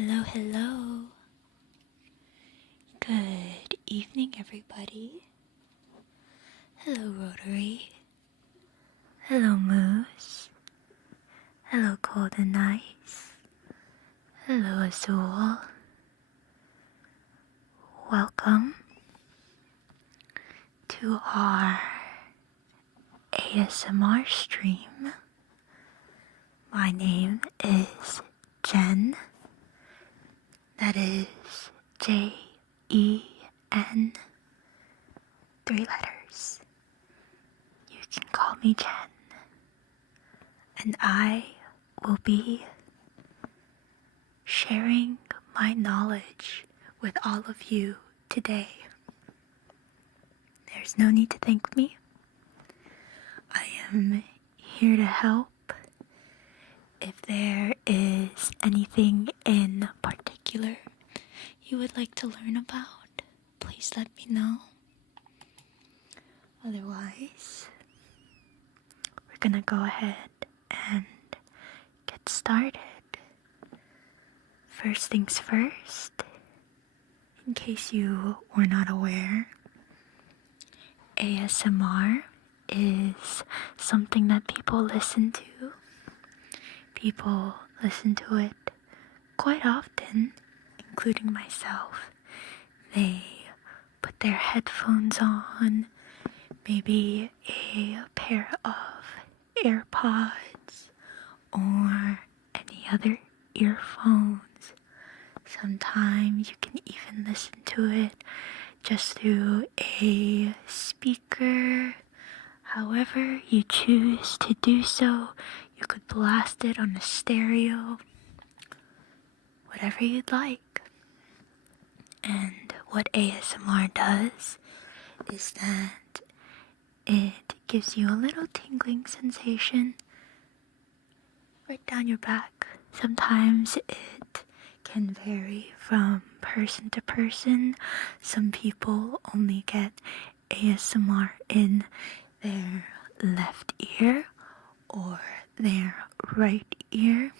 Hello, hello. Good evening, everybody. Hello, Rotary. Hello, Moose. Hello, Golden Ice. Hello, Azul. Welcome to our ASMR stream. My name is Jen. That is Jen. 3 letters. You can call me Jen. And I will be sharing my knowledge with all of you today. There's no need to thank me. I am here to help. If there is anything in particular you would like to learn about, please let me know. Otherwise, we're gonna go ahead and get started. First things first, in case you were not aware, ASMR is something that people listen to. People listen to it quite often, including myself. They put their headphones on, maybe a pair of AirPods or any other earphones. Sometimes you can even listen to it just through a speaker. However you choose to do so, you could blast it on a stereo, whatever you'd like. And what ASMR does is that it gives you a little tingling sensation right down your back. Sometimes it can vary from person to person. Some people only get ASMR in their left ear or their right ear.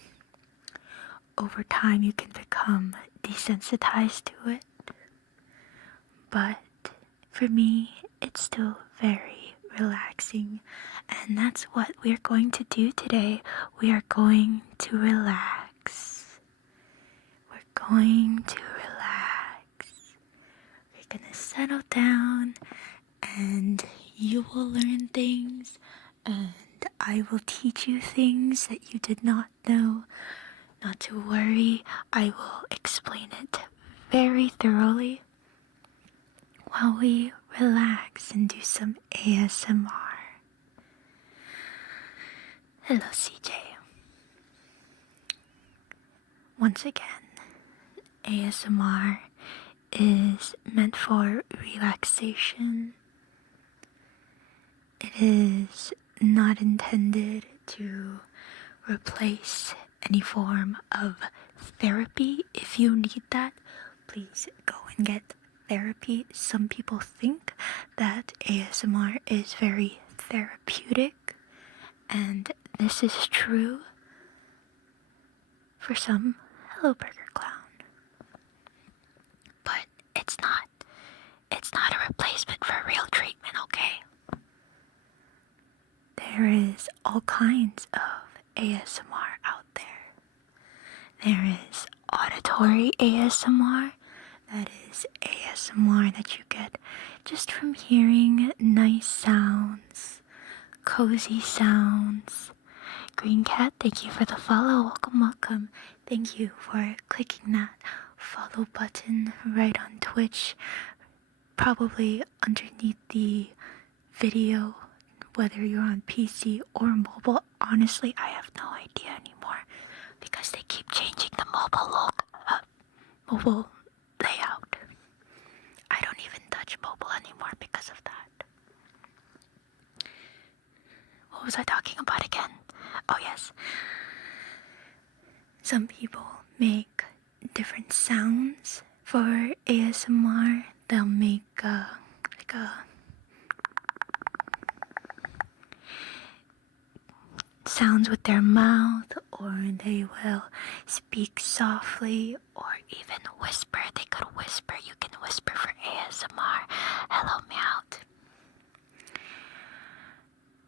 Over time you can become desensitized to it, but for me it's still very relaxing, and that's what we're going to do today. We are going to relax. We're going to relax. We're gonna settle down, and you will learn things, and I will teach you things that you did not know. Not to worry, I will explain it very thoroughly while we relax and do some ASMR. Hello, CJ. Once again, ASMR is meant for relaxation. It is not intended to replace any form of therapy. If you need that, please go and get therapy. Some people think that ASMR is very therapeutic, and this is true for some. Hello, Burger Clown. But it's not a replacement for real treatment, okay? There is all kinds of ASMR out there. There is auditory ASMR. That is ASMR that you get just from hearing nice sounds, cozy sounds. Green Cat, thank you for the follow. Welcome, welcome. Thank you for clicking that follow button right on Twitch, probably underneath the video, whether you're on PC or mobile. Honestly, I have no idea anymore because they keep changing the mobile layout. I don't even touch mobile anymore because of that. What was I talking about again? Oh yes. Some people make different sounds for ASMR. They'll make like a sounds with their mouth, or they will speak softly, or even whisper. They could whisper. You can whisper for ASMR. Hello, meowt.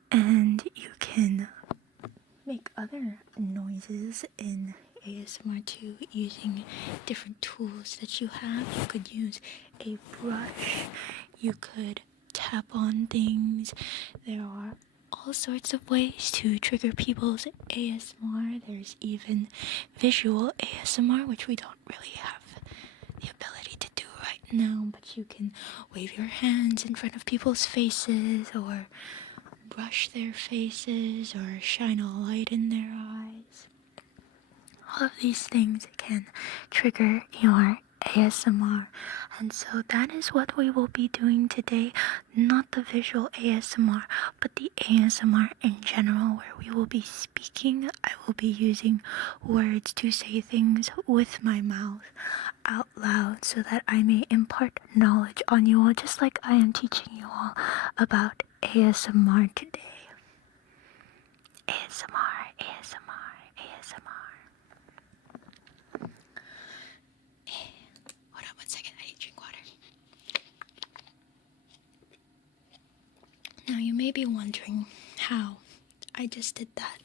And you can make other noises in ASMR too, using different tools that you have. You could use a brush. You could tap on things. There are all sorts of ways to trigger people's ASMR. There's even visual ASMR, which we don't really have the ability to do right now, but you can wave your hands in front of people's faces, or brush their faces, or shine a light in their eyes. All of these things can trigger your ASMR, and so that is what we will be doing today. Not the visual ASMR, but the ASMR in general, where we will be speaking. I will be using words to say things with my mouth out loud so that I may impart knowledge on you all, just like I am teaching you all about ASMR today. ASMR, ASMR, ASMR. Hold on 1 second, I need to drink water. Now you may be wondering how I just did that.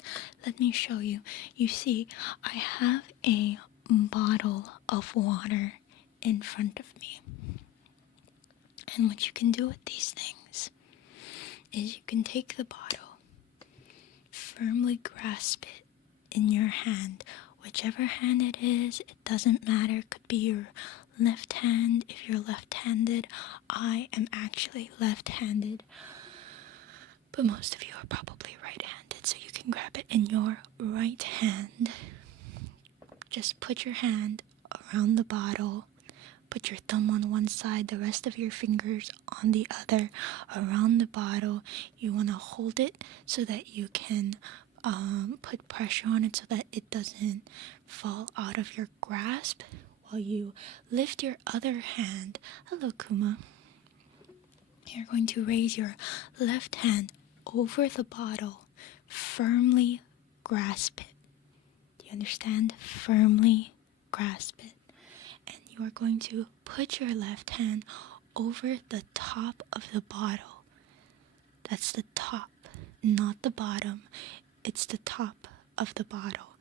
Let me show you. You see, I have a bottle of water in front of me. And what you can do with these things is you can take the bottle, firmly grasp it in your hand, whichever hand it is. It doesn't matter. It could be your left hand if you're left-handed. I am actually left-handed, but most of you are probably right-handed, so you can grab it in your right hand. Just put your hand around the bottle. Put your thumb on one side, the rest of your fingers on the other, around the bottle. You want to hold it so that you can put pressure on it so that it doesn't fall out of your grasp. While you lift your other hand, hello Kuma, you're going to raise your left hand over the bottle, firmly grasp it. Do you understand? Firmly grasp it. And you are going to put your left hand over the top of the bottle. That's the top, not the bottom. It's the top of the bottle.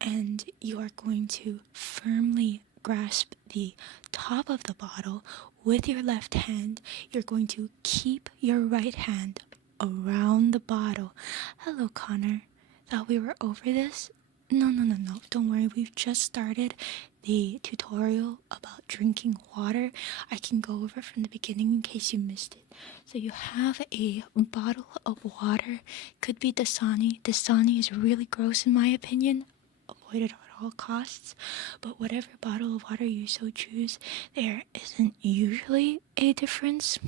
And you are going to firmly grasp the top of the bottle with your left hand. You're going to keep your right hand around the bottle. Hello, Connor. Thought we were over this? No. Don't worry. We've just started the tutorial about drinking water. I can go over from the beginning in case you missed it. So you have a bottle of water. Could be Dasani. Dasani is really gross in my opinion. Avoid it at all costs. But whatever bottle of water you so choose, there isn't usually a difference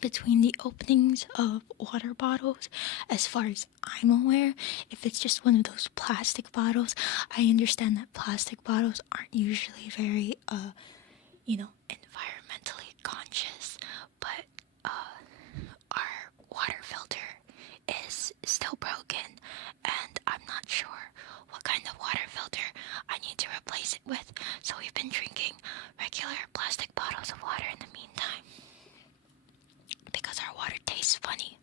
between the openings of water bottles as far as I'm aware. If it's just one of those plastic bottles, I understand that plastic bottles aren't usually very environmentally conscious, but our water filter is still broken, and I'm not sure what kind of water filter I need to replace it with, so we've been drinking regular plastic bottles of water in the meantime, because our water tastes funny.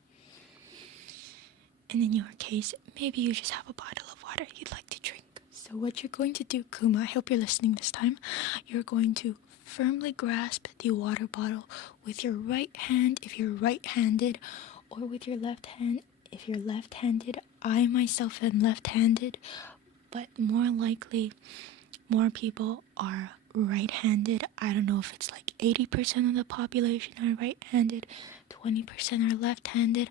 And in your case, maybe you just have a bottle of water you'd like to drink. So what you're going to do, Kuma, I hope you're listening this time, you're going to firmly grasp the water bottle with your right hand if you're right-handed, or with your left hand if you're left-handed. I myself am left-handed, but more likely more people are right-handed. I don't know if it's like 80% of the population are right-handed, 20% are left-handed.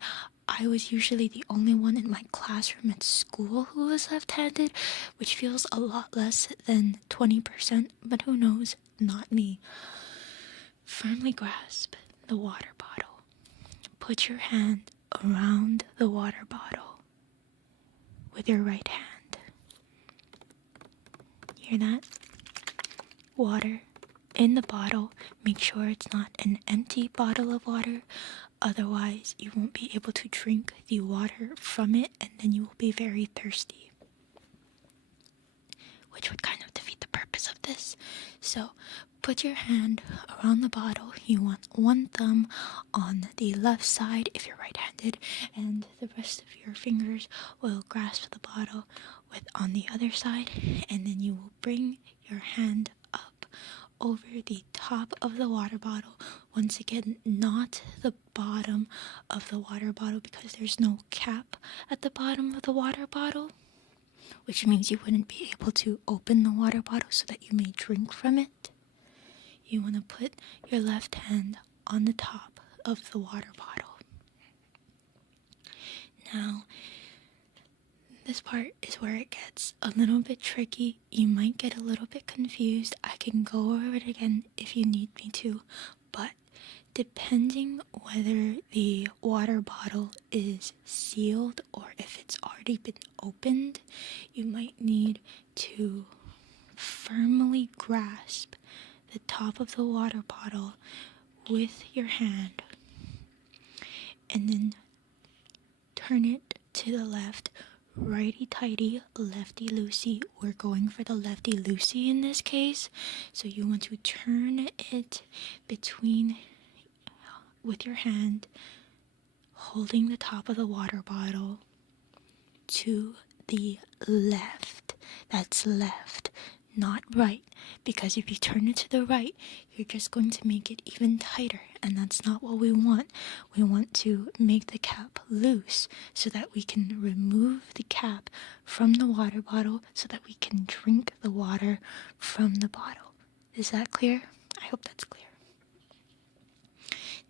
I was usually the only one in my classroom at school who was left-handed, which feels a lot less than 20%, but who knows, not me. Firmly grasp the water bottle. Put your hand around the water bottle with your right hand. Hear that? Water in the bottle, make sure it's not an empty bottle of water. Otherwise, you won't be able to drink the water from it, and then you will be very thirsty, which would kind of defeat the purpose of this. So put your hand around the bottle. You want one thumb on the left side if you're right-handed, and the rest of your fingers will grasp the bottle with on the other side, and then you will bring your hand up over the top of the water bottle. Once again, not the bottom of the water bottle, because there's no cap at the bottom of the water bottle, which means you wouldn't be able to open the water bottle so that you may drink from it. You want to put your left hand on the top of the water bottle. Now, this part is where it gets a little bit tricky. You might get a little bit confused. I can go over it again if you need me to, but depending whether the water bottle is sealed or if it's already been opened, you might need to firmly grasp the top of the water bottle with your hand and then turn it to the left. Righty-tighty, lefty-loosey. We're going for the lefty-loosey in this case. So you want to turn it between, with your hand, holding the top of the water bottle to the left. That's left, not right. Because if you turn it to the right, you're just going to make it even tighter. And that's not what we want. We want to make the cap loose so that we can remove the cap from the water bottle so that we can drink the water from the bottle. Is that clear? I hope that's clear.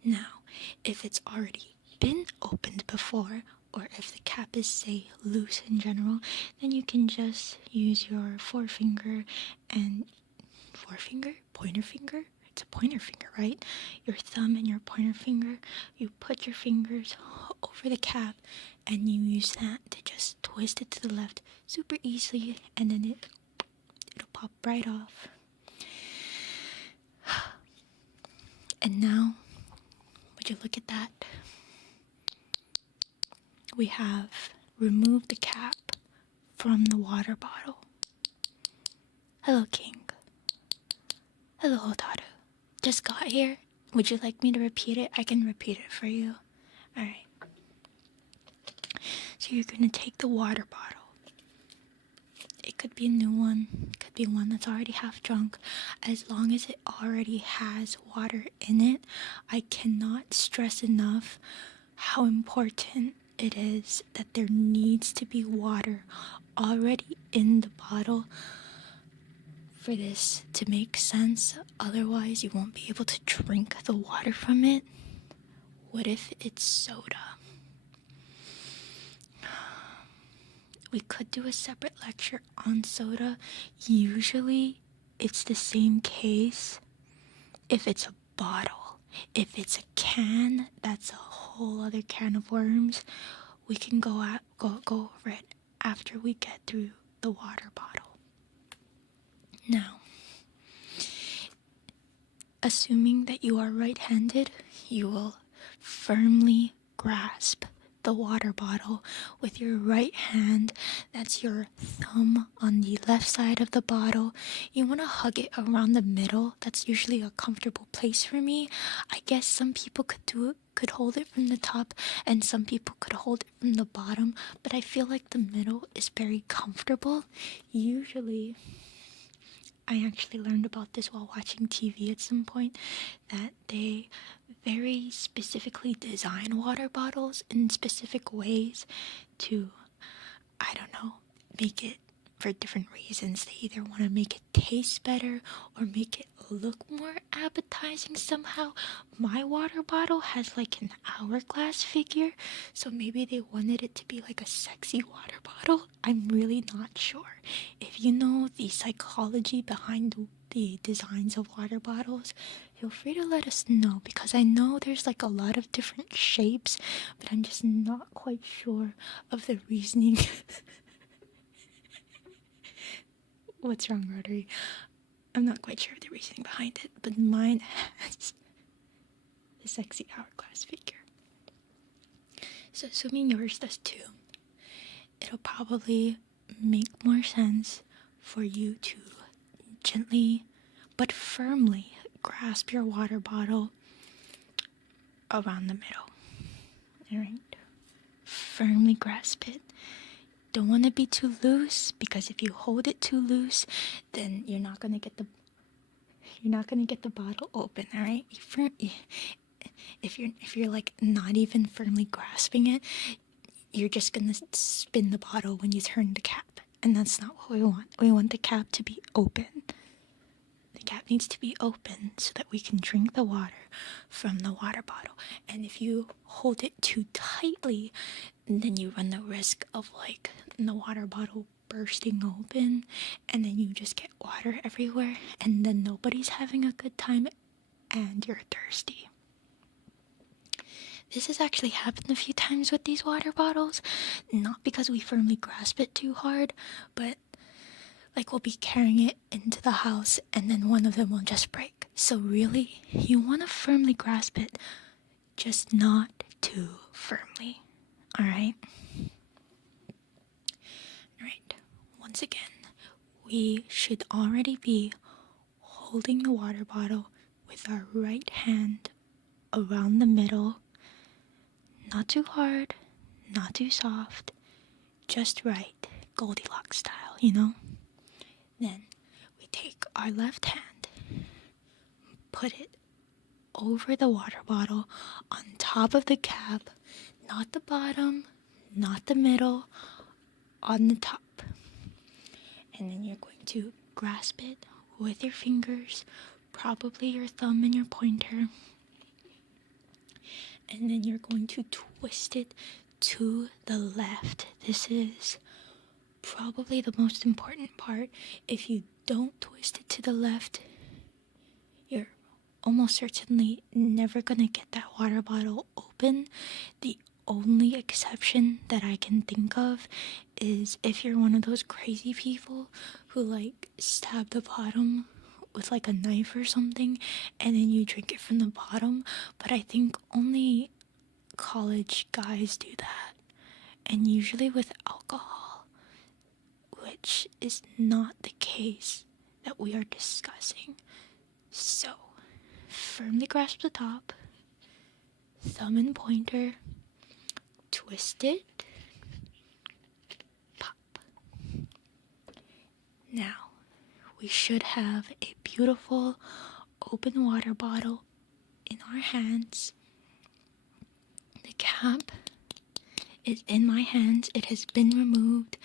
Now, if it's already been opened before, or if the cap is, say, loose in general, then you can just use your pointer finger? It's a pointer finger, right? Your thumb and your pointer finger, you put your fingers over the cap and you use that to just twist it to the left super easily, and then it'll pop right off. And now, would you look at that? We have removed the cap from the water bottle. Hello, King. Hello, Otaru. Just got here. Would you like me to repeat it? I can repeat it for you. Alright. So you're going to take the water bottle. It could be a new one. It could be one that's already half drunk. As long as it already has water in it, I cannot stress enough how important it is that there needs to be water already in the bottle for this to make sense. Otherwise, you won't be able to drink the water from it. What if it's soda? We could do a separate lecture on soda. Usually, it's the same case if it's a bottle. If it's a can, that's a whole other can of worms. We can go over it after we get through the water bottle. Now, assuming that you are right-handed, you will firmly grasp the water bottle with your right hand. That's your thumb on the left side of the bottle. You want to hug it around the middle. That's usually a comfortable place for me. I guess some people could hold it from the top, and some people could hold it from the bottom, but I feel like the middle is very comfortable. Usually, I actually learned about this while watching TV at some point, that they very specifically design water bottles in specific ways to, I don't know, make it for different reasons. They either want to make it taste better or make it look more appetizing somehow. My water bottle has like an hourglass figure, so maybe they wanted it to be like a sexy water bottle. I'm really not sure. If you know the psychology behind the designs of water bottles, feel free to let us know, because I know there's like a lot of different shapes, but I'm just not quite sure of the reasoning. What's wrong, Rotary? I'm not quite sure of the reasoning behind it, but mine has the sexy hourglass figure. So assuming yours does too, it'll probably make more sense for you to gently but firmly grasp your water bottle around the middle. Alright? Firmly grasp it. Don't want to be too loose, because if you hold it too loose, then you're not gonna get the bottle open. All right, if you're like not even firmly grasping it, you're just gonna spin the bottle when you turn the cap, and that's not what we want. We want the cap to be open. The cap needs to be open so that we can drink the water from the water bottle. And if you hold it too tightly, then you run the risk of like the water bottle bursting open, and then you just get water everywhere, and then nobody's having a good time and you're thirsty. This has actually happened a few times with these water bottles, not because we firmly grasp it too hard, but like we'll be carrying it into the house and then one of them will just break. So really, you want to firmly grasp it, just not too firmly. Alright? Alright, once again, we should already be holding the water bottle with our right hand around the middle. Not too hard, not too soft, just right, Goldilocks style, you know? Then we take our left hand, put it over the water bottle on top of the cap, not the bottom, not the middle, on the top. And then you're going to grasp it with your fingers, probably your thumb and your pointer. And then you're going to twist it to the left. This is probably the most important part. If you don't twist it to the left, you're almost certainly never gonna get that water bottle open. The only exception that I can think of is if you're one of those crazy people who like stab the bottom with like a knife or something and then you drink it from the bottom. But I think only college guys do that, and usually with alcohol, which is not the case that we are discussing. So firmly grasp the top, thumb and pointer, twist it, pop. Now we should have a beautiful open water bottle in our hands. The cap is in my hands. It has been removed.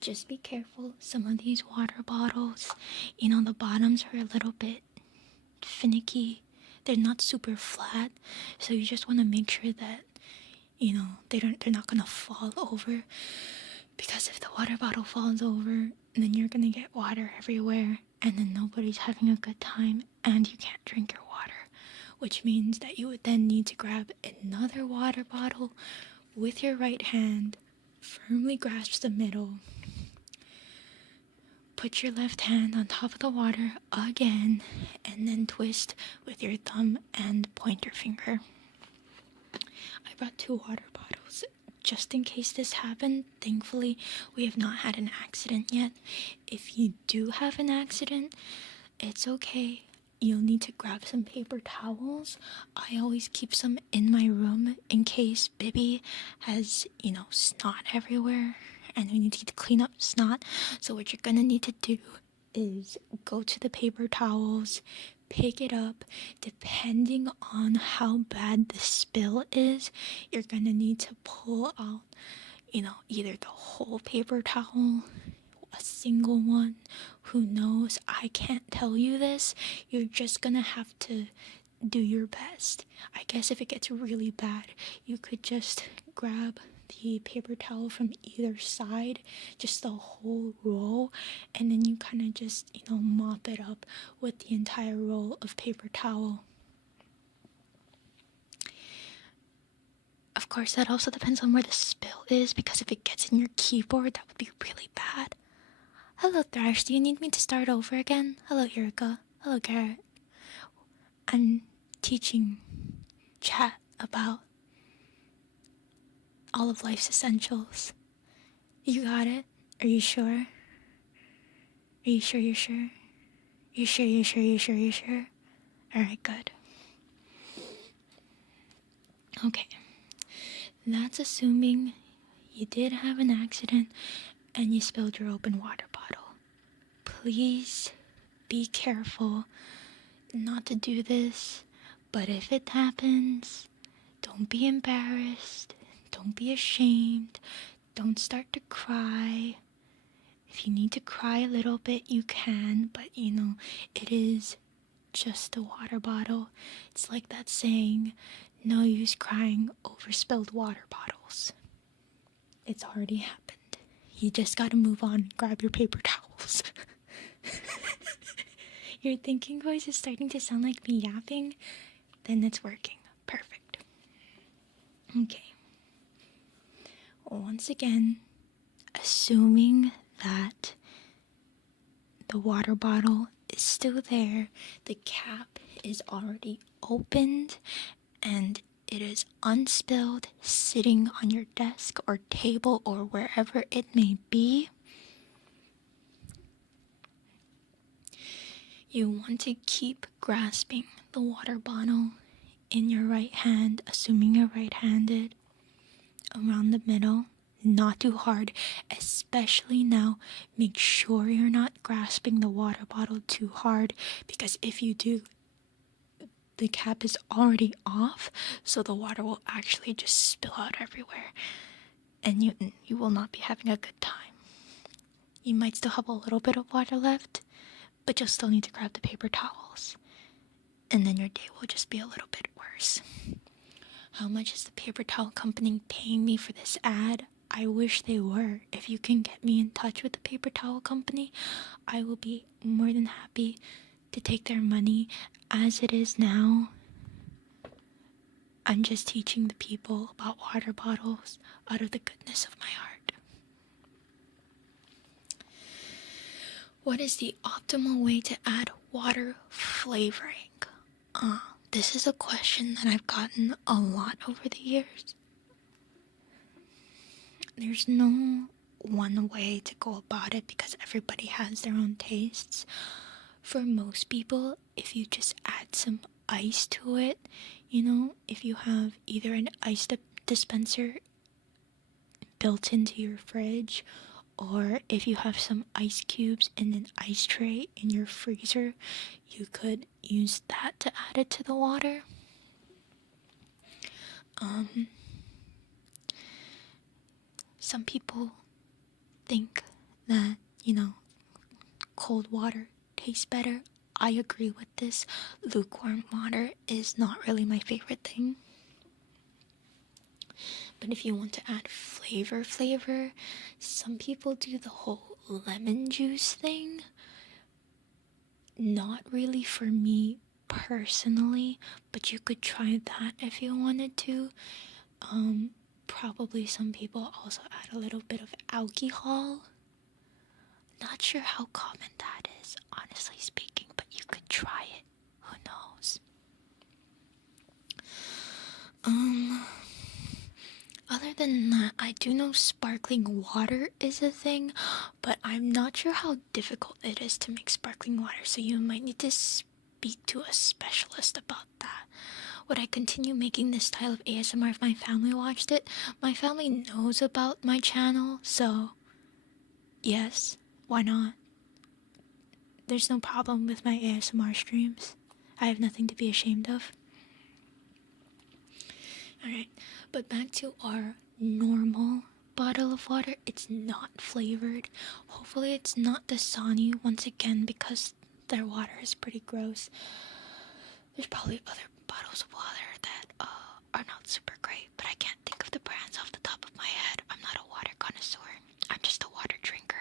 Just be careful. Some of these water bottles, the bottoms are a little bit finicky. They're not super flat, so you just want to make sure that they're not gonna fall over, because if the water bottle falls over, then you're gonna get water everywhere, and then nobody's having a good time, and you can't drink your water, which means that you would then need to grab another water bottle with your right hand, firmly grasp the middle, put your left hand on top of the water again, and then twist with your thumb and pointer finger. I brought 2 water bottles just in case this happened. Thankfully, we have not had an accident yet. If you do have an accident, it's okay. You'll need to grab some paper towels. I always keep some in my room in case Bibby has, snot everywhere and we need to clean up snot. So what you're gonna need to do is go to the paper towels, pick it up. Depending on how bad the spill is, you're gonna need to pull out, either the whole paper towel, a single one, who knows? I can't tell you this. You're just gonna have to do your best. I guess if it gets really bad, you could just grab the paper towel from either side, just the whole roll, and then you kind of just, mop it up with the entire roll of paper towel. Of course, that also depends on where the spill is, because if it gets in your keyboard, that would be really bad. Hello, Thrash. Do you need me to start over again? Hello, Eureka. Hello, Garrett. I'm teaching chat about all of life's essentials. You got it? Are you sure? Are you sure you're sure? You sure, you sure, you sure, you sure? Alright, good. Okay. That's assuming you did have an accident and you spilled your open water bottle. Please be careful not to do this, but if it happens, don't be embarrassed, don't be ashamed, don't start to cry. If you need to cry a little bit, you can, but it is just a water bottle. It's like that saying, no use crying over spilled water bottles. It's already happened. You just gotta move on and grab your paper towels. Your thinking voice is starting to sound like me yapping. Then it's working. Perfect. Okay. Once again, assuming that the water bottle is still there, the cap is already opened, and it is unspilled, sitting on your desk or table or wherever it may be. You want to keep grasping the water bottle in your right hand, assuming you're right-handed, around the middle, not too hard, especially now. Make sure you're not grasping the water bottle too hard, because if you do, the cap is already off, so the water will actually just spill out everywhere, and you will not be having a good time. You might still have a little bit of water left, but you'll still need to grab the paper towels, and then your day will just be a little bit worse. How much is the paper towel company paying me for this ad? I wish they were. If you can get me in touch with the paper towel company, I will be more than happy to take their money. As it is now, I'm just teaching the people about water bottles out of the goodness of my heart. What is the optimal way to add water flavoring? This is a question that I've gotten a lot over the years. There's no one way to go about it because everybody has their own tastes. For most people, if you just add some ice to it, if you have either an ice dispenser built into your fridge, or if you have some ice cubes in an ice tray in your freezer, you could use that to add it to the water. Some people think that, cold water tastes better. I agree with this. Lukewarm water is not really my favorite thing. But if you want to add flavor, some people do the whole lemon juice thing. Not really for me personally, but you could try that if you wanted to. Probably some people also add a little bit of alcohol. Not sure how common that is, honestly speaking, but you could try it. Who knows? Other than that, I do know sparkling water is a thing, but I'm not sure how difficult it is to make sparkling water, so you might need to speak to a specialist about that. Would I continue making this style of ASMR if my family watched it? My family knows about my channel, so yes, why not? There's no problem with my ASMR streams. I have nothing to be ashamed of. Alright, but back to our normal bottle of water. It's not flavored. Hopefully it's not Dasani once again, because their water is pretty gross. There's probably other bottles of water that are not super great, but I can't think of the brands off the top of my head. I'm not a water connoisseur. I'm just a water drinker.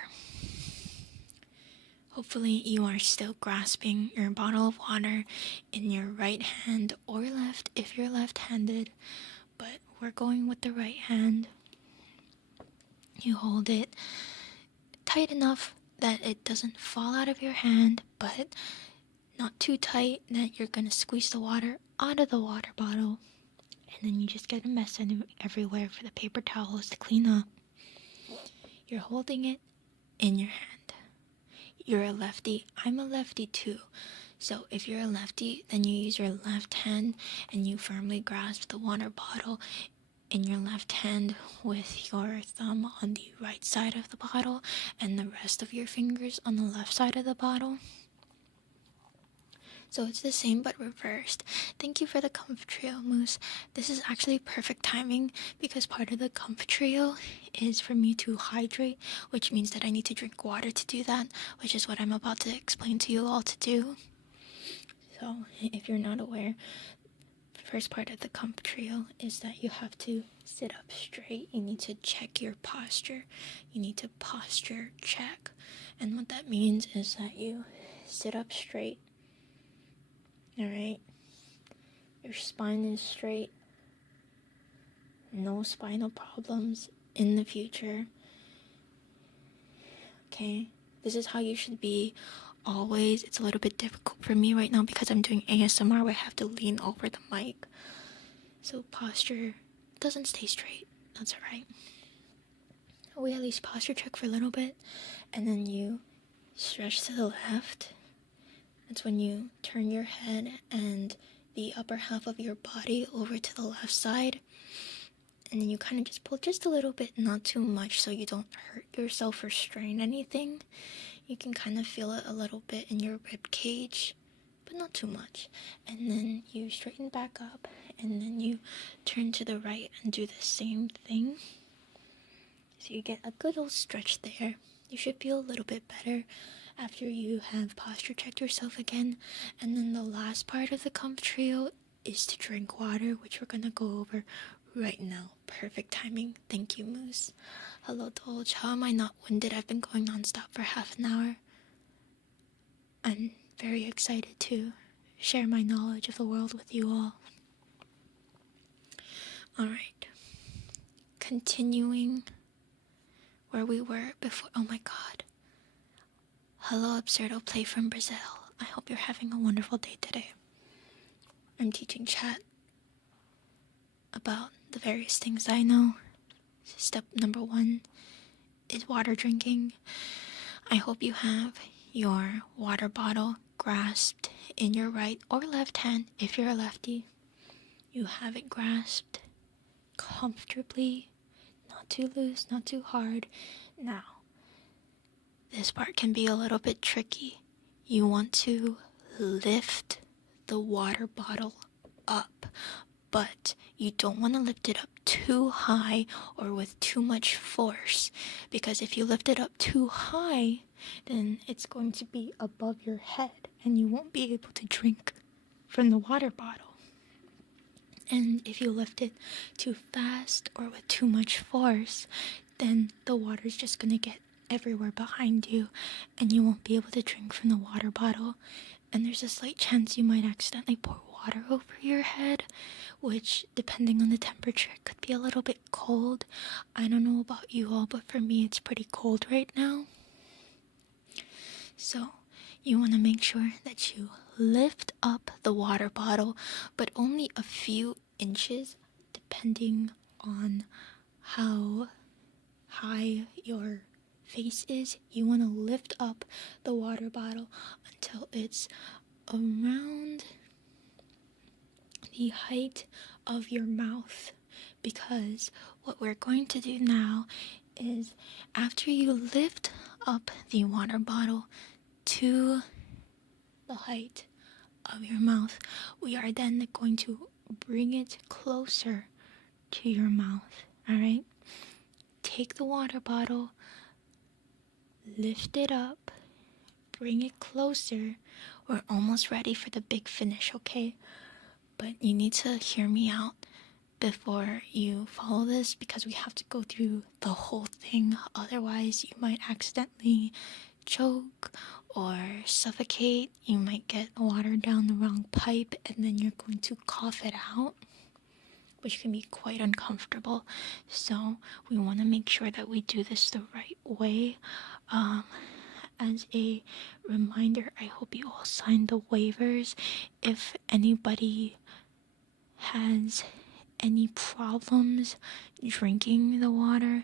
Hopefully you are still grasping your bottle of water in your right hand or left if you're left-handed, but we're going with the right hand. You hold it tight enough that it doesn't fall out of your hand, but not too tight that you're gonna squeeze the water out of the water bottle, and then you just get a mess everywhere for the paper towels to clean up. You're holding it in your hand. You're a lefty. I'm a lefty too. So if you're a lefty, then you use your left hand and you firmly grasp the water bottle in your left hand with your thumb on the right side of the bottle and the rest of your fingers on the left side of the bottle. So it's the same but reversed. Thank you for the comfort trio, Moose. This is actually perfect timing because part of the comfort trio is for me to hydrate, which means that I need to drink water to do that, which is what I'm about to explain to you all to do. So if you're not aware, the first part of the comfort trio is that you have to sit up straight. You need to check your posture. You need to posture check. And what that means is that you sit up straight. Alright, your spine is straight, no spinal problems in the future. Okay, this is how you should be always. It's a little bit difficult for me right now because I'm doing ASMR where I have to lean over the mic. So posture doesn't stay straight, that's alright. We at least posture check for a little bit, and then you stretch to the left. That's when you turn your head and the upper half of your body over to the left side. And then you kind of just pull just a little bit, not too much, so you don't hurt yourself or strain anything. You can kind of feel it a little bit in your rib cage, but not too much. And then you straighten back up, and then you turn to the right and do the same thing. So you get a good old stretch there. You should feel a little bit better after you have posture checked yourself again. And then the last part of the comp trio is to drink water, which we're gonna go over right now. Perfect timing. Thank you, Moose. Hello, Dolce. How am I not winded? I've been going non-stop for half an hour. I'm very excited to share my knowledge of the world with you all. Alright. Continuing where we were before. Oh my god. Hello, Absurdo Play from Brazil. I hope you're having a wonderful day today. I'm teaching chat about the various things I know. Step number 1 is water drinking. I hope you have your water bottle grasped in your right or left hand. If you're a lefty, you have it grasped comfortably, not too loose, not too hard. Now, this part can be a little bit tricky. You want to lift the water bottle up, but you don't want to lift it up too high or with too much force, because if you lift it up too high, then it's going to be above your head and you won't be able to drink from the water bottle. And if you lift it too fast or with too much force, then the water's just gonna get everywhere behind you and you won't be able to drink from the water bottle. And there's a slight chance you might accidentally pour water over your head, which, depending on the temperature, could be a little bit cold. I don't know about you all, but for me it's pretty cold right now. So you want to make sure that you lift up the water bottle, but only a few inches, depending on how high your face is. You want to lift up the water bottle until it's around the height of your mouth, because what we're going to do now is, after you lift up the water bottle to the height of your mouth, we are then going to bring it closer to your mouth. Alright? Take the water bottle, lift it up, bring it closer. We're almost ready for the big finish, okay? But you need to hear me out before you follow this, because we have to go through the whole thing. Otherwise, you might accidentally choke or suffocate. You might get water down the wrong pipe and then you're going to cough it out, which can be quite uncomfortable. So we want to make sure that we do this the right way. as a reminder, I hope you all sign the waivers. If anybody has any problems drinking the water,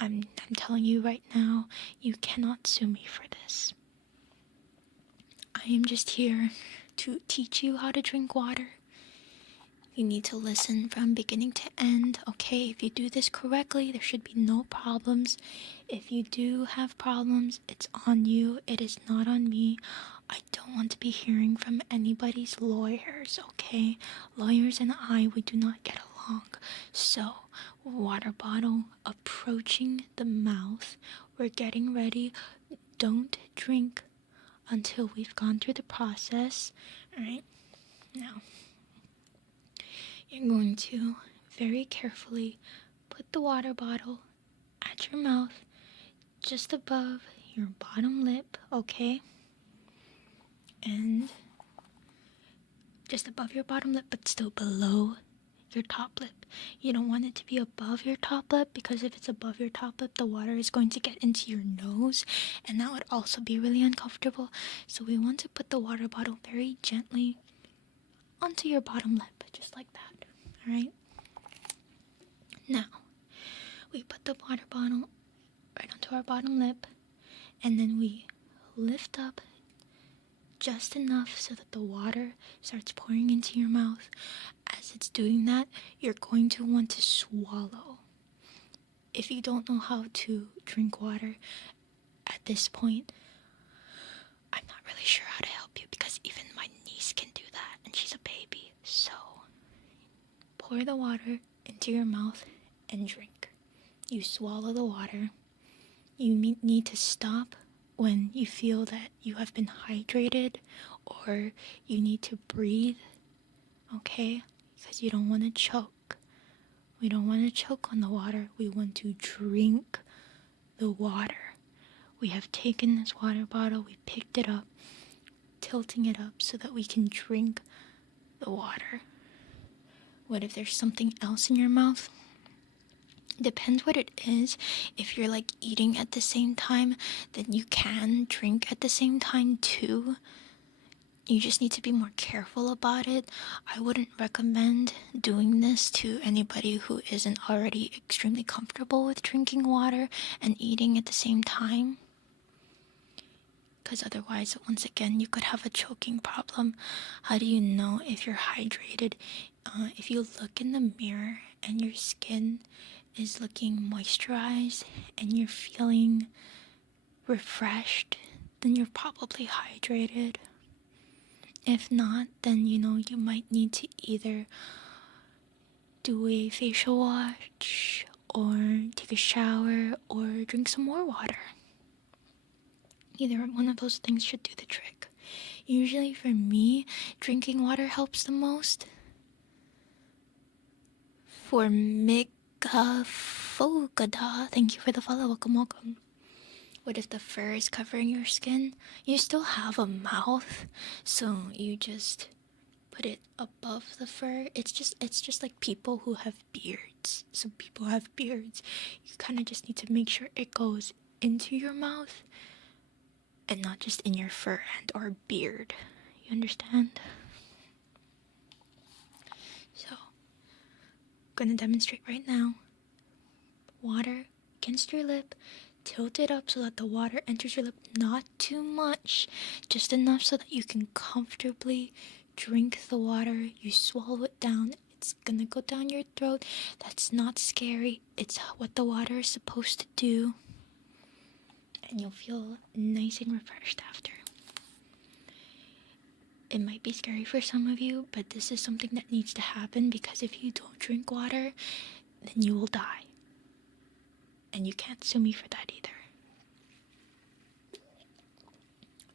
I'm telling you right now, you cannot sue me for this. I am just here to teach you how to drink water. You need to listen from beginning to end, okay? If you do this correctly, there should be no problems. If you do have problems, it's on you. It is not on me. I don't want to be hearing from anybody's lawyers, okay? Lawyers and I, we do not get along. So, water bottle approaching the mouth. We're getting ready. Don't drink until we've gone through the process, alright? Now, you're going to very carefully put the water bottle at your mouth, just above your bottom lip, okay? And just above your bottom lip, but still below your top lip. You don't want it to be above your top lip, because if it's above your top lip, the water is going to get into your nose, and that would also be really uncomfortable. So we want to put the water bottle very gently onto your bottom lip, just like that, alright? Now, we put the water bottle right onto our bottom lip, and then we lift up just enough so that the water starts pouring into your mouth. As it's doing that, you're going to want to swallow. If you don't know how to drink water at this point, I'm not really sure how to help you, because even my niece can do that, and she's a baby. So, pour the water into your mouth and drink. You swallow the water. You need to stop when you feel that you have been hydrated, or you need to breathe, okay? Because you don't want to choke. We don't want to choke on the water. We want to drink the water. We have taken this water bottle, we picked it up, tilting it up so that we can drink the water. What if there's something else in your mouth? Depends what it is. If you're like eating at the same time, then you can drink at the same time too. You just need to be more careful about it. I wouldn't recommend doing this to anybody who isn't already extremely comfortable with drinking water and eating at the same time, because otherwise, once again, you could have a choking problem. How do you know if you're hydrated? If you look in the mirror and your skin is looking moisturized and you're feeling refreshed, then you're probably hydrated. If not, then you might need to either do a facial wash or take a shower or drink some more water. Either one of those things should do the trick. Usually for me, drinking water helps the most. For Fogada, thank you for the follow, welcome. What if the fur is covering your skin? You still have a mouth, so you just put it above the fur. It's just like people who have beards. So people have beards. You kind of just need to make sure it goes into your mouth and not just in your fur and or beard. You understand? So, I'm gonna demonstrate right now. Water against your lip. Tilt it up so that the water enters your lip. Not too much, just enough so that you can comfortably drink the water. You swallow it down. It's gonna go down your throat. That's not scary. It's what the water is supposed to do. And you'll feel nice and refreshed after. It might be scary for some of you, but this is something that needs to happen, because if you don't drink water, then you will die. And you can't sue me for that either.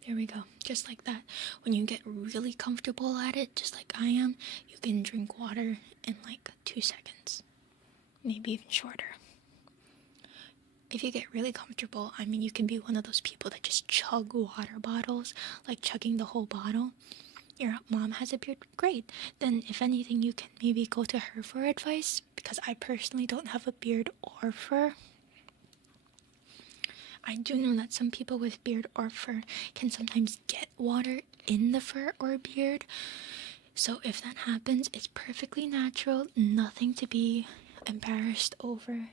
There we go. Just like that. When you get really comfortable at it, just like I am, you can drink water in like 2 seconds. Maybe even shorter. If you get really comfortable, you can be one of those people that just chug water bottles, like chugging the whole bottle. Your mom has a beard, great. Then if anything, you can maybe go to her for advice, because I personally don't have a beard or fur. I do know that some people with beard or fur can sometimes get water in the fur or beard. So if that happens, it's perfectly natural, nothing to be embarrassed over.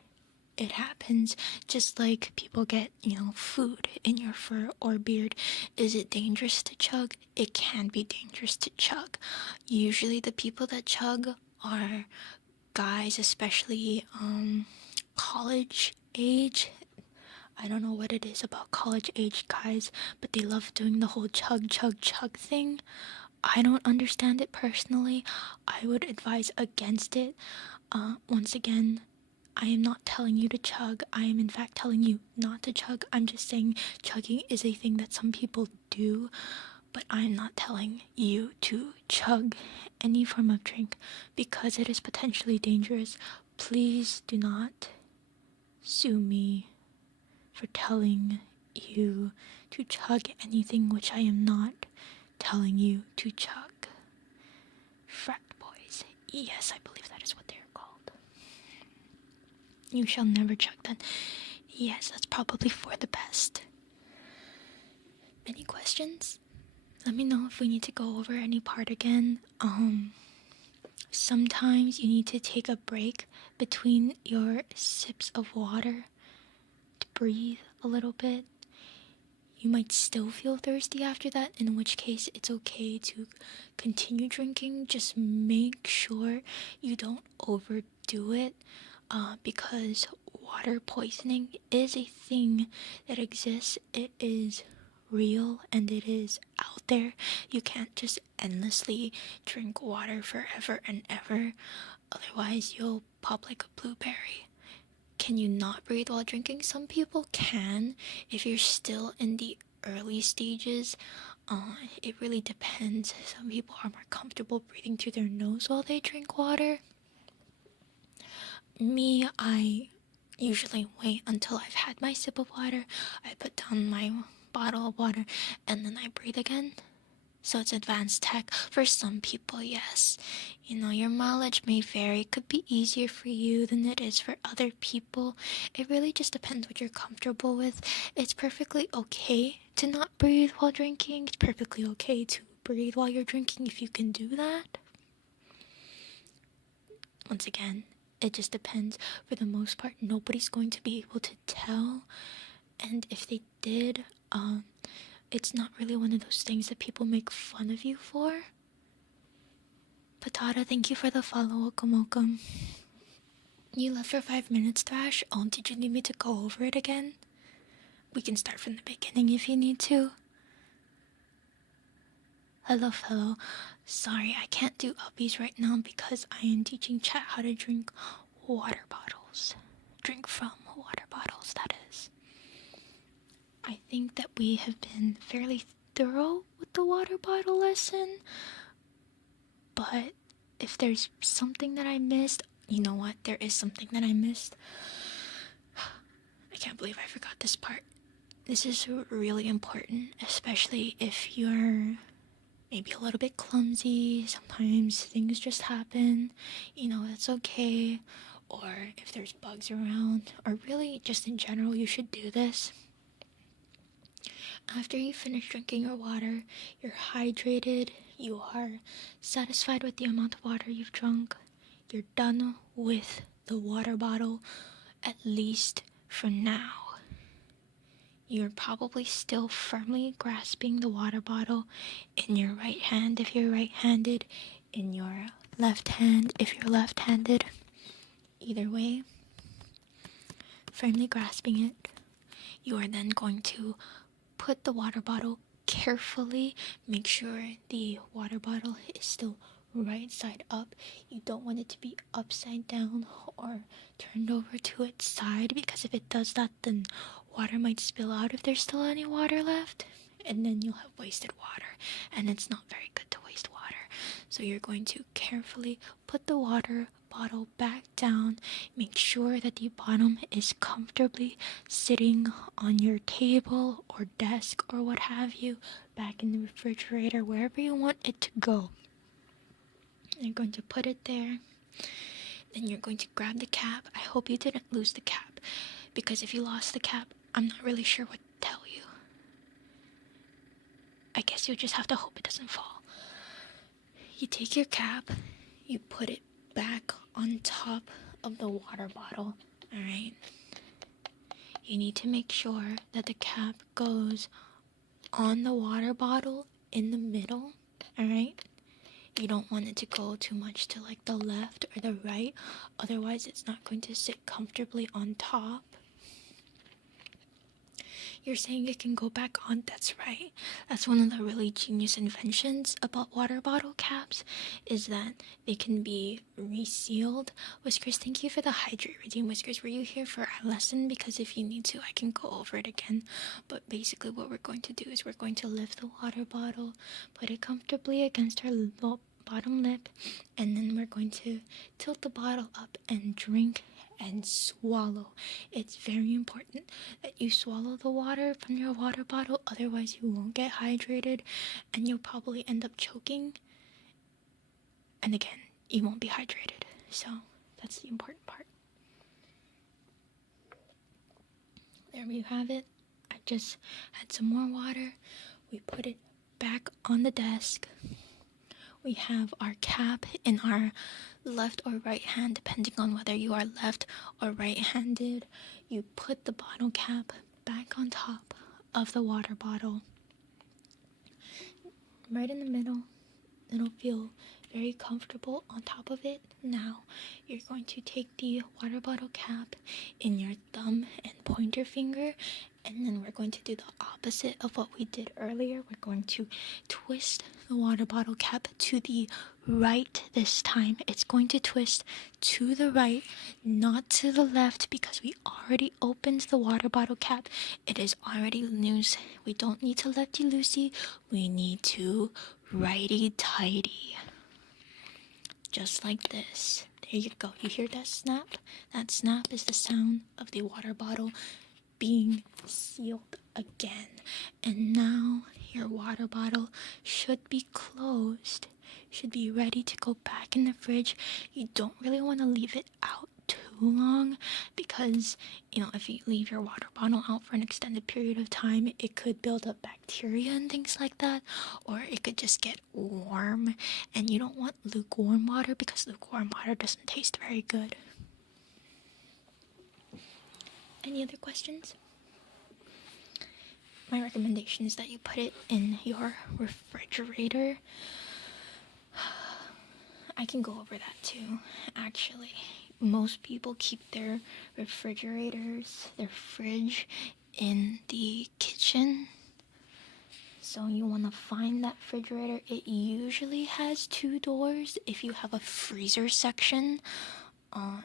It happens, just like people get, food in your fur or beard. Is it dangerous to chug? It can be dangerous to chug. Usually the people that chug are guys, especially college age. I don't know what it is about college age guys, but they love doing the whole chug chug chug thing. I don't understand it personally. I would advise against it. Once again, I am not telling you to chug. I am in fact telling you not to chug. I'm just saying chugging is a thing that some people do, but I'm not telling you to chug any form of drink because it is potentially dangerous. Please do not sue me for telling you to chug anything which I am not telling you to chug. Frat boys. Yes, I believe that is what they are called. You shall never chug then. Yes, that's probably for the best. Any questions? Let me know if we need to go over any part again. Sometimes you need to take a break between your sips of water to breathe a little bit. You might still feel thirsty after that, in which case it's okay to continue drinking. Just make sure you don't overdo it, because water poisoning is a thing that exists. It is real and it is out there. You can't just endlessly drink water forever and ever, otherwise you'll pop like a blueberry. Can you not breathe while drinking? Some people can. If you're still in the early stages, it really depends. Some people are more comfortable breathing through their nose while they drink water. Me, I usually wait until I've had my sip of water. I put down my bottle of water and then I breathe again. So it's advanced tech. For some people, yes. Your mileage may vary. It could be easier for you than it is for other people. It really just depends what you're comfortable with. It's perfectly okay to not breathe while drinking. It's perfectly okay to breathe while you're drinking if you can do that. Once again, it just depends. For the most part, nobody's going to be able to tell. And if they did, it's not really one of those things that people make fun of you for. Patata, thank you for the follow. Welcome. You left for 5 minutes, Thrash. Oh, did you need me to go over it again? We can start from the beginning if you need to. Hello. Sorry, I can't do uppies right now because I am teaching chat how to drink water bottles. Drink from water bottles, that is. I think that we have been fairly thorough with the water bottle lesson. But if there's something that I missed, you know what? There is something that I missed. I can't believe I forgot this part. This is really important, especially if you're maybe a little bit clumsy. Sometimes things just happen. That's okay. Or if there's bugs around, or really just in general, you should do this. After you finish drinking your water, you're hydrated, you are satisfied with the amount of water you've drunk, you're done with the water bottle, at least for now. You're probably still firmly grasping the water bottle in your right hand if you're right-handed, in your left hand if you're left-handed. Either way, firmly grasping it. You are then going to put the water bottle carefully. Make sure the water bottle is still right side up. You don't want it to be upside down or turned over to its side, because if it does that, then water might spill out if there's still any water left, and then you'll have wasted water, and it's not very good to waste water. So you're going to carefully put the water bottle back down. Make sure that the bottom is comfortably sitting on your table or desk or what have you, back in the refrigerator, wherever you want it to go. You're going to put it there. Then you're going to grab the cap. I hope you didn't lose the cap, because if you lost the cap, I'm not really sure what to tell you. I guess you'll just have to hope it doesn't fall. You take your cap, you put it back on top of the water bottle, alright? You need to make sure that the cap goes on the water bottle in the middle, alright? You don't want it to go too much to like the left or the right, otherwise it's not going to sit comfortably on top. You're saying it can go back on? That's right. That's one of the really genius inventions about water bottle caps, is that they can be resealed. Whiskers, thank you for the hydrate redeem. Whiskers, were you here for our lesson? Because if you need to, I can go over it again. But basically what we're going to do is we're going to lift the water bottle, put it comfortably against our bottom lip, and then we're going to tilt the bottle up and drink and swallow. It's very important that you swallow the water from your water bottle, otherwise you won't get hydrated and you'll probably end up choking, and again, you won't be hydrated. So that's the important part. There you have it. I just had some more water. We put it back on the desk. We have our cap in our left or right hand, depending on whether you are left or right-handed. You put the bottle cap back on top of the water bottle, right in the middle. It'll feel very comfortable on top of it. Now, you're going to take the water bottle cap in your thumb and pointer finger, and then we're going to do the opposite of what we did earlier. We're going to twist the water bottle cap to the right this time. It's going to twist to the right, not to the left, because we already opened the water bottle cap. It is already loose. We don't need to lefty-loosey. We need to righty-tighty. Just like this. There you go. You hear that snap? That snap is the sound of the water bottle being sealed again. And now your water bottle should be closed, should be ready to go back in the fridge. You don't really want to leave it out too long, because if you leave your water bottle out for an extended period of time, it could build up bacteria and things like that, or it could just get warm, and you don't want lukewarm water because lukewarm water doesn't taste very good. Any other questions? My recommendation is that you put it in your refrigerator. I can go over that too, actually. Most people keep their refrigerators, their fridge, in the kitchen. So you want to find that refrigerator. It usually has 2 doors. If you have a freezer section,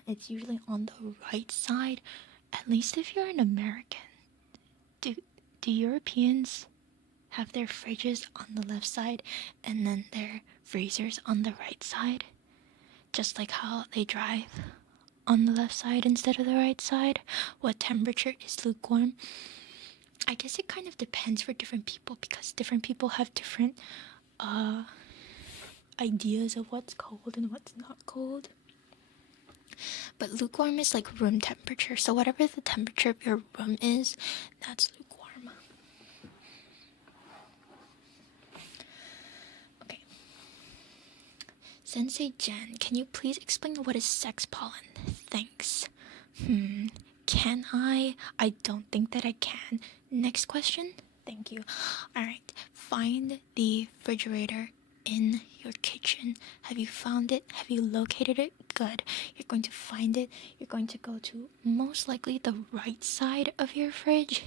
it's usually on the right side. At least if you're an American. Do Europeans have their fridges on the left side and then their freezers on the right side? Just like how they drive on the left side instead of the right side? What temperature is lukewarm? I guess it kind of depends for different people, because different people have different ideas of what's cold and what's not cold. But lukewarm is like room temperature, so whatever the temperature of your room is, that's lukewarm. Okay. Sensei Jen, can you please explain what is sex pollen? Thanks. Can I? I don't think that I can. Next question? Thank you. Alright, find the refrigerator in your kitchen. Have you found it? Have you located it? Good. You're going to find it. You're going to go to most likely the right side of your fridge,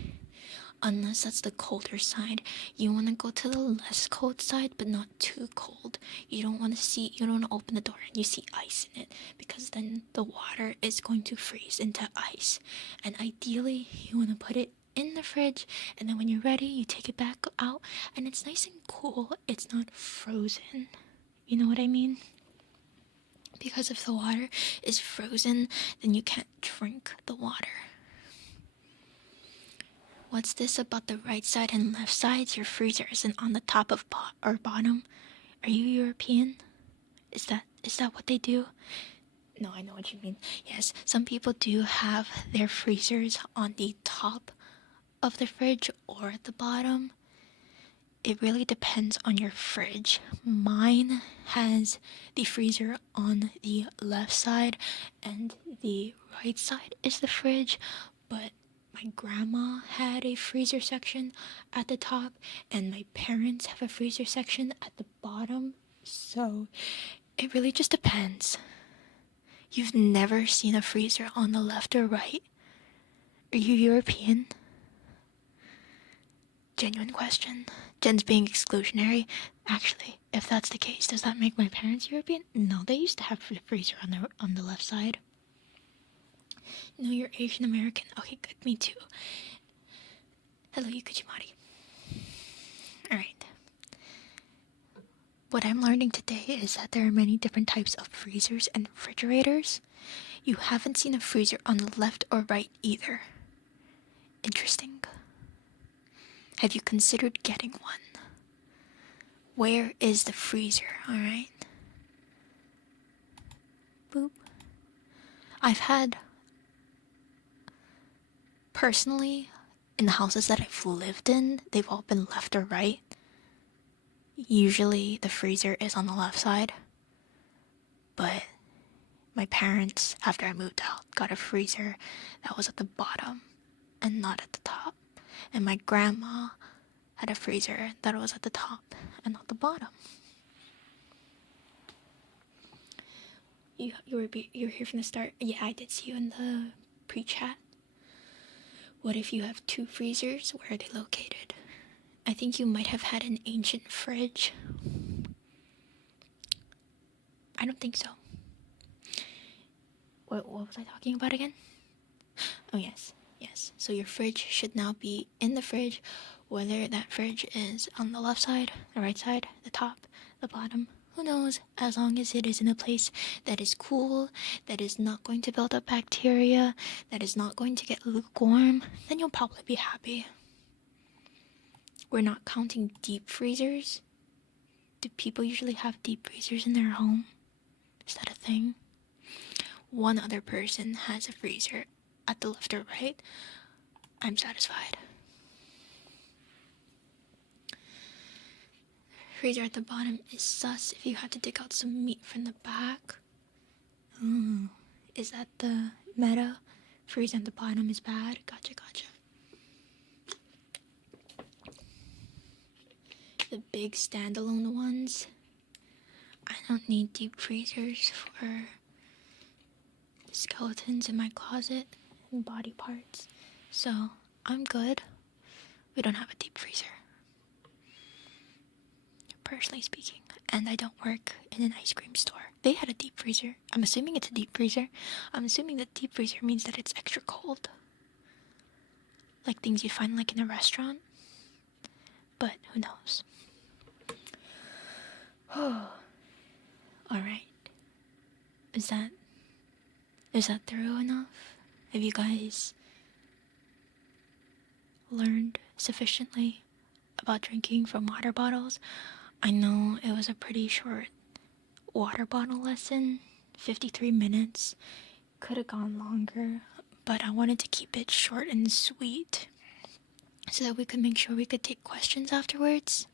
unless that's the colder side. You want to go to the less cold side, but not too cold. You don't want to open the door and you see ice in it, because then the water is going to freeze into ice. And ideally, you want to put it in the fridge, and then when you're ready, you take it back out, and it's nice and cool. It's not frozen. You know what I mean? Because if the water is frozen, then you can't drink the water. What's this about the right side and left sides? Your freezer isn't on the top of or bottom. Are you European? Is that what they do? No, I know what you mean. Yes, some people do have their freezers on the top of the fridge or at the bottom. It really depends on your fridge. Mine has the freezer on the left side and the right side is the fridge, but my grandma had a freezer section at the top and my parents have a freezer section at the bottom. So it really just depends. You've never seen a freezer on the left or right? Are you European? Genuine question. Jen's being exclusionary. Actually, if that's the case, does that make my parents European? No, they used to have a freezer on the left side. No, you're Asian American. Okay, good. Me too. Hello, Yukujimari. Alright. What I'm learning today is that there are many different types of freezers and refrigerators. You haven't seen a freezer on the left or right either. Interesting. Have you considered getting one? Where is the freezer, alright? Boop. I've had, personally, in the houses that I've lived in, they've all been left or right. Usually the freezer is on the left side. But my parents, after I moved out, got a freezer that was at the bottom and not at the top. And my grandma had a freezer that was at the top and not the bottom. You were here from the start. Yeah, I did see you in the pre-chat. What if you have two freezers? Where are they located? I think you might have had an ancient fridge. I don't think so. What was I talking about again? Oh, yes. So your fridge should now be in the fridge, whether that fridge is on the left side, the right side, the top, the bottom. Who knows? As long as it is in a place that is cool, that is not going to build up bacteria, that is not going to get lukewarm, then you'll probably be happy. We're not counting deep freezers. Do people usually have deep freezers in their home? Is that a thing? One other person has a freezer at the left or right. I'm satisfied. Freezer at the bottom is sus if you have to dig out some meat from the back. Is that the meta? Freezer at the bottom is bad? Gotcha. The big standalone ones. I don't need deep freezers for skeletons in my closet and body parts. So I'm good. We don't have a deep freezer, personally speaking. And I don't work in an ice cream store. They had a deep freezer. I'm assuming it's a deep freezer. I'm assuming that deep freezer means that it's extra cold. Like things you'd find like in a restaurant. But who knows? Alright. Is that thorough enough? Have you guys learned sufficiently about drinking from water bottles? I know it was a pretty short water bottle lesson, 53 minutes. Could have gone longer, but I wanted to keep it short and sweet so that we could make sure we could take questions afterwards.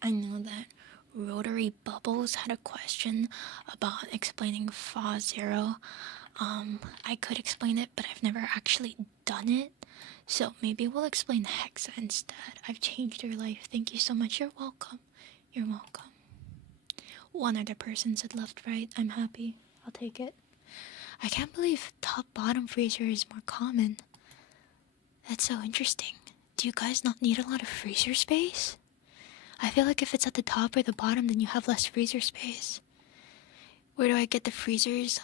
I know that Rotary Bubbles had a question about explaining Fa Zero. I could explain it, but I've never actually done it. So maybe we'll explain Hexa instead. I've changed your life. Thank you so much. You're welcome. One other person said left, right. I'm happy. I'll take it. I can't believe top-bottom freezer is more common. That's so interesting. Do you guys not need a lot of freezer space? I feel like if it's at the top or the bottom, then you have less freezer space. Where do I get the freezers?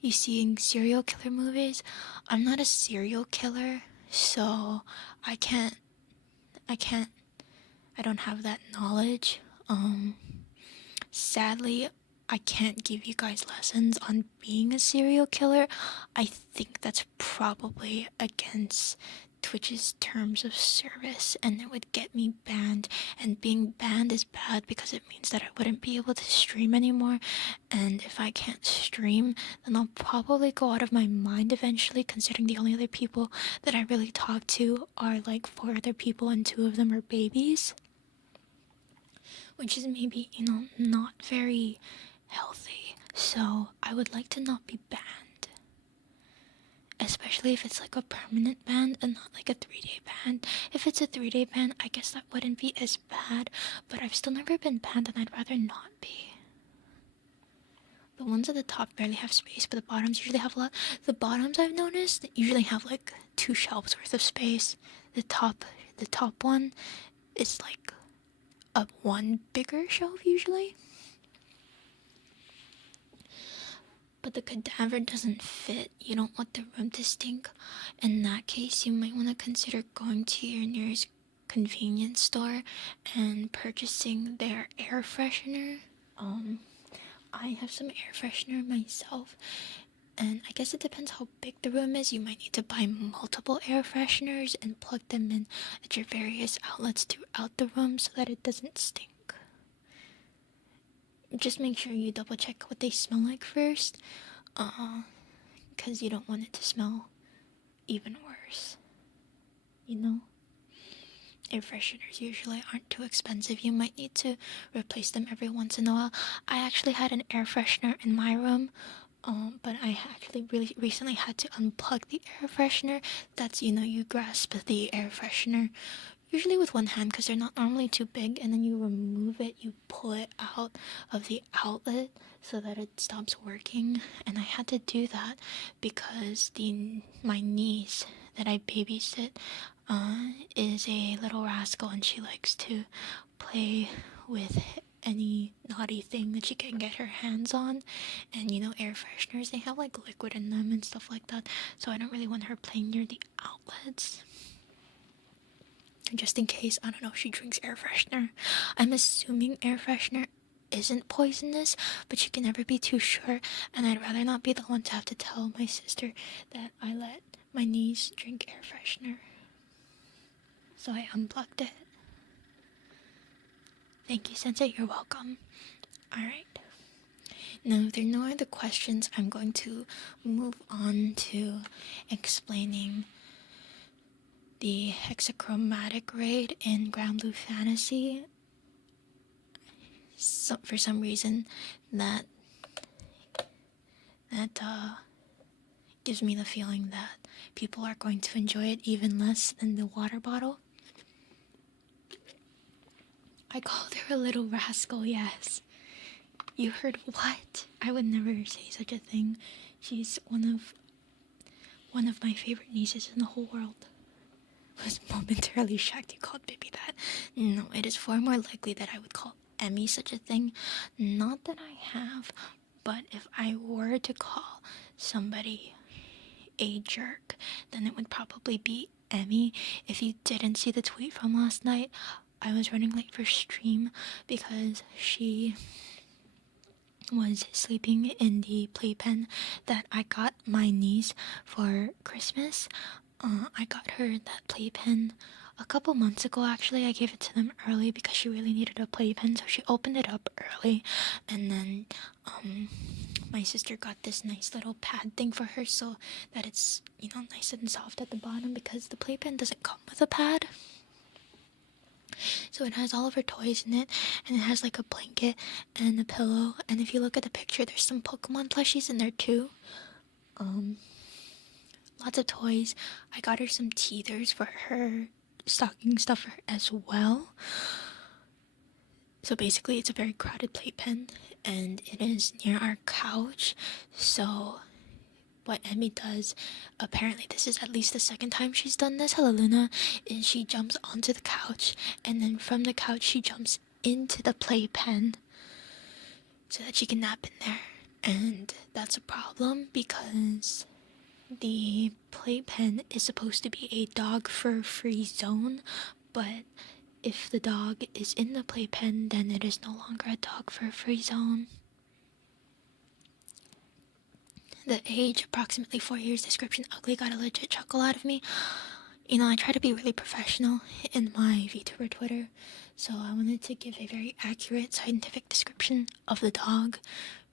You see in serial killer movies? I'm not a serial killer, so I don't have that knowledge. Sadly, I can't give you guys lessons on being a serial killer. I think that's probably against Twitch's terms of service, and it would get me banned. And being banned is bad because it means that I wouldn't be able to stream anymore. And if I can't stream, then I'll probably go out of my mind eventually, considering the only other people that I really talk to are like 4 other people and 2 of them are babies. Which is maybe, not very healthy. So I would like to not be banned. Especially if it's like a permanent ban and not like a 3-day ban. If it's a 3-day ban, I guess that wouldn't be as bad, but I've still never been banned and I'd rather not be. The ones at the top barely have space, but the bottoms usually have a lot. The bottoms, I've noticed, usually have like 2 shelves worth of space. The top one is like a 1 bigger shelf usually. But the cadaver doesn't fit. You don't want the room to stink. In that case, you might want to consider going to your nearest convenience store and purchasing their air freshener. I have some air freshener myself, and I guess it depends how big the room is. You might need to buy multiple air fresheners and plug them in at your various outlets throughout the room so that it doesn't stink. Just make sure you double check what they smell like first, because you don't want it to smell even worse, Air fresheners usually aren't too expensive. You might need to replace them every once in a while. I actually had an air freshener in my room, but I actually really recently had to unplug the air freshener. That's, you grasp the air freshener usually with one hand because they're not normally too big, and then you remove it, you pull it out of the outlet so that it stops working. And I had to do that because my niece that I babysit is a little rascal, and she likes to play with any naughty thing that she can get her hands on. And air fresheners, they have like liquid in them and stuff like that, so I don't really want her playing near the outlets. Just in case, I don't know, she drinks air freshener. I'm assuming air freshener isn't poisonous, but you can never be too sure, and I'd rather not be the one to have to tell my sister that I let my niece drink air freshener. So I unplugged it. Thank you, Sensei, you're welcome. Alright. Now, if there are no other questions, I'm going to move on to explaining the hexachromatic raid in Granblue Fantasy. So, for some reason, that gives me the feeling that people are going to enjoy it even less than the water bottle. I called her a little rascal, yes. You heard what? I would never say such a thing. She's one of my favorite nieces in the whole world. I was momentarily shocked you called Bibi that. No, it is far more likely that I would call Emmy such a thing. Not that I have, but if I were to call somebody a jerk, then it would probably be Emmy. If you didn't see the tweet from last night, I was running late for stream because she was sleeping in the playpen that I got my niece for Christmas. I got her that playpen a couple months ago, actually. I gave it to them early because she really needed a playpen, so she opened it up early. And then my sister got this nice little pad thing for her so that it's, nice and soft at the bottom, because the playpen doesn't come with a pad. So it has all of her toys in it, and it has like a blanket and a pillow. And if you look at the picture, there's some Pokemon plushies in there too. Lots of toys. I got her some teethers for her stocking stuffer as well. So basically, it's a very crowded playpen, and it is near our couch. So what Emmy does, apparently this is at least the second time she's done this, hello Luna, is she jumps onto the couch, and then from the couch she jumps into the playpen so that she can nap in there. And that's a problem because the playpen is supposed to be a dog fur free zone, but if the dog is in the playpen, then it is no longer a dog fur free zone. The age, approximately 4 years. Description, ugly, got a legit chuckle out of me. I try to be really professional in my VTuber Twitter, so I wanted to give a very accurate scientific description of the dog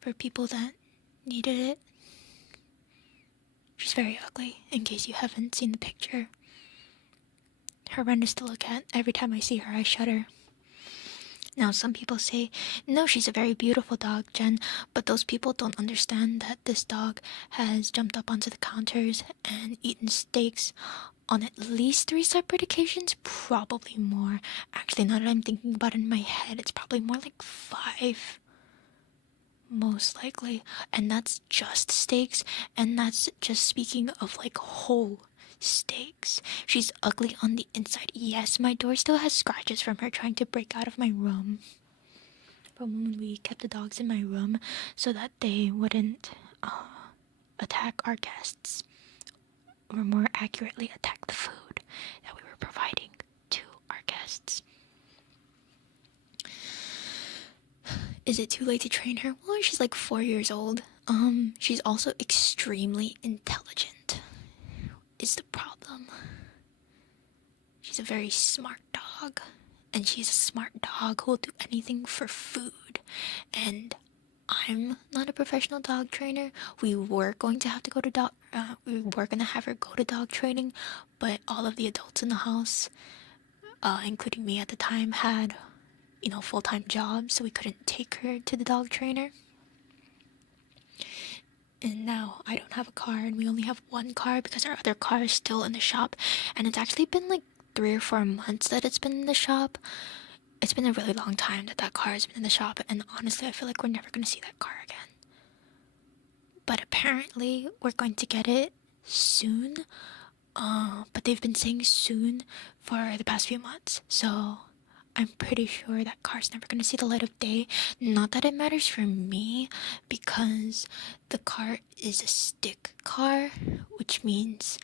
for people that needed it. She's very ugly, in case you haven't seen the picture. Horrendous to look at. Every time I see her, I shudder. Now, some people say, no, she's a very beautiful dog, Jen, but those people don't understand that this dog has jumped up onto the counters and eaten steaks on at least 3 separate occasions, probably more. Actually, now that I'm thinking about it in my head, it's probably more like 5. Most likely. And that's just steaks, and that's just speaking of like whole steaks. She's ugly on the inside. Yes, my door still has scratches from her trying to break out of my room from when we kept the dogs in my room so that they wouldn't attack our guests, or more accurately, attack the food that we were providing to our guests. Is it too late to train her? Well, she's like 4 years old. She's also extremely intelligent, is the problem. She's a very smart dog, and she's a smart dog who will do anything for food. And I'm not a professional dog trainer. We were going to have her go to dog training, but all of the adults in the house, including me at the time, had full-time jobs, so we couldn't take her to the dog trainer. And now I don't have a car, and we only have one car because our other car is still in the shop, and it's actually been like 3 or 4 months that it's been in the shop. It's been a really long time that car has been in the shop, and honestly I feel like we're never going to see that car again. But apparently we're going to get it soon, but they've been saying soon for the past few months, so I'm pretty sure that car's never gonna see the light of day. Not that it matters for me, because the car is a stick car, which means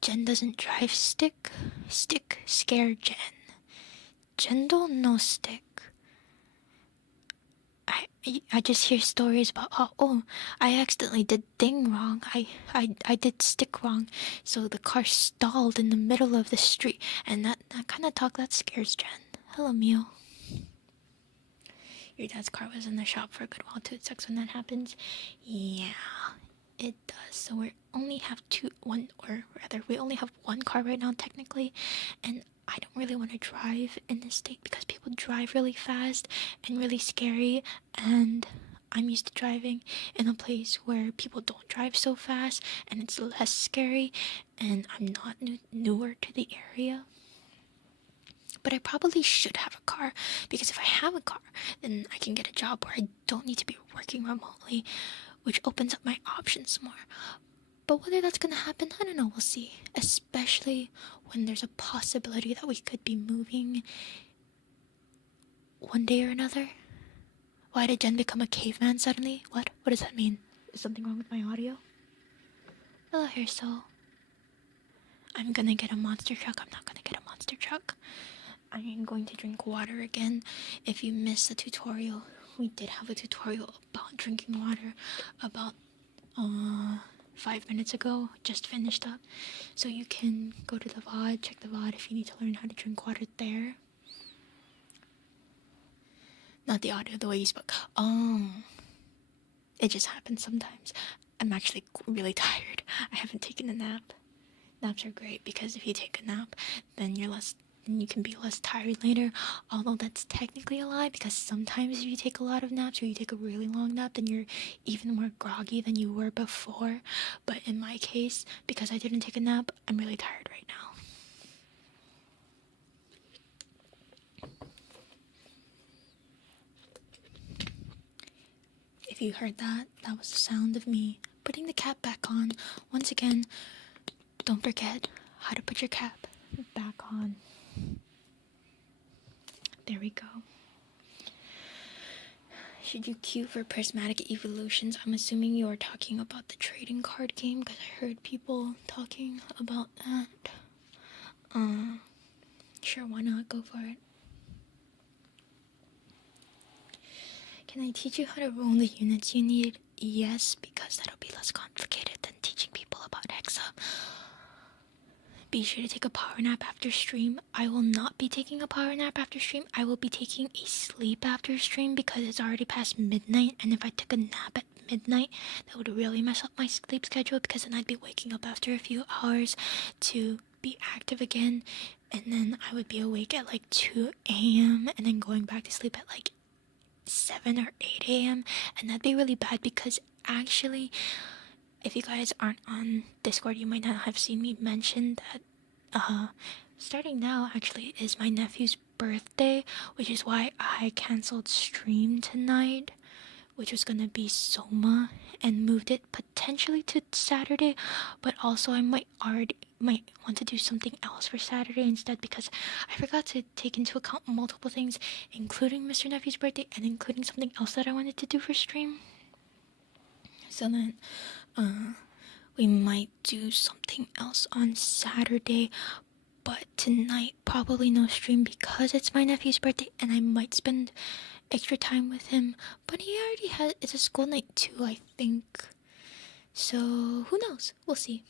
Jen doesn't drive stick. Stick scare Jen. Jen don't know stick. I just hear stories about how, I accidentally did thing wrong. I did stick wrong, so the car stalled in the middle of the street, and that kind of talk that scares Jen. Hello, Mio. Your dad's car was in the shop for a good while too. It sucks when that happens. Yeah, it does. So we only have one car right now technically, and I don't really want to drive in this state because people drive really fast and really scary, and I'm used to driving in a place where people don't drive so fast and it's less scary, and I'm not newer to the area. But I probably should have a car, because if I have a car, then I can get a job where I don't need to be working remotely, which opens up my options more. But whether that's gonna happen, I don't know, we'll see. Especially when there's a possibility that we could be moving one day or another. Why did Jen become a caveman suddenly? What does that mean? Is something wrong with my audio? Hello, hair soul. I'm gonna get a monster truck. I'm not gonna get a monster truck. I am going to drink water again. If you missed the tutorial, we did have a tutorial about drinking water about 5 minutes ago, just finished up. So you can go to the VOD, check the VOD if you need to learn how to drink water there. Not the audio, the way you spoke. It just happens sometimes. I'm actually really tired. I haven't taken a nap. Naps are great because if you take a nap, then you can be less tired later, although that's technically a lie, because sometimes if you take a lot of naps or you take a really long nap, then you're even more groggy than you were before. But in my case, because I didn't take a nap, I'm really tired right now. If you heard that, that was the sound of me putting the cap back on. Once again, don't forget how to put your cap back on. There we go. Should you queue for prismatic evolutions? I'm assuming you are talking about the trading card game, because I heard people talking about that. Sure, why not? Go for it. Can I teach you how to roll the units you need? Yes, because that'll be less complicated than teaching people about Hexa. be sure to take a power nap after stream. I will not be taking a power nap after stream. I will be taking a sleep after stream because it's already past midnight, and if I took a nap at midnight, that would really mess up my sleep schedule, because then I'd be waking up after a few hours to be active again, and then I would be awake at like 2 a.m. and then going back to sleep at like 7 or 8 a.m. and that'd be really bad, because actually, if you guys aren't on Discord, you might not have seen me mention that starting now actually is my nephew's birthday, which is why I canceled stream tonight, which was gonna be Soma, and moved it potentially to Saturday, but also I might want to do something else for Saturday instead, because I forgot to take into account multiple things, including Mr. Nephew's birthday and including something else that I wanted to do for stream. So then we might do something else on Saturday, but tonight probably no stream because it's my nephew's birthday, and I might spend extra time with him, but he already has, it's a school night too, I think, so who knows, we'll see.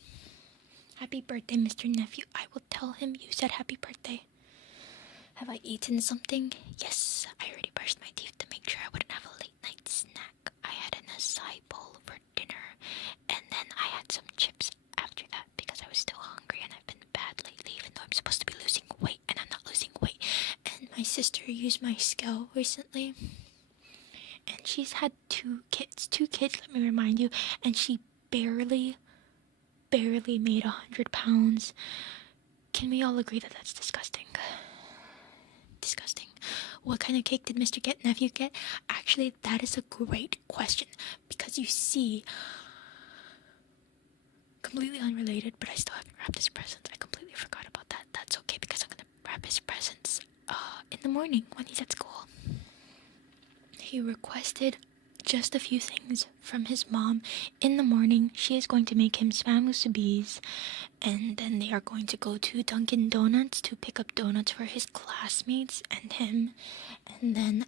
Happy birthday, Mr. Nephew. I will tell him you said happy birthday. Have I eaten something? Yes, I already brushed my teeth to make sure I wouldn't have a late night snack. I had an acai bowl for dinner, and then I had some chips after that because I was still hungry, and I've been bad lately, even though I'm supposed to be losing weight, and I'm not losing weight. And my sister used my scale recently, and she's had two kids, let me remind you, and she barely made 100 pounds. Can we all agree that that's disgusting? Disgusting. What kind of cake did Mr. Nephew get? Actually, that is a great question, because you see, completely unrelated, but I still haven't wrapped his presents. I completely forgot about that. That's okay, because I'm gonna wrap his presents in the morning when he's at school. He requested just a few things from his mom. In the morning, she is going to make him spam musubis, and then they are going to go to Dunkin' Donuts to pick up donuts for his classmates and him. And then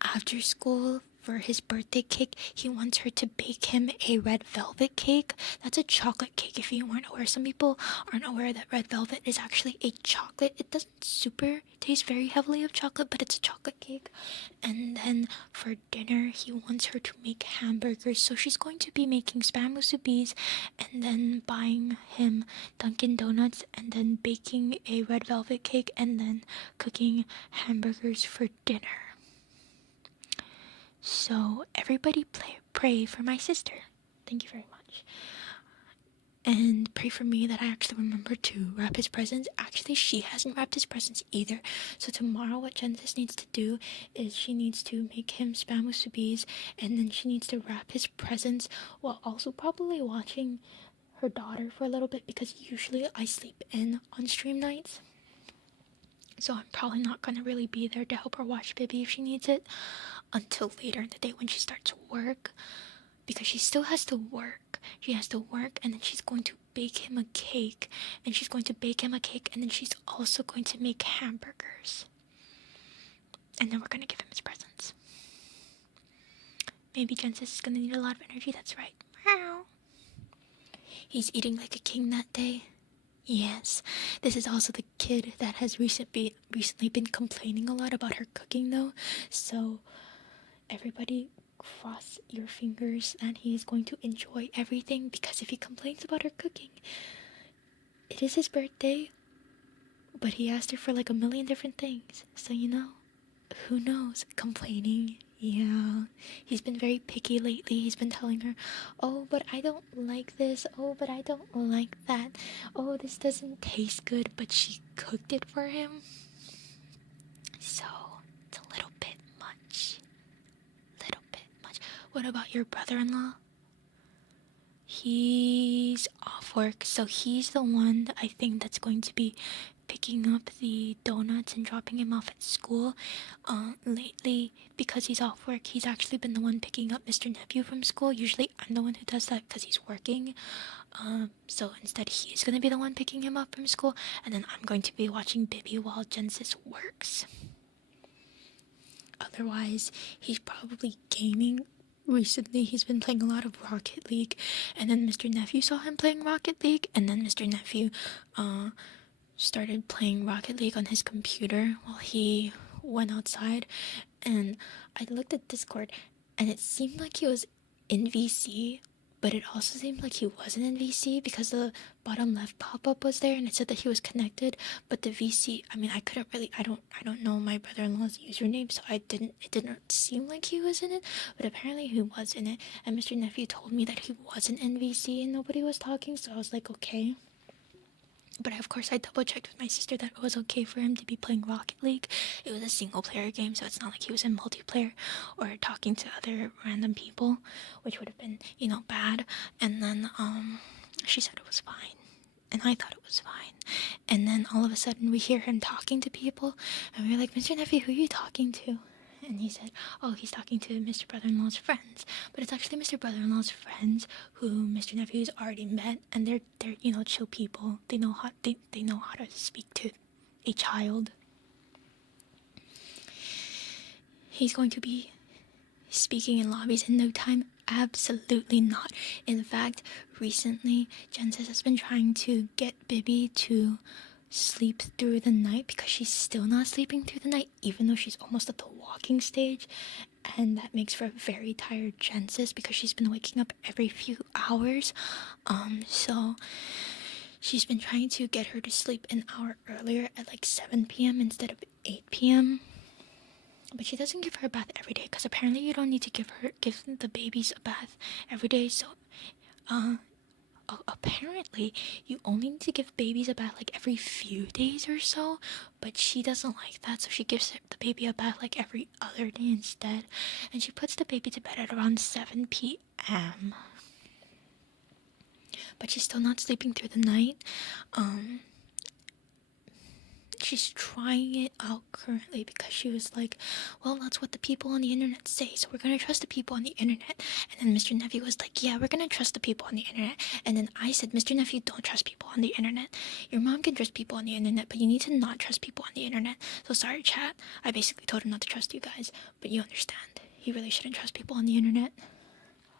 after school, for his birthday cake, he wants her to bake him a red velvet cake. That's a chocolate cake, if you weren't aware. Some people aren't aware that red velvet is actually a chocolate. It doesn't super taste very heavily of chocolate, but it's a chocolate cake. And then for dinner, he wants her to make hamburgers. So she's going to be making spam musubis, and then buying him Dunkin' Donuts, and then baking a red velvet cake, and then cooking hamburgers for dinner. So everybody pray for my sister. Thank you very much. And pray for me that I actually remember to wrap his presents. Actually, she hasn't wrapped his presents either. So tomorrow what Jensis needs to do is she needs to make him spam musubis, and then she needs to wrap his presents while also probably watching her daughter for a little bit, because usually I sleep in on stream nights. So I'm probably not going to really be there to help her watch Bibby if she needs it until later in the day when she starts work, because she still has to work. She has to work, and then she's going to bake him a cake, and then she's also going to make hamburgers. And then we're going to give him his presents. Maybe Jensis is going to need a lot of energy, that's right. Meow. He's eating like a king that day. Yes, this is also the kid that has recently been complaining a lot about her cooking though, so everybody cross your fingers that he's going to enjoy everything, because if he complains about her cooking, it is his birthday, but he asked her for like a million different things, so who knows, complaining. Yeah, he's been very picky lately. He's been telling her, oh, but I don't like this. Oh, but I don't like that. Oh, this doesn't taste good, but she cooked it for him. So, it's a little bit much. What about your brother-in-law? He's off work, so he's the one that I think that's going to be picking up the donuts and dropping him off at school. Lately, because he's off work, he's actually been the one picking up Mr. Nephew from school. Usually I'm the one who does that because he's working. So instead he's going to be the one picking him up from school, and then I'm going to be watching Bibby while Jensis works. Otherwise, he's probably gaming recently he's been playing a lot of Rocket League, and then Mr. Nephew saw him playing Rocket League, and then Mr. Nephew started playing Rocket League on his computer while he went outside. And I looked at Discord, and it seemed like he was in VC, but it also seemed like he wasn't in VC because the bottom left pop-up was there and it said that he was connected. But the VC, I mean, I couldn't really, I don't know my brother-in-law's username, so it didn't seem like he was in it, but apparently he was in it. And Mr. Nephew told me that he wasn't in VC and nobody was talking, so I was like, okay. But of course I double checked with my sister that it was okay for him to be playing Rocket League. It was a single player game, so it's not like he was in multiplayer or talking to other random people, which would have been, bad. And then she said it was fine, and I thought it was fine. And then all of a sudden we hear him talking to people, and we were like, Mr. Nephew, who are you talking to? And he said, oh, he's talking to Mr. Brother-in-law's friends. But it's actually Mr. Brother-in-law's friends who Mr. Nephew's already met, and they're chill people. They know how to speak to a child. He's going to be speaking in lobbies in no time. Absolutely not. In fact, recently Jensen has been trying to get Bibby to sleep through the night because she's still not sleeping through the night, even though she's almost at the walking stage, and that makes for a very tired Jensis because she's been waking up every few hours. So she's been trying to get her to sleep an hour earlier at like 7 p.m. instead of 8 p.m. But she doesn't give her a bath every day because apparently you don't need to give the babies a bath every day. So apparently you only need to give babies a bath like every few days or so, but she doesn't like that, so she gives the baby a bath like every other day instead, and she puts the baby to bed at around 7 p.m. but she's still not sleeping through the night. She's trying it out currently because she was like, well, that's what the people on the internet say, so we're gonna trust the people on the internet. And then Mr. Nephew was like, yeah, we're gonna trust the people on the internet. And then I said, Mr. Nephew, don't trust people on the internet. Your mom can trust people on the internet, but you need to not trust people on the internet. So sorry, chat, I basically told him not to trust you guys, but you understand, he really shouldn't trust people on the internet.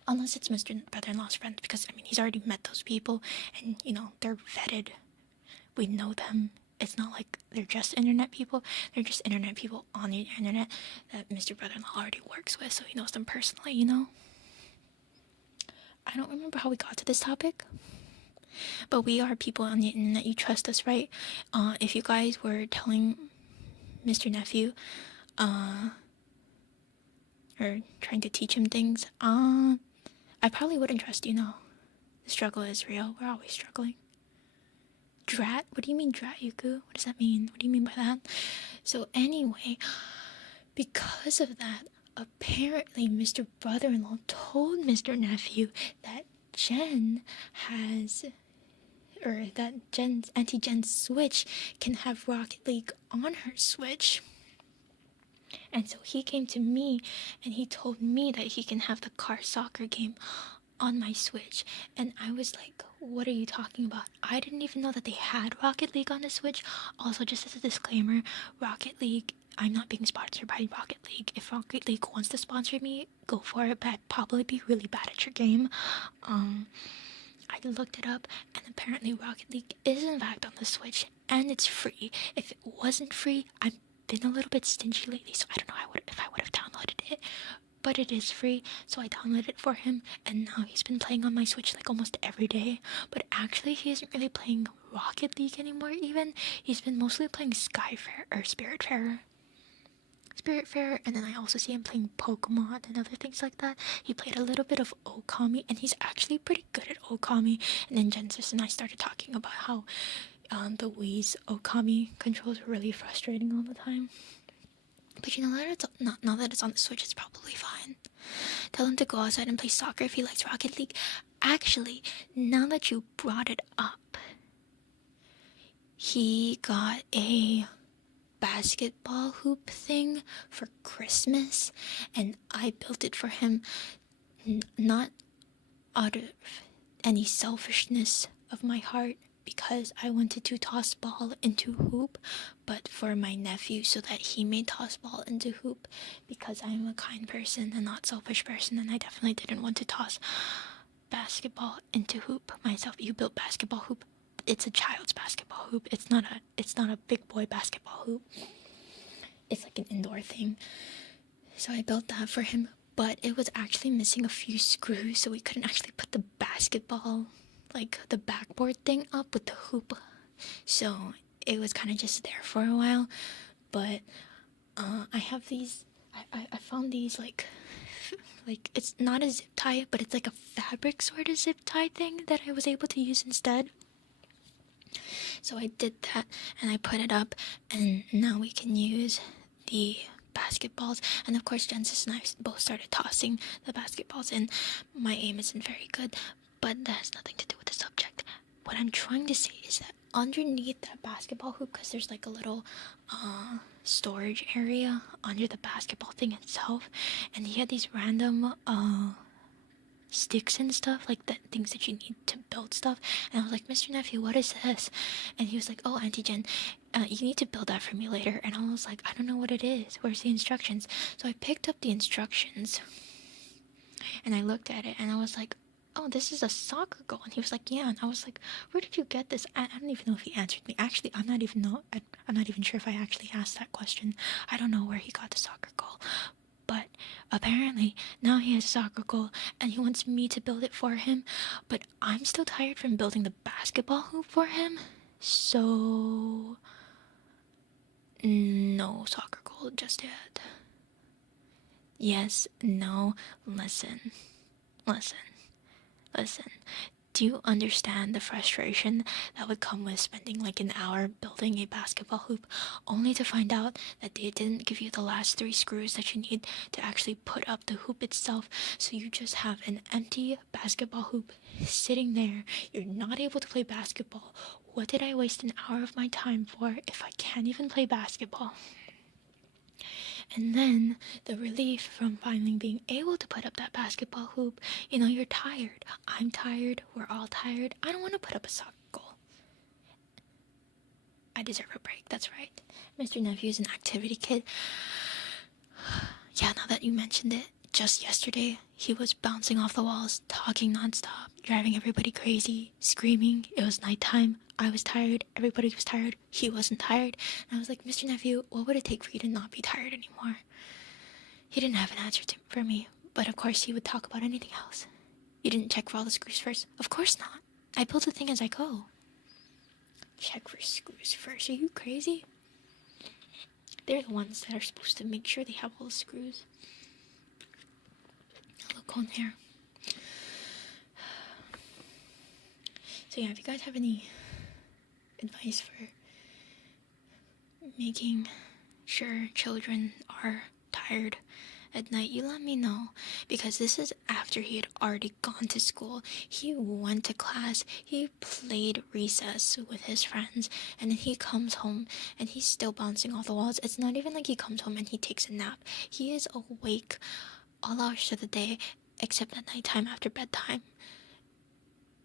Unless it's Mr. Brother-in-law's friends, because I mean, he's already met those people, and they're vetted. We know them. It's not like they're just internet people. They're just internet people on the internet that Mr. Brother-in-law already works with, so he knows them personally, I don't remember how we got to this topic, but we are people on the internet. You trust us, right? If you guys were telling Mr. Nephew, or trying to teach him things, I probably wouldn't trust you, no. The struggle is real. We're always struggling. Drat? What do you mean drat, Yuku? What does that mean? What do you mean by that? So anyway, because of that, apparently Mr. Brother-in-law told Mr. Nephew that Auntie Jen's Switch can have Rocket League on her Switch. And so he came to me and he told me that he can have the car soccer game on my Switch, and I was like, what are you talking about? I didn't even know that they had Rocket League on the Switch. Also, just as a disclaimer, Rocket League, I'm not being sponsored by Rocket League. If Rocket League wants to sponsor me, go for it, but I'd probably be really bad at your game. I looked it up, and apparently Rocket League is in fact on the Switch, and it's free. If it wasn't free, I've been a little bit stingy lately, so I don't know if I would have downloaded it. But it is free, so I downloaded it for him, and now he's been playing on my Switch like almost every day. But actually, he isn't really playing Rocket League anymore even. He's been mostly playing Spiritfarer, and then I also see him playing Pokemon and other things like that. He played a little bit of Okami, and he's actually pretty good at Okami. And then Jensis and I started talking about how the Wii's Okami controls are really frustrating all the time. But now that it's on the Switch, it's probably fine. Tell him to go outside and play soccer if he likes Rocket League. Actually, now that you brought it up, he got a basketball hoop thing for Christmas, and I built it for him, not out of any selfishness of my heart, because I wanted to toss ball into hoop, but for my nephew so that he may toss ball into hoop, because I am a kind person and not selfish person, and I definitely didn't want to toss basketball into hoop myself. You built basketball hoop. It's a child's basketball hoop. It's not a big boy basketball hoop. It's like an indoor thing. So I built that for him, but it was actually missing a few screws, so we couldn't actually put the basketball, like the backboard thing up with the hoop. So it was kind of just there for a while. But I have these, I found these like it's not a zip tie, but it's like a fabric sort of zip tie thing that I was able to use instead. So I did that and I put it up, and now we can use the basketballs. And of course Genesis and I both started tossing the basketballs, and my aim isn't very good, but that has nothing to do with the subject. What I'm trying to say is that underneath that basketball hoop, because there's like a little storage area under the basketball thing itself, and he had these random sticks and stuff, like the things that you need to build stuff. And I was like, Mr. Nephew, what is this? And he was like, oh, Auntie Jen, you need to build that for me later. And I was like, I don't know what it is. Where's the instructions? So I picked up the instructions and I looked at it and I was like, oh, this is a soccer goal. And he was like, yeah. And I was like, where did you get this? I don't even know if he answered me. Actually, I'm not even sure if I actually asked that question. I don't know where he got the soccer goal. But apparently now he has a soccer goal and he wants me to build it for him. But I'm still tired from building the basketball hoop for him. So no soccer goal just yet. Yes, no, listen. Do you understand the frustration that would come with spending like an hour building a basketball hoop, only to find out that they didn't give you the last 3 screws that you need to actually put up the hoop itself, so you just have an empty basketball hoop sitting there. You're not able to play basketball. What did I waste an hour of my time for if I can't even play basketball? And then the relief from finally being able to put up that basketball hoop. You know, you're tired. I'm tired. We're all tired. I don't want to put up a soccer goal. I deserve a break. That's right. Mr. Nephew is an activity kid. Yeah, now that you mentioned it, just yesterday, he was bouncing off the walls, talking nonstop, driving everybody crazy, screaming. It was nighttime. I was tired. Everybody was tired. He wasn't tired. And I was like, Mr. Nephew, what would it take for you to not be tired anymore? He didn't have an answer for me, but of course he would talk about anything else. You didn't check for all the screws first? Of course not. I build the thing as I go. Check for screws first. Are you crazy? They're the ones that are supposed to make sure they have all the screws. Look on there. So yeah, if you guys have any advice for making sure children are tired at night, you let me know, because this is after he had already gone to school. He went to class, he played recess with his friends, and then he comes home and he's still bouncing off the walls. It's not even like he comes home and he takes a nap. He is awake all hours of the day except at nighttime after bedtime,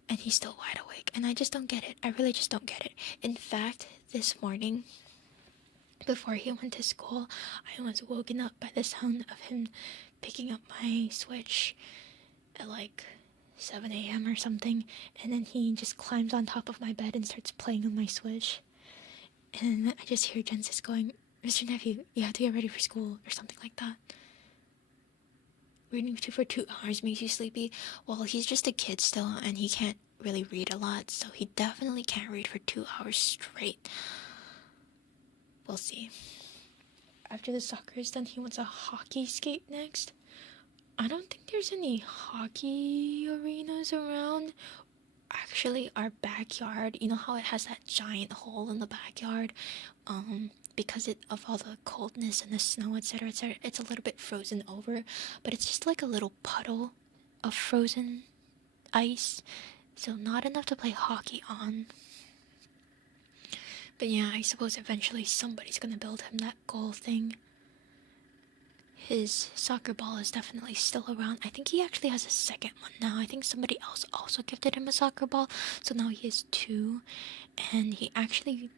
and he's still wide awake, and I just don't get it. I really just don't get it. In fact, this morning before he went to school, I was woken up by the sound of him picking up my Switch at like 7 a.m. or something, and then he just climbs on top of my bed and starts playing on my Switch. And then I just hear Genesis going, Mr. Nephew, you have to get ready for school, or something like that. Reading for 2 hours makes you sleepy. Well, he's just a kid still, and he can't really read a lot, so he definitely can't read for 2 hours straight. We'll see. After the soccer is done, he wants a hockey skate next. I don't think there's any hockey arenas around. Actually, our backyard, you know how it has that giant hole in the backyard? Because of all the coldness and the snow, etc., it's a little bit frozen over, but it's just like a little puddle of frozen ice, so not enough to play hockey on. But yeah, I suppose eventually somebody's gonna build him that goal thing. his soccer ball is definitely still around. I think he actually has a second one now. I think somebody else also gifted him a soccer ball, so now he has two, and he actually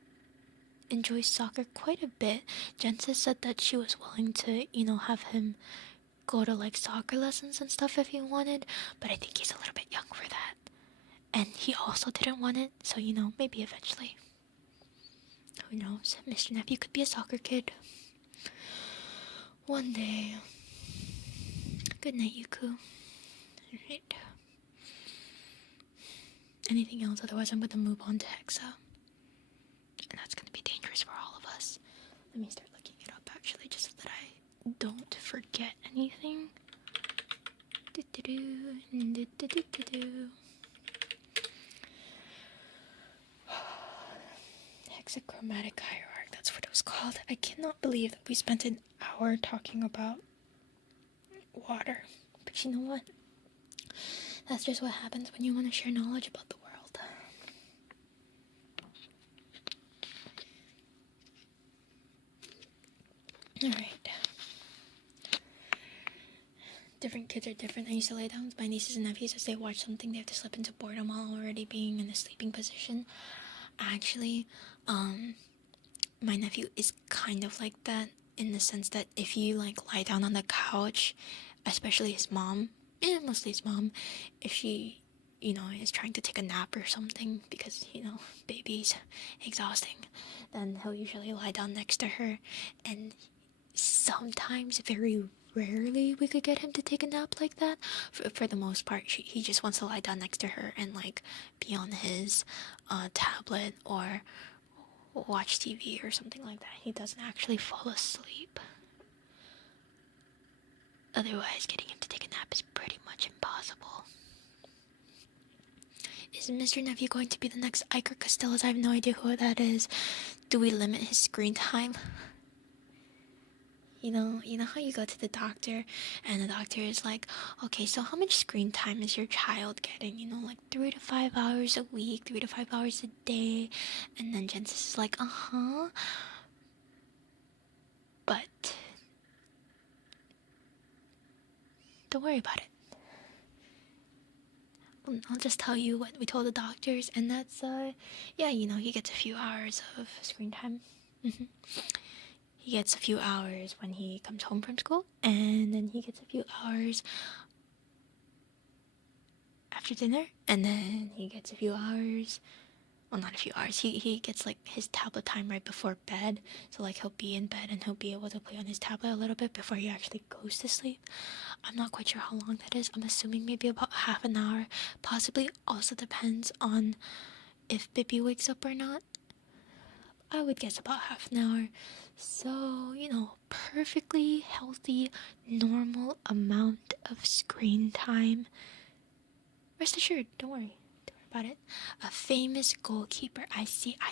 enjoys soccer quite a bit. Jensen said that she was willing to, have him go to like soccer lessons and stuff if he wanted, but I think he's a little bit young for that. And he also didn't want it, so maybe eventually. Who knows? Mr. Nephew could be a soccer kid. One day. Good night, Yuku. Alright. Anything else? Otherwise, I'm going to move on to Hexa. And that's going to be dangerous for all of us. Let me start looking it up, actually, just so that I don't forget anything. Hexachromatic hierarchy, that's what it was called. I cannot believe that we spent an hour talking about water. But you know what? That's just what happens when you want to share knowledge about the world. Alright. Different kids are different. I used to lay down with my nieces and nephews as they watch something. They have to slip into boredom while already being in a sleeping position. Actually, my nephew is kind of like that, in the sense that if you like lie down on the couch, especially his mom, and mostly his mom, if she, is trying to take a nap or something, because, baby's exhausting, then he'll usually lie down next to her, and sometimes, very rarely, we could get him to take a nap like that. For the most part, he just wants to lie down next to her and like be on his tablet or watch TV or something like that. He doesn't actually fall asleep. Otherwise, getting him to take a nap is pretty much impossible. Is Mr. Nephew going to be the next Iker Castells? I have no idea who that is. Do we limit his screen time? You know how you go to the doctor and the doctor is like, okay, so how much screen time is your child getting? Like 3 to 5 hours a week, 3 to 5 hours a day. And then Jensen is like, but don't worry about it. I'll just tell you what we told the doctors, and that's, he gets a few hours of screen time. He gets a few hours when he comes home from school, and then he gets a few hours after dinner, and then he gets a few hours, well, not a few hours, he gets like his tablet time right before bed, so like he'll be in bed and he'll be able to play on his tablet a little bit before he actually goes to sleep. I'm not quite sure how long that is. I'm assuming maybe about half an hour, possibly. Also depends on if Bibi wakes up or not. I would guess about half an hour. So, perfectly healthy, normal amount of screen time. Rest assured, don't worry about it. A famous goalkeeper. I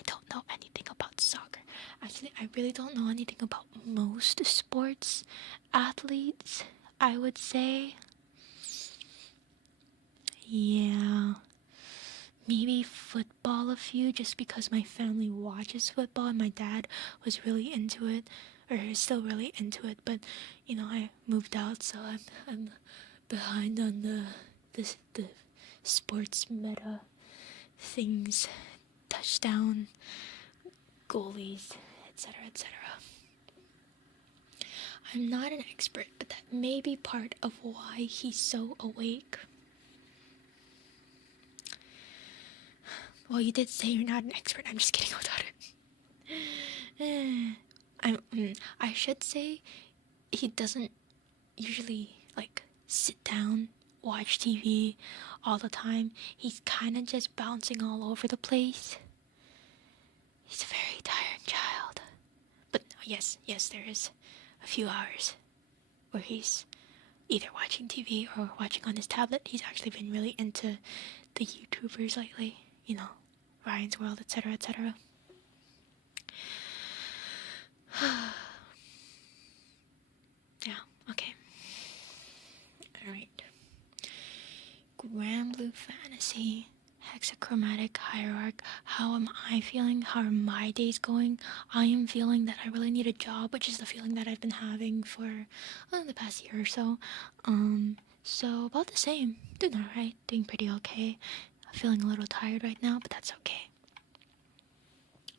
don't know anything about soccer. Actually, I really don't know anything about most sports athletes, I would say. Yeah. Maybe football a few, just because my family watches football and my dad was really into it, or is still really into it, but I moved out, so I'm behind on the sports meta things, touchdown, goalies, etc., etc. I'm not an expert, but that may be part of why he's so awake. Well, you did say you're not an expert. I'm just kidding about it. I should say he doesn't usually like sit down, watch TV all the time. He's kind of just bouncing all over the place. He's a very tired child. But yes, there is a few hours where he's either watching TV or watching on his tablet. He's actually been really into the YouTubers lately, Ryan's World, etc., etc. Yeah, okay. Alright. Granblue Fantasy hexachromatic hierarch. How am I feeling? How are my days going? I am feeling that I really need a job, which is the feeling that I've been having for the past year or so. So about the same. Doing alright, doing pretty okay. Feeling a little tired right now, but that's okay.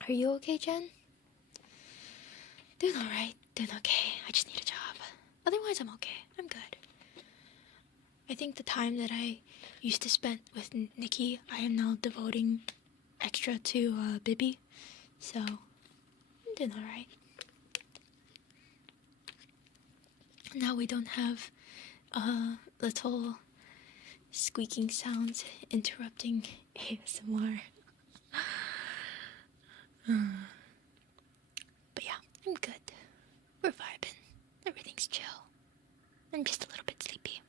Are you okay, Jen? Doing alright, doing okay. I just need a job. Otherwise, I'm okay. I'm good. I think the time that I used to spend with Nikki, I am now devoting extra to Bibby. So, I'm doing alright. Now we don't have little squeaking sounds interrupting ASMR. But yeah, I'm good. We're vibing. Everything's chill. I'm just a little bit sleepy.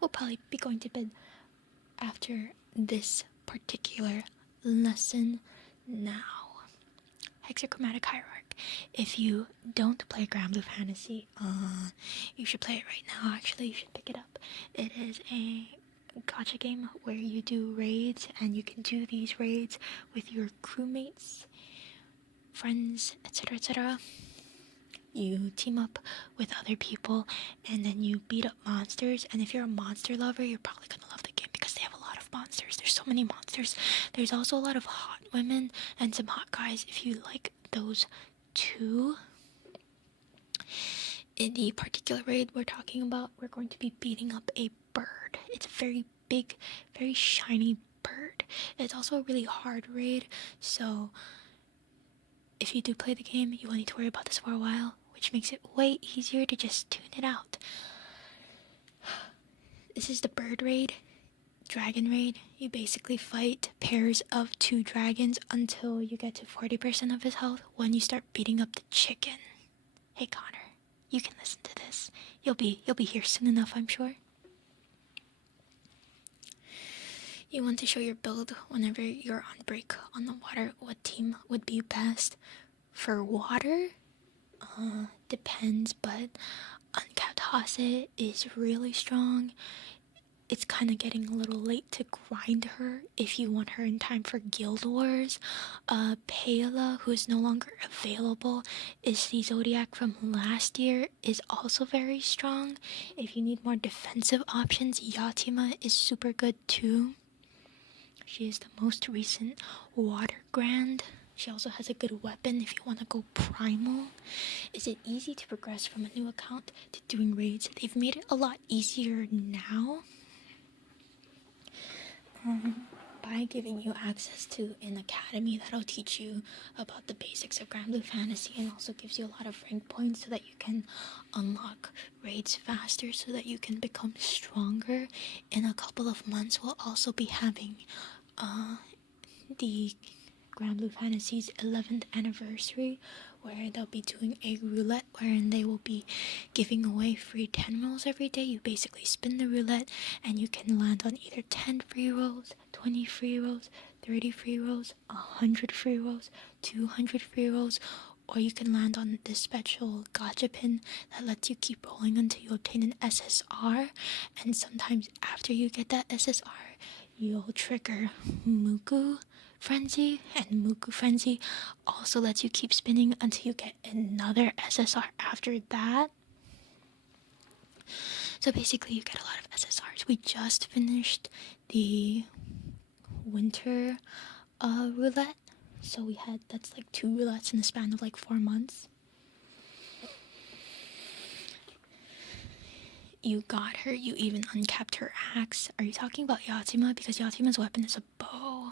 We'll probably be going to bed after this particular lesson now. Hexachromatic hierarch. If you don't play Granblue Fantasy, you should play it right now. Actually, you should pick it up. It is a gacha game where you do raids, and you can do these raids with your crewmates, friends, etc., etc. You team up with other people, and then you beat up monsters. And if you're a monster lover, you're probably gonna love the game because they have a lot of monsters. There's so many monsters. There's also a lot of hot women and some hot guys if you like those too. In the particular raid we're talking about, we're going to be beating up a bird. It's a very big, very shiny bird. It's also a really hard raid, so if you do play the game, you won't need to worry about this for a while, which makes it way easier to just tune it out. This is the bird raid, dragon raid. You basically fight pairs of 2 dragons until you get to 40% of his health when you start beating up the chicken. Hey Connor, you can listen to this. You'll be here soon enough, I'm sure. You want to show your build whenever you're on break on the water. What team would be best? For water, depends, but uncapped Hase is really strong. It's kind of getting a little late to grind her if you want her in time for Guild Wars. Paela, who is no longer available, is the Zodiac from last year, is also very strong. If you need more defensive options, Yatima is super good too. She is the most recent Water Grand. She also has a good weapon if you want to go primal. Is it easy to progress from a new account to doing raids? They've made it a lot easier now. By giving you access to an academy that'll teach you about the basics of Granblue Fantasy, and also gives you a lot of rank points so that you can unlock raids faster, so that you can become stronger. In a couple of months, we'll also be having the Granblue Fantasy's 11th anniversary, where they'll be doing a roulette wherein they will be giving away free 10 rolls every day. You basically spin the roulette and you can land on either 10 free rolls, 20 free rolls, 30 free rolls, 100 free rolls, 200 free rolls, or you can land on this special gacha pin that lets you keep rolling until you obtain an SSR, and sometimes after you get that SSR, you'll trigger Muku Frenzy, and Muku Frenzy also lets you keep spinning until you get another SSR after that. So basically you get a lot of SSRs. We just finished the winter roulette, so that's like 2 roulettes in the span of like 4 months. You got her, you even uncapped her axe. Are you talking about Yatima? Because Yatima's weapon is a bow.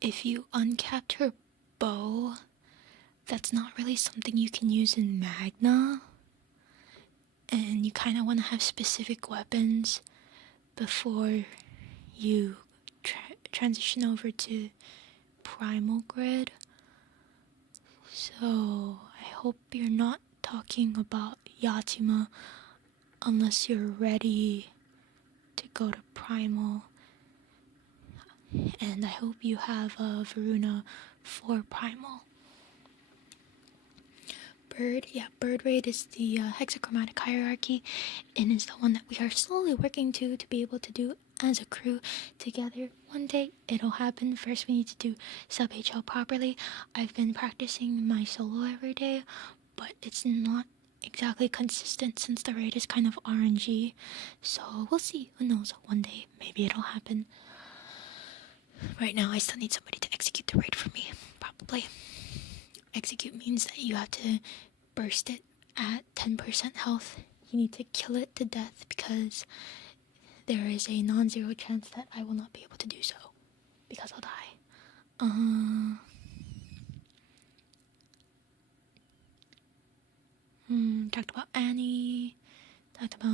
If you uncapped her bow, that's not really something you can use in Magna. And you kind of want to have specific weapons before you transition over to Primal Grid. So I hope you're not talking about Yatima unless you're ready to go to Primal. And I hope you have Varuna for Primal. Bird Raid is the hexachromatic hierarchy, and is the one that we are slowly working to be able to do as a crew together. One day it'll happen. First we need to do sub HL properly. I've been practicing my solo every day, but it's not exactly consistent since the raid is kind of RNG. So we'll see. Who knows? One day maybe it'll happen. Right now I still need somebody to execute the raid for me, probably. Execute means that you have to burst it at 10% health. You need to kill it to death because there is a non-zero chance that I will not be able to do so because I'll die. Talked about Annie. Talked about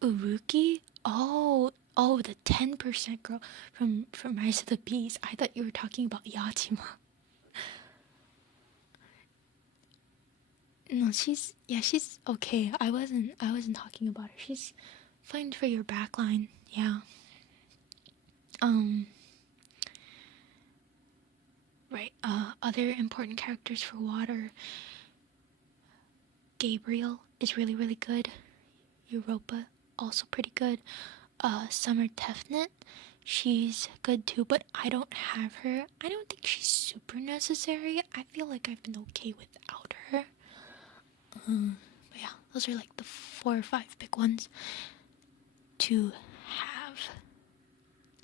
Uruki. Oh, the 10% girl from Rise of the Beast. I thought you were talking about Yatima. No, she's okay. I wasn't talking about her. She's fine for your backline. Yeah. Right. Other important characters for water. Gabriel is really, really good. Europa, also pretty good. Summer Tefnet, she's good too, but I don't have her. I don't think she's super necessary. I feel like I've been okay without her. But yeah, those are like the 4 or 5 big ones to have.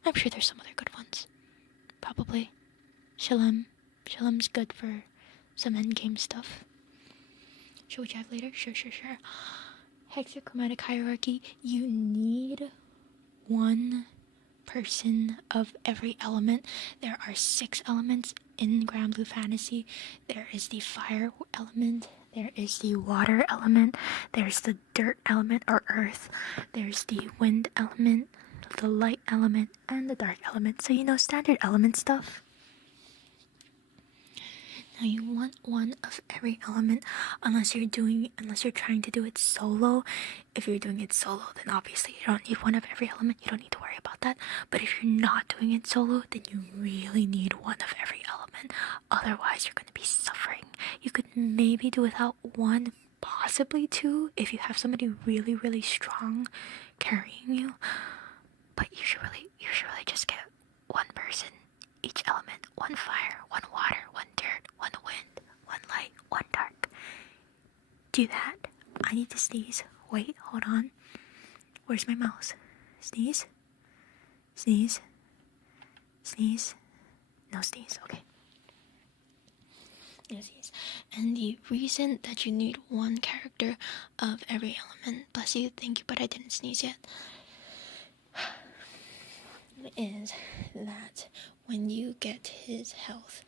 I'm sure there's some other good ones. Probably. Shalem's good for some endgame stuff. Show what you have later? Sure. Hexachromatic hierarchy, you need one person of every element. There are 6 elements in Granblue Fantasy. There is the fire element, there is the water element, there's the dirt element or earth, there's the wind element, the light element, and the dark element. So you know standard element stuff. Now you want one of every element unless you're trying to do it solo. If you're doing it solo, then obviously you don't need one of every element. You don't need to worry about that. But if you're not doing it solo, then you really need one of every element. Otherwise, you're going to be suffering. You could maybe do without one, possibly 2, if you have somebody really, really strong carrying you. But you should really just get one person, each element, one fire, one water, one dirt, one wind, one light, one dark. Do that. I need to sneeze. Wait, hold on. Where's my mouse? Sneeze. Sneeze. Sneeze. No sneeze. Okay. No sneeze. And the reason that you need one character of every element, bless you, thank you, but I didn't sneeze yet, is that when you get his health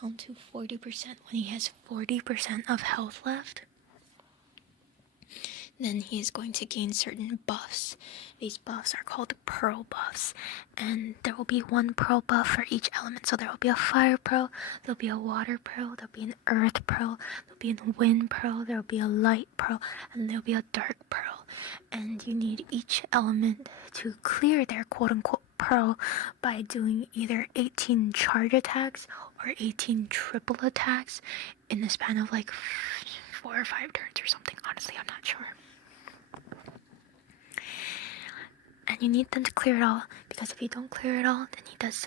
down to 40%, when he has 40% of health left, then he is going to gain certain buffs. These buffs are called pearl buffs, and there will be one pearl buff for each element. So there will be a fire pearl, there'll be a water pearl, there'll be an earth pearl, there'll be a wind pearl, there'll be a light pearl, and there'll be a dark pearl. And you need each element to clear their quote-unquote pearl by doing either 18 charge attacks or 18 triple attacks in the span of like 4 or 5 turns or something. Honestly, I'm not sure. And you need them to clear it all, because if you don't clear it all, then he does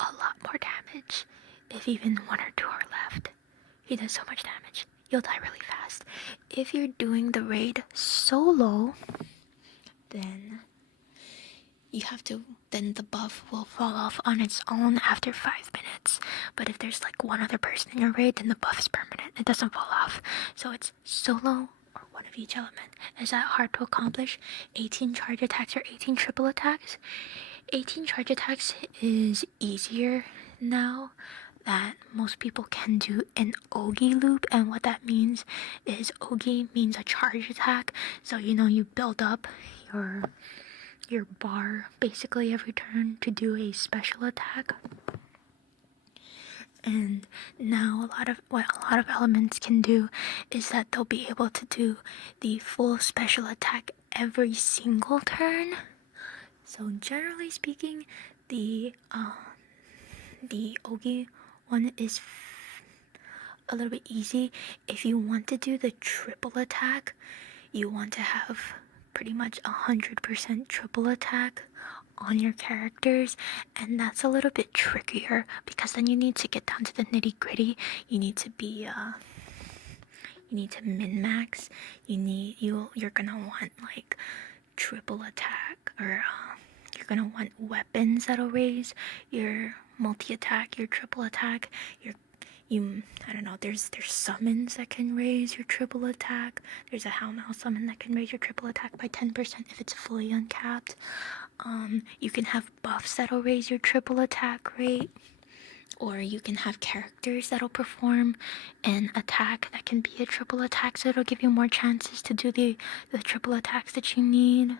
a lot more damage. If even 1 or 2 are left, he does so much damage. You'll die really fast. If you're doing the raid solo, then the buff will fall off on its own after 5 minutes. But if there's like one other person in your raid, then the buff is permanent. It doesn't fall off. So it's solo or one of each element. Is that hard to accomplish? 18 charge attacks or 18 triple attacks? 18 charge attacks is easier now that most people can do an Ogi loop, and what that means is Ogi means a charge attack. So you build up your bar basically every turn to do a special attack. And now what a lot of elements can do is that they'll be able to do the full special attack every single turn. So generally speaking, the Ogi one is a little bit easy. If you want to do the triple attack, you want to have pretty much 100% triple attack on your characters, and that's a little bit trickier because then you need to get down to the nitty-gritty. You need to be you need to min-max. You're gonna want like triple attack, or you're gonna want weapons that'll raise your multi-attack, your triple attack, I don't know, there's summons that can raise your triple attack. There's a Howlmouse summon that can raise your triple attack by 10% if it's fully uncapped. You can have buffs that'll raise your triple attack rate, or you can have characters that'll perform an attack that can be a triple attack, so it'll give you more chances to do the triple attacks that you need.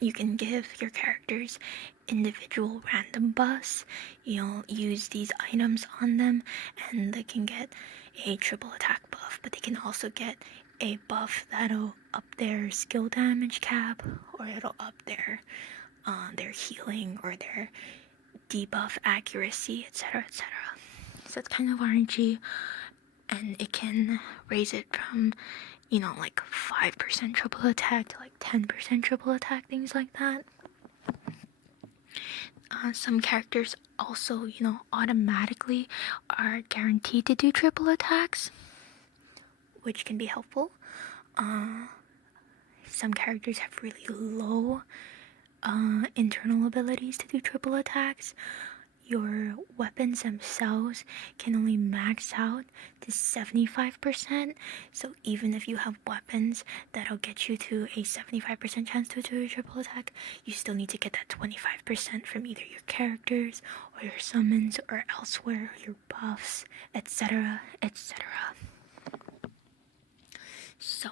You can give your characters individual random buffs. You'll use these items on them and they can get a triple attack buff, but they can also get a buff that'll up their skill damage cap, or it'll up their healing or their debuff accuracy, etc, etc. So it's kind of RNG, and it can raise it from, you know, like 5% triple attack to like 10% triple attack, things like that. Some characters also, you know, automatically are guaranteed to do triple attacks, which can be helpful. Some characters have really low internal abilities to do triple attacks. Your weapons themselves can only max out to 75%, so even if you have weapons that'll get you to a 75% chance to do a triple attack, you still need to get that 25% from either your characters or your summons or elsewhere, your buffs, etc, etc. So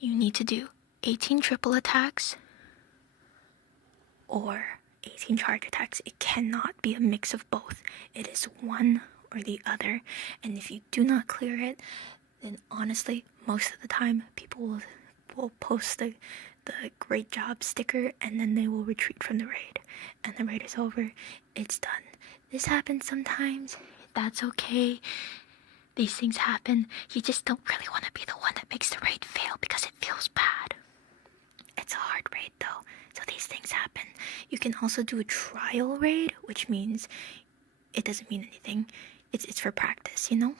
you need to do 18 triple attacks or 18 charge attacks. It cannot be a mix of both. It is one or the other, and if you do not clear it, then honestly, most of the time, people will post the great job sticker, and then they will retreat from the raid, and the raid is over. It's done. This happens sometimes. That's okay. These things happen. You just don't really want to be the one that makes the raid fail because it feels bad. It's a hard raid though, so these things happen. You can also do a trial raid, which means it doesn't mean anything. It's for practice, you know?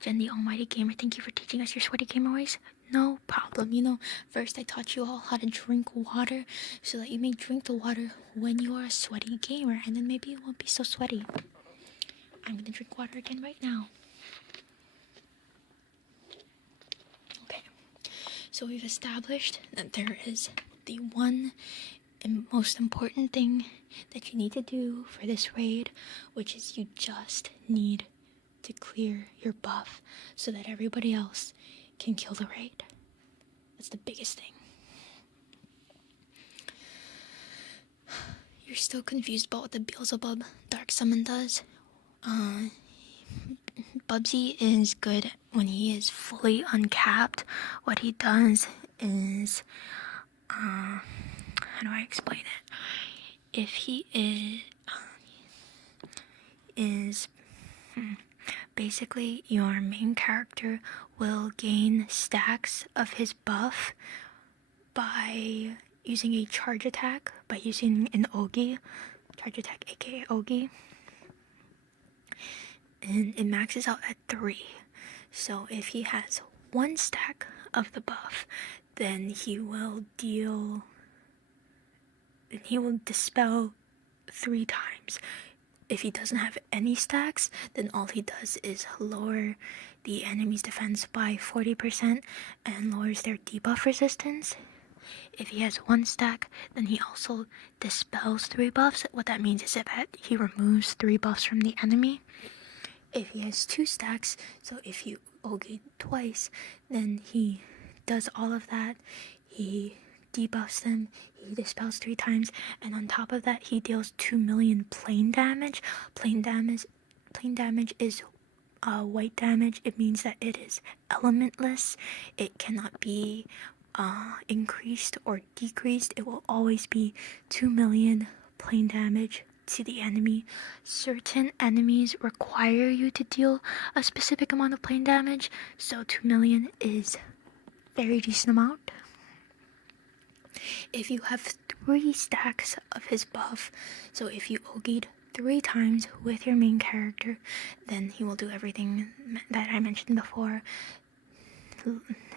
Jen, the almighty gamer, thank you for teaching us your sweaty gamer ways. No problem, you know. First I taught you all how to drink water so that you may drink the water when you are a sweaty gamer, and then maybe it won't be so sweaty. I'm gonna drink water again right now. Okay, so we've established that there is the one and most important thing that you need to do for this raid, which is you just need to clear your buff so that everybody else can kill the raid. That's the biggest thing. You're still confused about what the Beelzebub Dark Summon does? Bubsy is good when he is fully uncapped. What he does is, how do I explain it? If he is basically your main character will gain stacks of his buff by using a charge attack, by using an Ogi, charge attack aka Ogi, and it maxes out at 3. So if he has 1 stack of the buff, then he will dispel 3 times. If he doesn't have any stacks, then all he does is lower the enemy's defense by 40% and lowers their debuff resistance. If he has 1 stack, then he also dispels 3 buffs. What that means is that he removes 3 buffs from the enemy. If he has 2 stacks, so if you Ogi twice, then he does all of that. He debuffs them, he dispels 3 times, and on top of that, he deals 2 million plain damage. Plain damage is white damage. It means that it is elementless. It cannot be increased or decreased. It will always be 2 million plain damage to the enemy. Certain enemies require you to deal a specific amount of plain damage, so 2 million is very decent amount. If you have 3 stacks of his buff, so if you OG'd 3 times with your main character, then he will do everything that I mentioned before.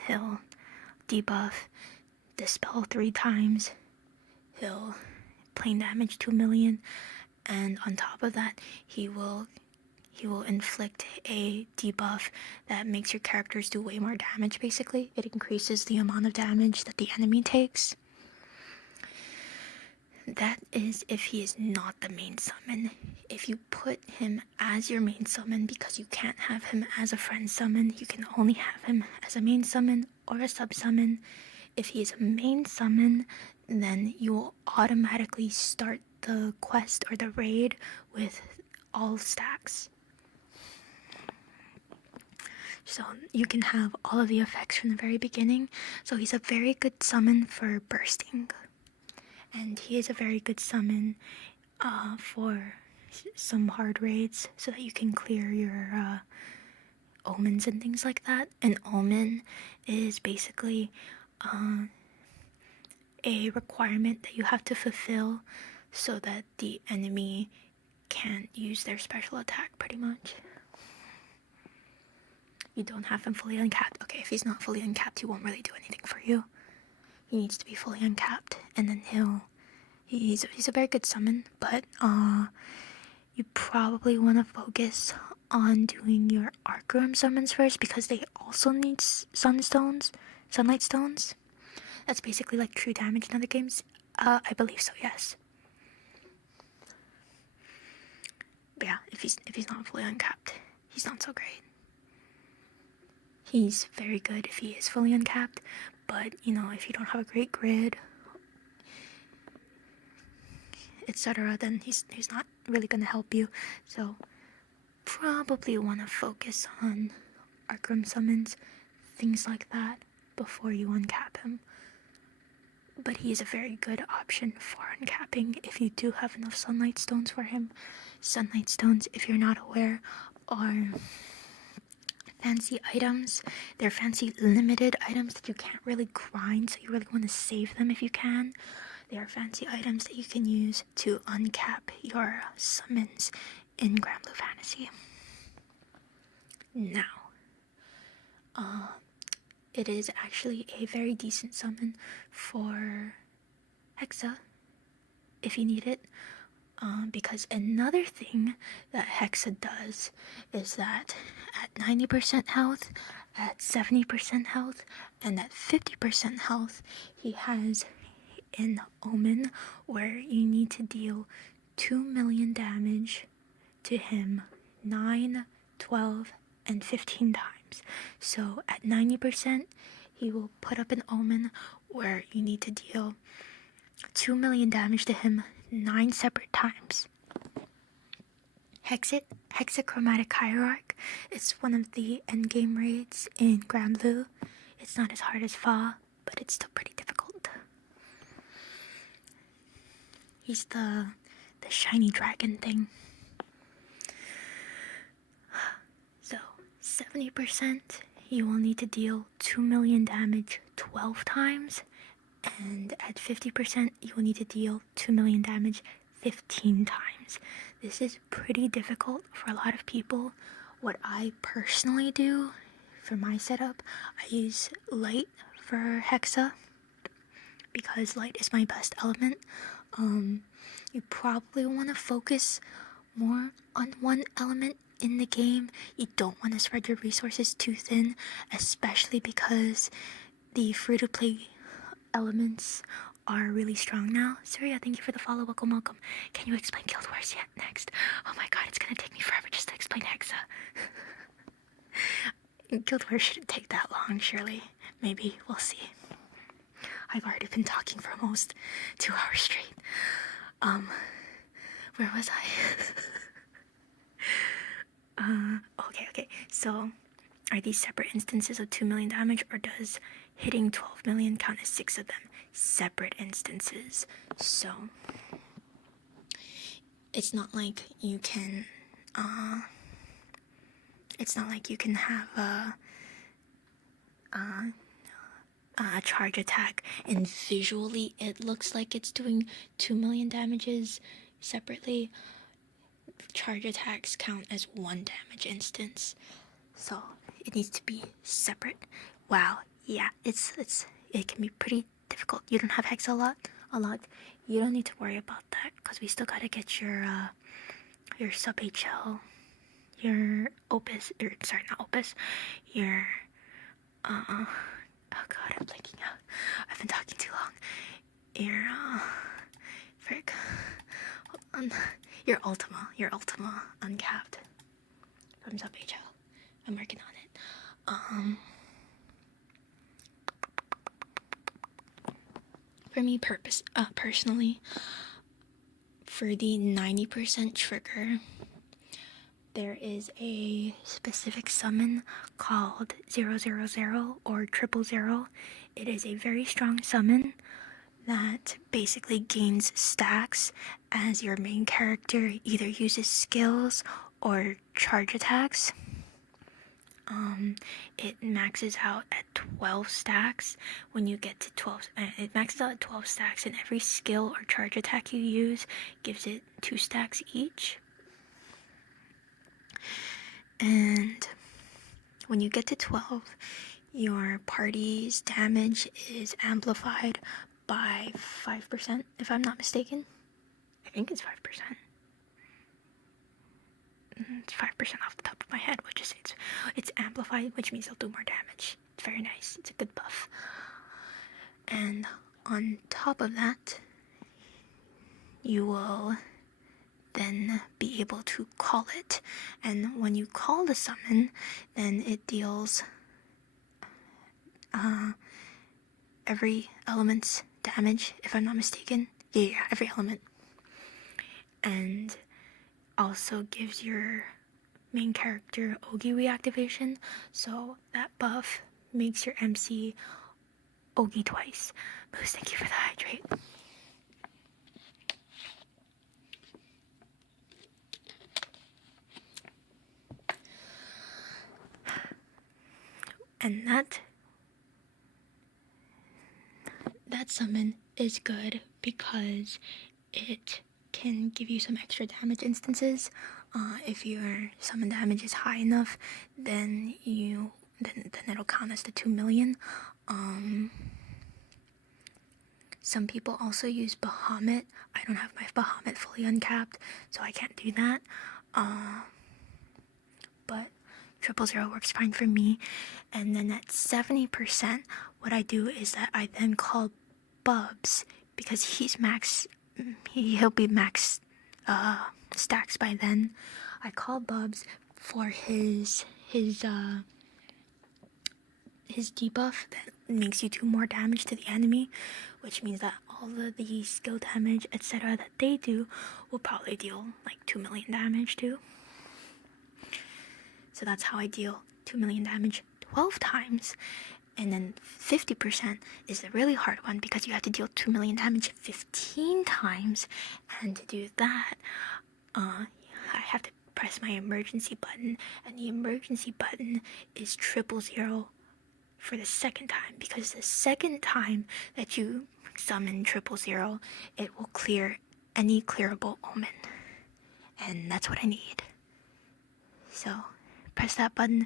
He'll debuff, dispel 3 times, he'll plain damage 2 million, and on top of that, he will inflict a debuff that makes your characters do way more damage. Basically, it increases the amount of damage that the enemy takes. That is if he is not the main summon. If you put him as your main summon, because you can't have him as a friend summon, you can only have him as a main summon or a sub summon. If he is a main summon, then you will automatically start the quest or the raid with all stacks. So you can have all of the effects from the very beginning. So he's a very good summon for bursting. And he is a very good summon for some hard raids, so that you can clear your omens and things like that. An omen is basically a requirement that you have to fulfill so that the enemy can't use their special attack, pretty much. You don't have him fully uncapped. Okay, if he's not fully uncapped, he won't really do anything for you. He needs to be fully uncapped, and then he's a very good summon, but you probably want to focus on doing your arc room summons first, because they also need sunlight stones. That's basically like true damage in other games. I believe so, yes. But yeah, if he's not fully uncapped, he's not so great. He's very good if he is fully uncapped, but you know, if you don't have a great grid, etc., then he's not really gonna help you. So probably want to focus on arc room summons, things like that, before you uncap him. But he is a very good option for uncapping if you do have enough sunlight stones for him. Sunlight stones, if you're not aware, are fancy items. They're fancy limited items that you can't really grind, so you really want to save them if you can. They are fancy items that you can use to uncap your summons in Granblue Fantasy. Now, it is actually a very decent summon for Hexa, if you need it. Because another thing that Hexa does is that at 90% health, at 70% health, and at 50% health, he has an omen where you need to deal 2 million damage to him 9, 12, and 15 times. So at 90%, he will put up an omen where you need to deal 2 million damage to him 9 separate times. Hexachromatic Hierarch is one of the endgame raids in Granblue. It's not as hard as Fa, but it's still pretty difficult. He's the shiny dragon thing. So 70%, you will need to deal 2 million damage 12 times, and at 50%, you will need to deal 2 million damage 15 times. This is pretty difficult for a lot of people. What I personally do for my setup, I use light for Hexa, because light is my best element. You probably want to focus more on one element in the game. You don't want to spread your resources too thin, especially because the free-to-play elements are really strong now. Surya, thank you for the follow. Welcome. Can you explain Guild Wars yet? Next. Oh my god, it's gonna take me forever just to explain Hexa. Guild Wars shouldn't take that long, surely. Maybe, we'll see. I've already been talking for almost 2 hours straight. Where was I? Okay. So, are these separate instances of 2 million damage, or does hitting 12 million count as 6 of them? Separate instances. So, it's not like you can, have charge attack, and visually it looks like it's doing 2 million damages separately, charge attacks count as 1 damage instance. So it needs to be separate. Wow, yeah, it can be pretty difficult. You don't have hex a lot. You don't need to worry about that because we still gotta get your sub HL, your opus, or sorry, not opus, your oh god, I'm blanking out. I've been talking too long. Your frick. Hold on. Your Ultima uncapped from sub HL. I'm working on it. For me, personally, for the 90% trigger, there is a specific summon called 000 or 000. It is a very strong summon that basically gains stacks as your main character either uses skills or charge attacks. It maxes out at 12 stacks. When you get to 12, it maxes out at 12 stacks, and every skill or charge attack you use gives it 2 stacks each. And when you get to 12, your party's damage is amplified by 5%, if I'm not mistaken. I think it's 5%. It's 5% off the top of my head, which is it's amplified, which means it'll do more damage. It's very nice. It's a good buff. And on top of that, you will then be able to call it. And when you call the summon, then it deals every element's damage, if I'm not mistaken. Yeah, every element. And also gives your main character Ogi reactivation, so that buff makes your MC Ogi twice. Moose, thank you for the hydrate. And that summon is good because it can give you some extra damage instances. If your summon damage is high enough, then it'll count as the 2 million. Some people also use Bahamut. I don't have my Bahamut fully uncapped, so I can't do that. But 000 works fine for me. And then at 70%, what I do is that I then call Bubs, because he'll be max stacks by then. I call Bubs for his debuff that makes you do more damage to the enemy, which means that all of the skill damage, etc. that they do will probably deal like 2 million damage too. So that's how I deal 2 million damage 12 times. And then 50% is a really hard one because you have to deal 2 million damage 15 times. And to do that, I have to press my emergency button. And the emergency button is 000 for the second time. Because the second time that you summon 000, it will clear any clearable omen. And that's what I need. So press that button,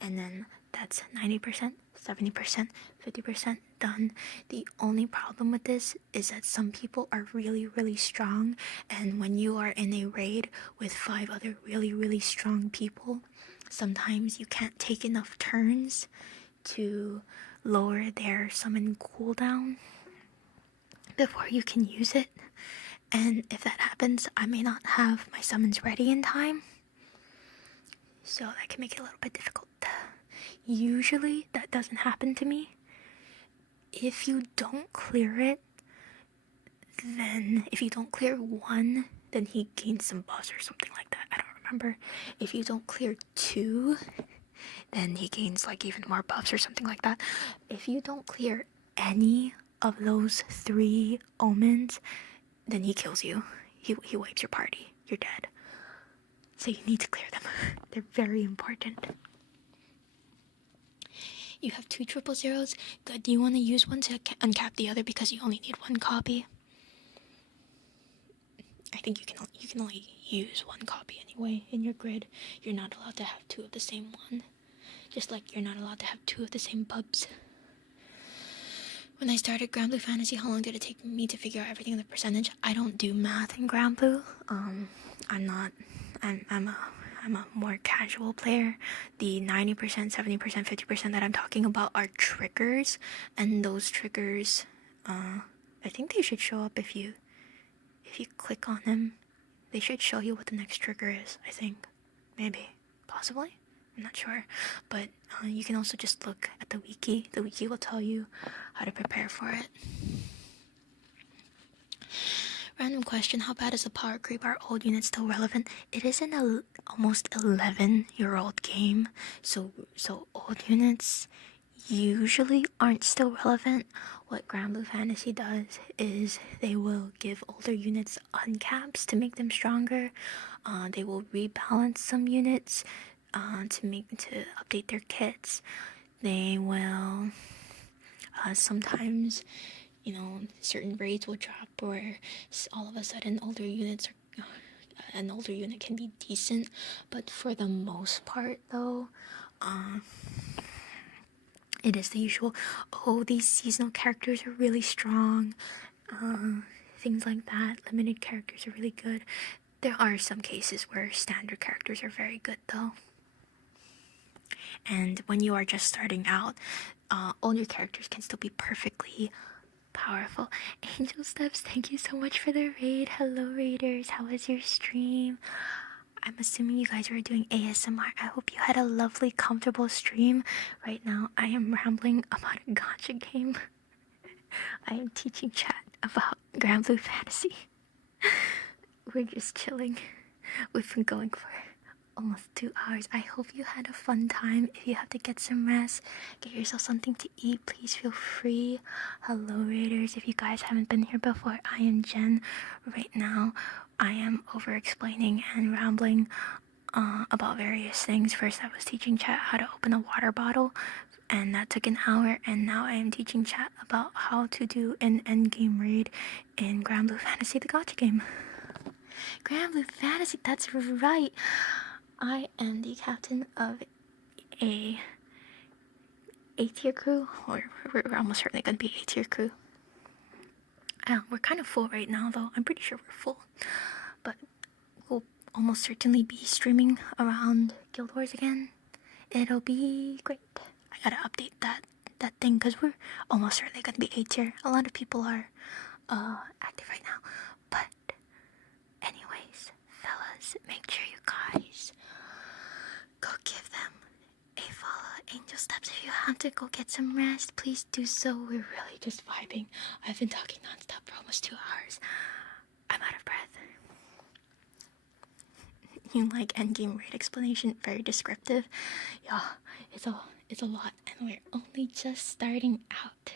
and then that's 90%, 70%, 50% done. The only problem with this is that some people are really, really strong, and when you are in a raid with 5 other really, really strong people, sometimes you can't take enough turns to lower their summon cooldown before you can use it. And if that happens, I may not have my summons ready in time. So that can make it a little bit difficult. Usually that doesn't happen to me. If you don't clear it, then if you don't clear 1, then he gains some buffs or something like that. I don't remember. If you don't clear 2, then he gains like even more buffs or something like that. If you don't clear any of those 3 omens, then he kills you. He wipes your party. You're dead. So you need to clear them. They're very important. You have 2 000s. Good. Do you want to use one to uncap the other because you only need 1 copy? I think you can only use 1 copy anyway in your grid. You're not allowed to have 2 of the same one. Just like you're not allowed to have 2 of the same pubs. When I started Granblue Fantasy, how long did it take me to figure out everything in the percentage? I don't do math in Granblue. I'm a more casual player. The 90%, 70%, 50% that I'm talking about are triggers, and those triggers, I think they should show up if you click on them. They should show you what the next trigger is, I think. Maybe. Possibly? I'm not sure. But you can also just look at the wiki. The wiki will tell you how to prepare for it. Random question, how bad is the power creep? Are old units still relevant? It is an almost 11-year-old game, so old units usually aren't still relevant. What Granblue Fantasy does is they will give older units uncaps to make them stronger. They will rebalance some units to update their kits. They will sometimes, certain raids will drop where all of a sudden an older unit can be decent, but for the most part though, it is the usual, these seasonal characters are really strong, things like that. Limited characters are really good. There are some cases where standard characters are very good though. And when you are just starting out, older characters can still be perfectly powerful. Angel Steps, thank you so much for the raid. Hello raiders, how was your stream? I'm assuming you guys were doing ASMR. I hope you had a lovely, comfortable stream. Right now, I am rambling about a gacha game. I am teaching chat about Granblue Fantasy. We're just chilling. We've been going for almost 2 hours. I hope you had a fun time. If you have to get some rest, get yourself something to eat, please feel free. Hello raiders, if you guys haven't been here before, I am Jen. Right now I am over-explaining and rambling about various things. First I was teaching chat how to open a water bottle, and that took an hour, and now I am teaching chat about how to do an endgame raid in Granblue Fantasy, the gacha game. Granblue Fantasy, that's right. I am the captain of a A-tier crew, or we're almost certainly going to be A-tier crew. We're kind of full right now, though. I'm pretty sure we're full. But we'll almost certainly be streaming around Guild Wars again. It'll be great. I gotta update that thing, because we're almost certainly going to be A-tier. A lot of people are active right now. But anyways, fellas, make sure you guys go give them a follow. Angel Steps, if you have to go get some rest, please do so. We're really just vibing. I've been talking nonstop for almost 2 hours. I'm out of breath. You like endgame raid explanation? Very descriptive. Yeah, it's a lot, and we're only just starting out.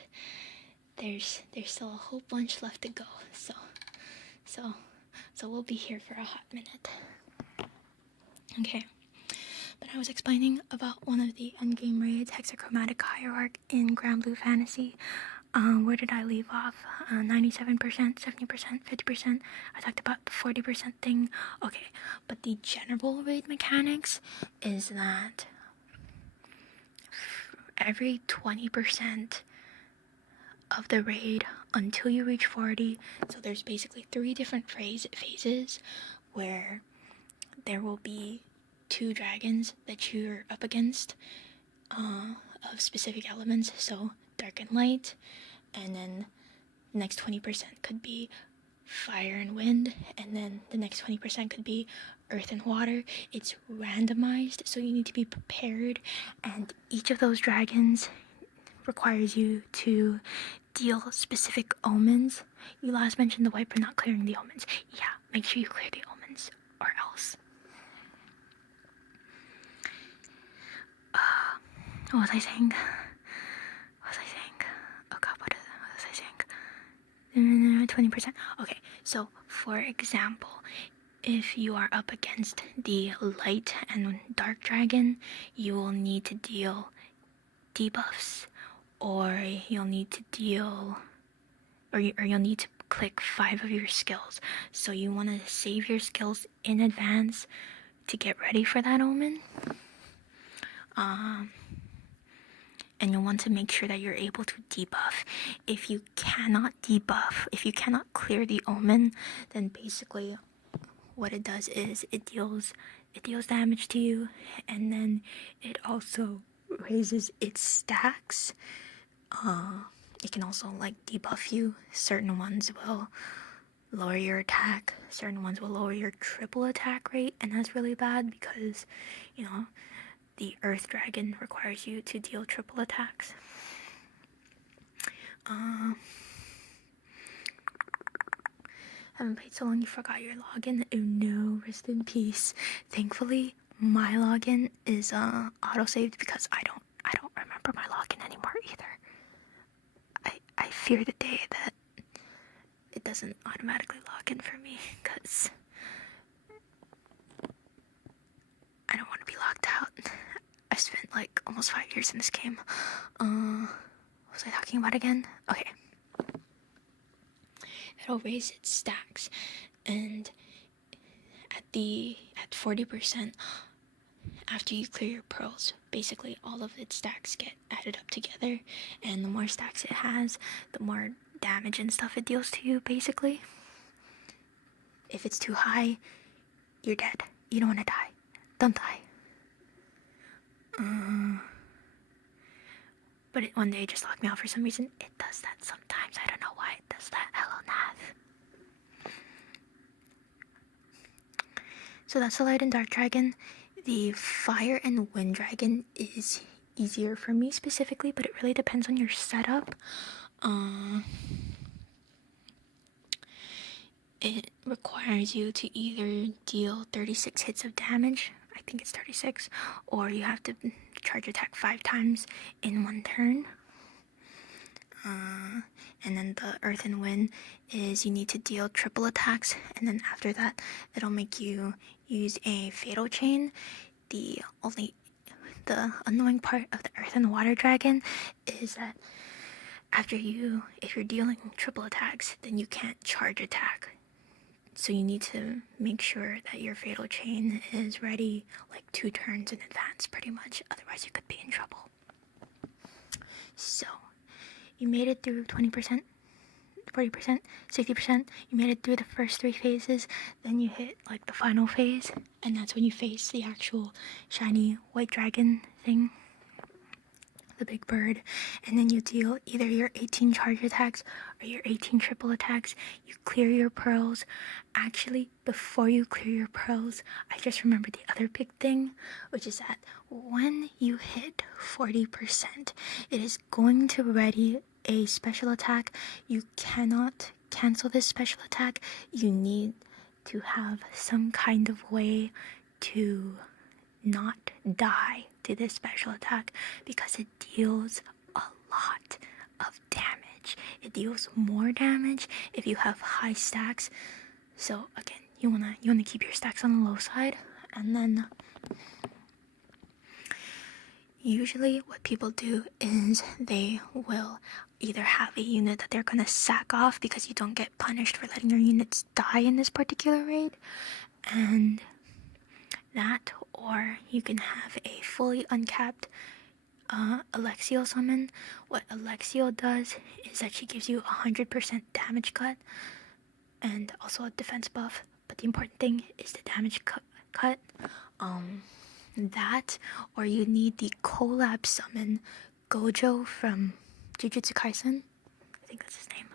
There's still a whole bunch left to go. So we'll be here for a hot minute. Okay. But I was explaining about one of the endgame raids, Hexachromatic Hierarch in Granblue Fantasy. Where did I leave off? 97%, 70%, 50%. I talked about the 40% thing. Okay, but the general raid mechanics is that every 20% of the raid until you reach 40, so there's basically 3 different phases where there will be 2 dragons that you're up against of specific elements, so dark and light, and then the next 20% could be fire and wind, and then the next 20% could be earth and water. It's randomized, so you need to be prepared, and each of those dragons requires you to deal specific omens. You last mentioned the wiper not clearing the omens. Yeah, make sure you clear the omens, or else. What was I saying? Oh god, what was I saying? 20%. Okay, so for example, if you are up against the light and dark dragon, you will need to deal debuffs, or you'll need to deal, or you'll need to click 5 of your skills. So you want to save your skills in advance to get ready for that omen. And you'll want to make sure that you're able to debuff. If you cannot debuff, if you cannot clear the omen, then basically what it does is it deals damage to you, and then it also raises its stacks. It can also like debuff you. Certain ones will lower your attack, certain ones will lower your triple attack rate, and that's really bad because, you know, the Earth Dragon requires you to deal triple attacks. Haven't played so long you forgot your login. Oh no, rest in peace. Thankfully, my login is auto-saved because I don't remember my login anymore either. I fear the day that it doesn't automatically log in for me, because I don't want to be locked out. I spent like almost 5 years in this game. What was I talking about again? Okay. It'll raise its stacks, and at 40%, after you clear your pearls, basically all of its stacks get added up together, and the more stacks it has, the more damage and stuff it deals to you, basically. If it's too high, you're dead. You don't want to die. Don't die. But one day it just locked me out for some reason. It does that sometimes. I don't know why it does that. Hello, Nath. So that's the Light and Dark Dragon. The Fire and Wind Dragon is easier for me specifically, but it really depends on your setup. It requires you to either deal 36 hits of damage, I think it's 36, or you have to charge attack 5 times in one turn. And then the Earth and Wind is you need to deal triple attacks, and then after that it'll make you use a Fatal Chain. The annoying part of the Earth and Water Dragon is that if you're dealing triple attacks, then you can't charge attack. So you need to make sure that your Fatal Chain is ready like 2 turns in advance, pretty much. Otherwise you could be in trouble. So, you made it through 20%, 40%, 60%. You made it through the first 3 phases. Then you hit like the final phase, and that's when you face the actual shiny white dragon thing, the big bird. And then you deal either your 18 charge attacks or your 18 triple attacks. You clear your pearls. Actually, before you clear your pearls, I just remembered the other big thing, which is that when you hit 40%, it is going to ready a special attack. You cannot cancel this special attack. You need to have some kind of way to not die to this special attack, because it deals a lot of damage. It deals more damage if you have high stacks. So again, you wanna keep your stacks on the low side, and then usually what people do is they will either have a unit that they're gonna sack off because you don't get punished for letting your units die in this particular raid, and that, or you can have a fully uncapped Alexio summon. What Alexio does is that she gives you 100% damage cut and also a defense buff, but the important thing is the damage cut. That, or you need the collab summon Gojo from Jujutsu Kaisen, I think that's his name.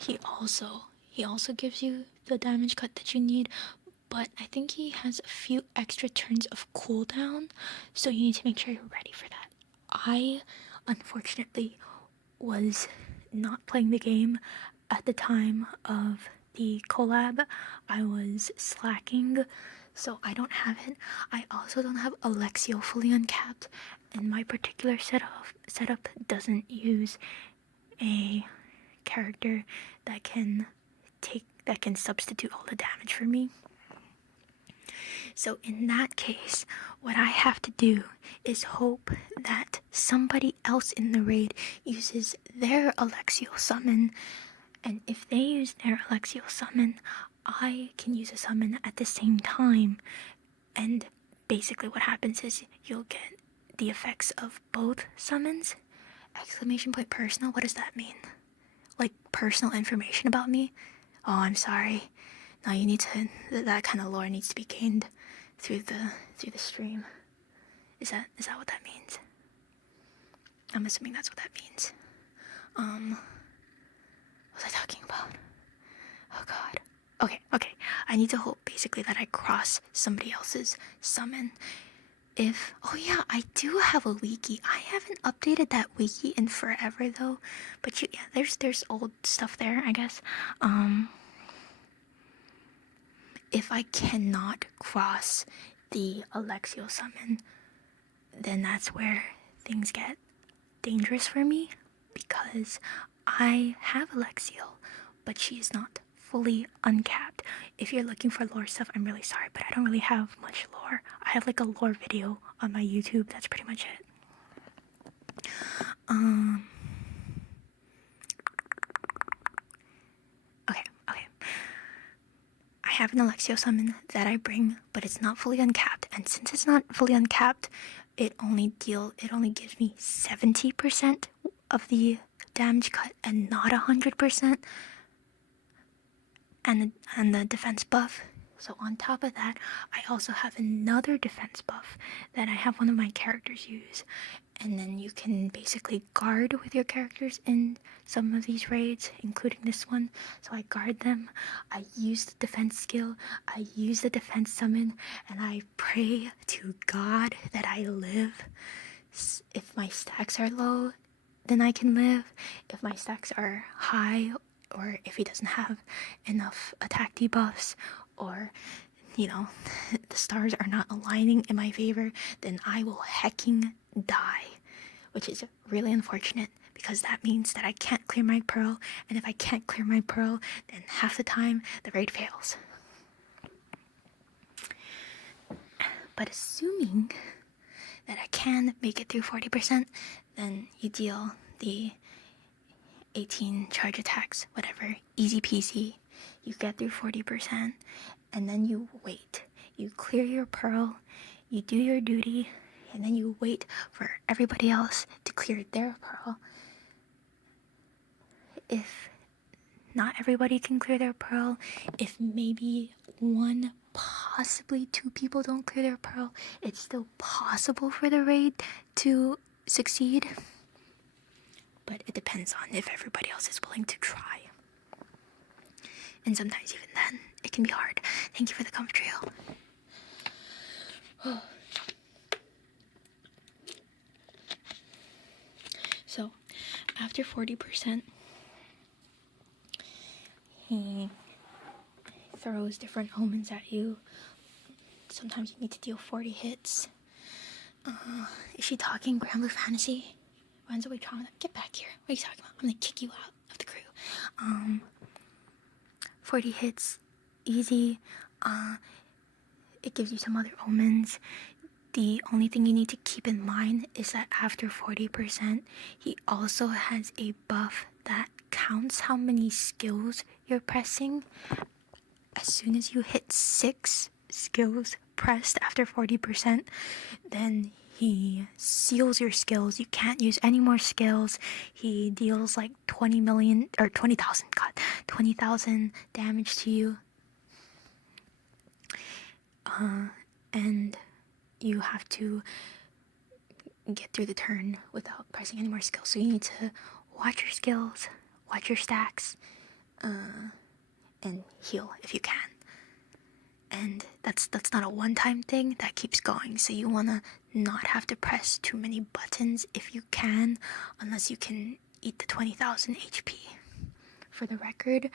He also gives you the damage cut that you need, but I think he has a few extra turns of cooldown, so you need to make sure you're ready for that. I, unfortunately, was not playing the game at the time of the collab. I was slacking, so I don't have it. I also don't have Alexio fully uncapped, and my particular setup doesn't use a character that can substitute all the damage for me. So in that case, what I have to do is hope that somebody else in the raid uses their Alexial summon, and if they use their Alexial summon, I can use a summon at the same time, and basically what happens is you'll get the effects of both summons. Exclamation point personal, what does that mean? Like personal information about me? Oh, I'm sorry. No, you need to, that kind of lore needs to be gained through the stream. Is that what that means? I'm assuming that's what that means. What was I talking about? Oh god. Okay. I need to hope basically that I cross somebody else's summon. Oh yeah, I do have a wiki. I haven't updated that wiki in forever though. But there's old stuff there, I guess. If I cannot cross the Alexial summon, then that's where things get dangerous for me, because I have Alexial, but she is not fully uncapped. If you're looking for lore stuff, I'm really sorry, but I don't really have much lore. I have like a lore video on my YouTube, that's pretty much it. Okay. I have an Alexial summon that I bring, but it's not fully uncapped, and since it's not fully uncapped, it only gives me 70% of the damage cut and not 100%, and the defense buff. So on top of that, I also have another defense buff that I have one of my characters use, and then you can basically guard with your characters in some of these raids, including this one. So I guard them, I use the defense skill, I use the defense summon, and I pray to God that I live. If my stacks are low, then I can live. If my stacks are high, or if he doesn't have enough attack debuffs, or the stars are not aligning in my favor, then I will hecking die, which is really unfortunate, because that means that I can't clear my pearl, and if I can't clear my pearl, then half the time the raid fails. But assuming that I can make it through 40%, then you deal the 18 charge attacks, whatever, easy peasy. You get through 40%, and then you wait. You clear your pearl, you do your duty, and then you wait for everybody else to clear their pearl. If not everybody can clear their pearl, if maybe one, possibly two people don't clear their pearl, it's still possible for the raid to succeed. But it depends on if everybody else is willing to try. And sometimes even then, it can be hard. Thank you for the comfort trio. So, after 40%, he throws different omens at you. Sometimes you need to deal 40 hits. Is she talking Granblue Fantasy? Runs away trauma. Get back here. What are you talking about? I'm gonna kick you out of the crew. 40 hits, easy. It gives you some other omens. The only thing you need to keep in mind is that after 40%, he also has a buff that counts how many skills you're pressing. As soon as you hit 6 skills pressed after 40%, then he seals your skills. You can't use any more skills. He deals like 20,000 damage to you. And you have to get through the turn without pressing any more skills. So you need to watch your skills, watch your stacks, and heal if you can. And that's not a one-time thing, that keeps going. So you want to not have to press too many buttons if you can, unless you can eat the 20,000 HP. For the record,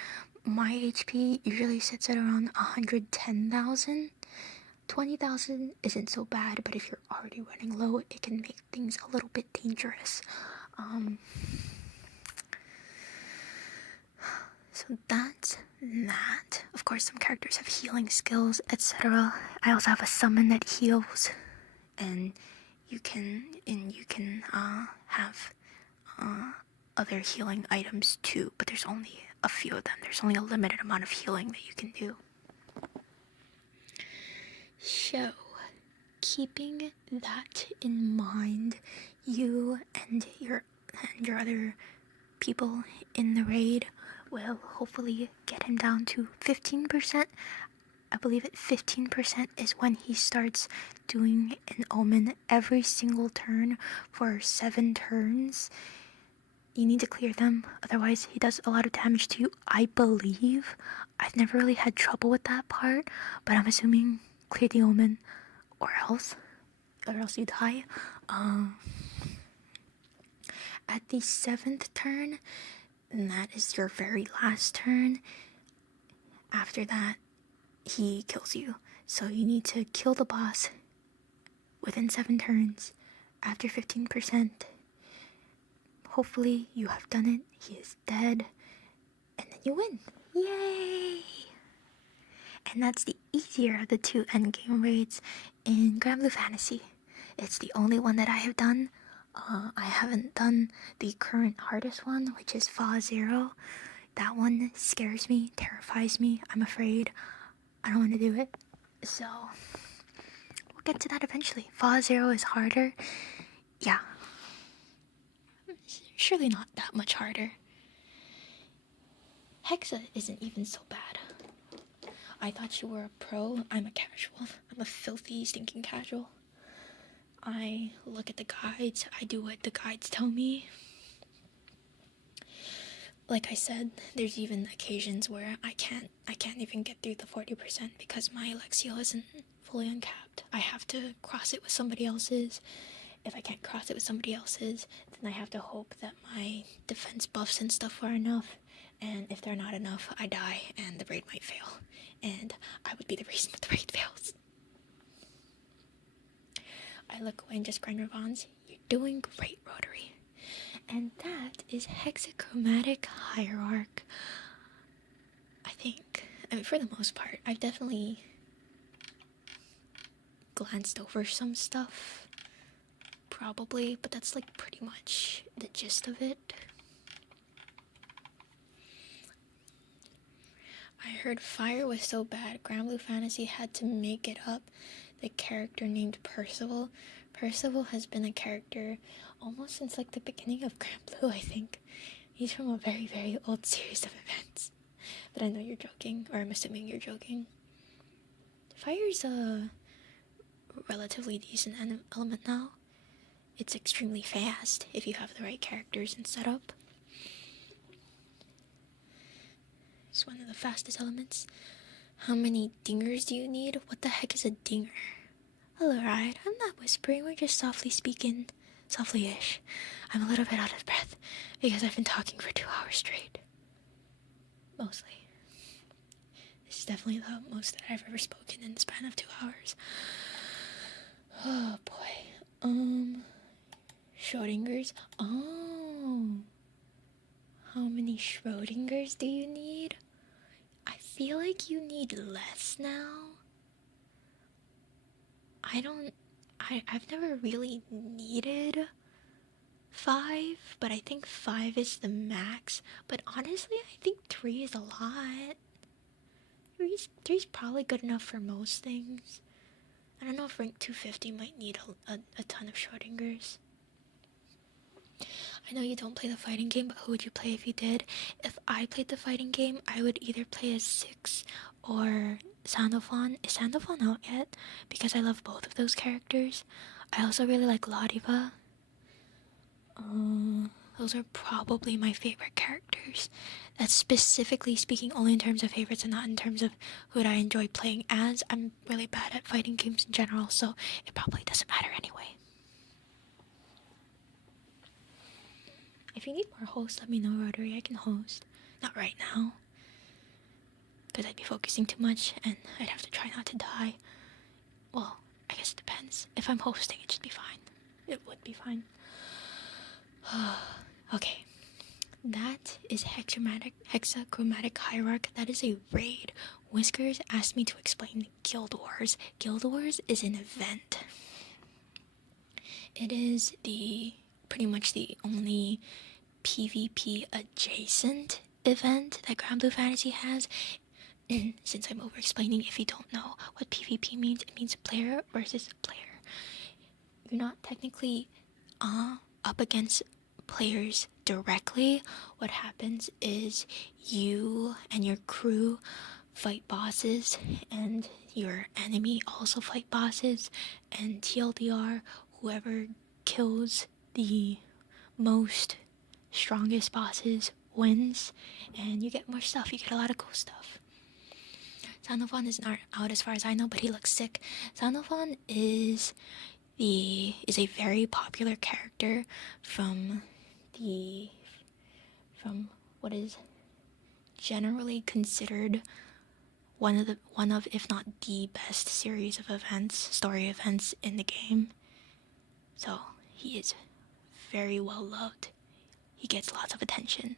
my HP usually sits at around 110,000. 20,000 isn't so bad, but if you're already running low, it can make things a little bit dangerous. So So that's that. Of course, some characters have healing skills, etc. I also have a summon that heals, and you can have other healing items too, but there's only a few of them. There's only a limited amount of healing that you can do. So, keeping that in mind, you and your other people in the raid will hopefully get him down to 15%. I believe at 15% is when he starts doing an omen every single turn for 7 turns. You need to clear them, otherwise he does a lot of damage to you, I believe. I've never really had trouble with that part, but I'm assuming clear the omen or else you die. At the 7th turn, and that is your very last turn, after that he kills you. So you need to kill the boss within 7 turns after 15%. Hopefully you have done it, he is dead, and then you win. Yay! And that's the easier of the 2 endgame raids in Granblue Fantasy. It's the only one that I have done. I haven't done the current hardest one, which is Fa Zero. That one scares me, terrifies me. I'm afraid. I don't want to do it. So, we'll get to that eventually. Fa Zero is harder. Yeah. Surely not that much harder. Hexa isn't even so bad. I thought you were a pro. I'm a casual. I'm a filthy, stinking casual. I look at the guides. I do what the guides tell me. Like I said, there's even occasions where I can't even get through the 40% because my Alexio isn't fully uncapped. I have to cross it with somebody else's. If I can't cross it with somebody else's, then I have to hope that my defense buffs and stuff are enough. And if they're not enough, I die and the raid might fail. And I would be the reason that the raid fails. I look away and just grind Ravons. You're doing great, Rotary. And that is Hexachromatic Hierarch. I think, for the most part, I've definitely glanced over some stuff. Probably, but that's like pretty much the gist of it. I heard Fire was so bad, Granblue Fantasy had to make it up. The character named Percival. Percival has been a character almost since like the beginning of Granblue, I think. He's from a very, very old series of events. But I know you're joking, or I'm assuming you're joking. Fire's a relatively decent element now. It's extremely fast if you have the right characters and setup. It's one of the fastest elements. How many dingers do you need? What the heck is a dinger? Hello, Ride. I'm not whispering, we're just softly speaking. Softly-ish. I'm a little bit out of breath because I've been talking for 2 hours straight. Mostly. This is definitely the most that I've ever spoken in the span of 2 hours. Oh boy. Schrodinger's. Oh. How many Schrodinger's do you need? I feel like you need less now. I've never really needed 5, but I think 5 is the max. But honestly, I think 3 is a lot. 3's probably good enough for most things. I don't know if rank 250 might need a ton of Schrodinger's. I know you don't play the fighting game, but who would you play if you did? If I played the fighting game, I would either play as 6 or Sandalphon. Is Sandalphon out yet? Because I love both of those characters. I also really like Ladiva. Those are probably my favorite characters. That's specifically speaking only in terms of favorites and not in terms of who I enjoy playing as. I'm really bad at fighting games in general, so it probably doesn't matter anyway. If you need more hosts, let me know, Rotary. I can host. Not right now, because I'd be focusing too much and I'd have to try not to die. Well, I guess it depends. If I'm hosting, it should be fine. It would be fine. Okay. That is hexachromatic hierarch. That is a raid. Whiskers asked me to explain Guild Wars. Guild Wars is an event. It is pretty much the only PvP adjacent event that Granblue Fantasy has. Since I'm over-explaining, if you don't know what PvP means, it means player versus player. You're not technically up against players directly. What happens is you and your crew fight bosses, and your enemy also fight bosses, and TLDR, whoever kills the most strongest bosses wins, and you get more stuff. You get a lot of cool stuff. Sandovan is not out as far as I know, but he looks sick. Sandovan is a very popular character from what is generally considered one of if not the best series of story events in the game. So he is very well loved. He gets lots of attention.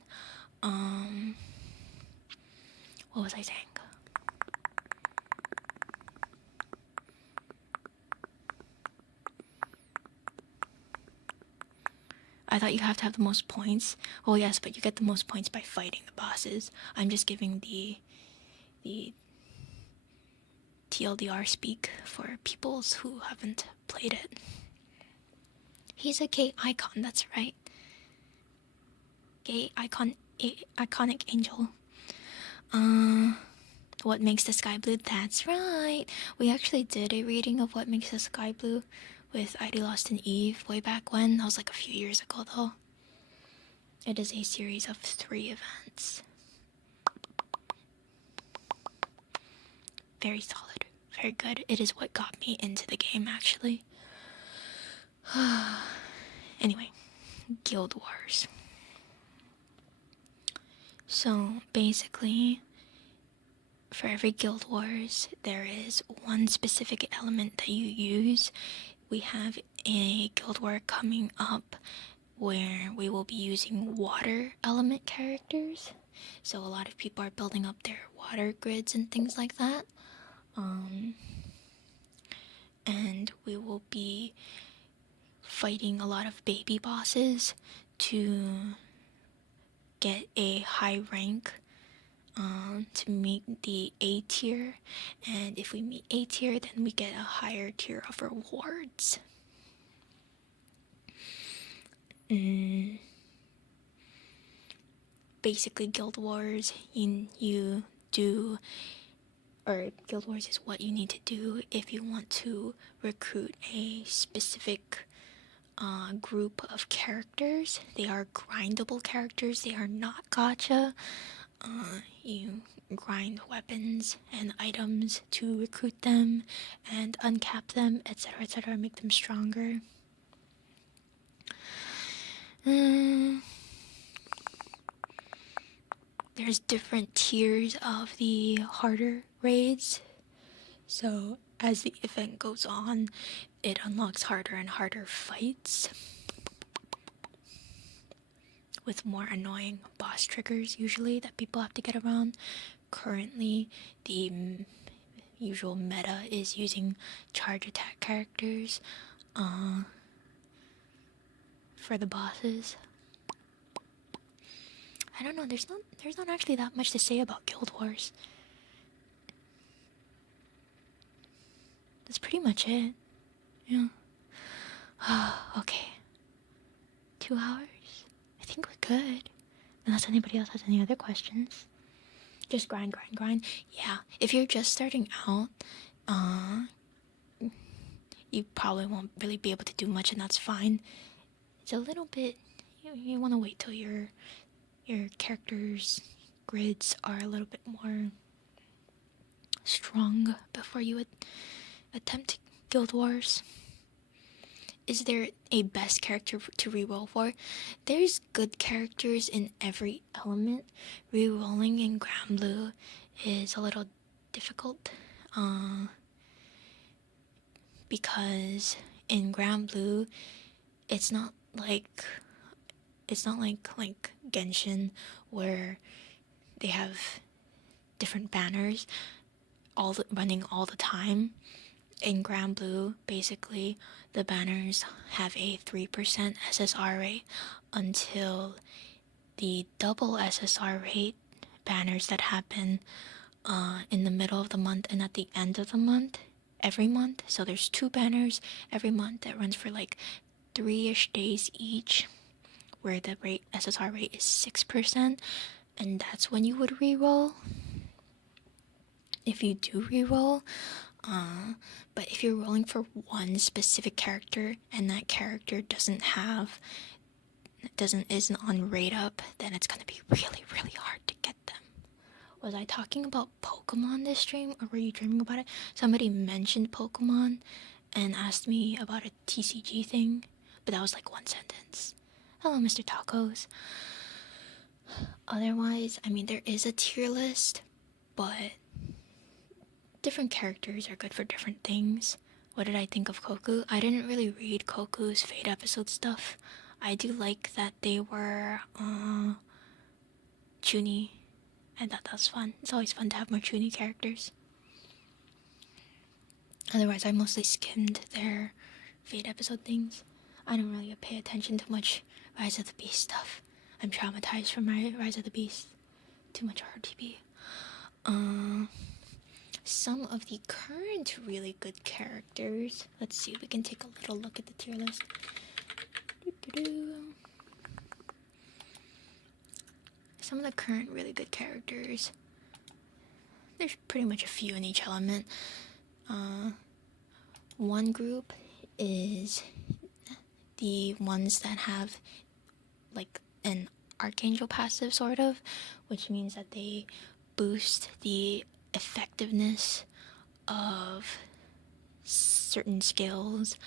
What was I saying? I thought you have to have the most points. Oh yes, but you get the most points by fighting the bosses. I'm just giving the TLDR speak for peoples who haven't played it. He's a gay icon, that's right. Gay icon, iconic angel. What makes the sky blue? That's right. We actually did a reading of What Makes the Sky Blue with ID Lost and Eve way back when. That was like a few years ago though. It is a series of 3 events. Very solid, very good. It is what got me into the game actually. Anyway, Guild Wars. So basically, for every Guild Wars, there is one specific element that you use. We have a Guild War coming up where we will be using water element characters. So a lot of people are building up their water grids and things like that. And we will be fighting a lot of baby bosses to get a high rank, to meet the A tier, and if we meet A tier, then we get a higher tier of rewards. Basically, Guild Wars, Guild Wars is what you need to do if you want to recruit a specific group of characters. They are grindable characters. They are not gacha. You grind weapons and items to recruit them and uncap them, etc., make them stronger. There's different tiers of the harder raids. So as the event goes on, it unlocks harder and harder fights with more annoying boss triggers usually that people have to get around. Currently, the usual meta is using charge attack characters for the bosses. I don't know, there's not actually that much to say about Guild Wars. That's pretty much it. Yeah. Okay. 2 hours? I think we're good. Unless anybody else has any other questions. Just grind. Yeah, if you're just starting out, you probably won't really be able to do much, and that's fine. It's a little bit, you want to wait till your character's grids are a little bit more strong before you would attempt Guild Wars. Is there a best character to reroll for? There's good characters in every element. Rerolling in Granblue is a little difficult, because in Granblue, it's not like it's not like Genshin where they have different banners running all the time. In Granblue, basically, the banners have a 3% SSR rate until the double SSR rate banners that happen in the middle of the month and at the end of the month, every month. So there's 2 banners every month that runs for like 3-ish days each, where the SSR rate is 6%, and that's when you would reroll. If you do reroll, but if you're rolling for one specific character and that character isn't on rate up, then it's gonna be really, really hard to get them. Was I talking about Pokemon this stream, or were you dreaming about it? Somebody mentioned Pokemon and asked me about a TCG thing, but that was like 1 sentence. Hello, Mr. Tacos. Otherwise, I mean, there is a tier list, but different characters are good for different things. What did I think of Koku? I didn't really read Koku's Fate episode stuff. I do like that they were Chuny. I thought that was fun. It's always fun to have more Chuny characters. Otherwise, I mostly skimmed their Fate episode things. I don't really pay attention to much Rise of the Beast stuff. I'm traumatized from my Rise of the Beast. Too much RTB. Some of the current really good characters. Let's see, we can take a little look at the tier list. Some of the current really good characters. There's pretty much a few in each element. One group is the ones that have like an Archangel passive, sort of, which means that they boost the effectiveness of certain skills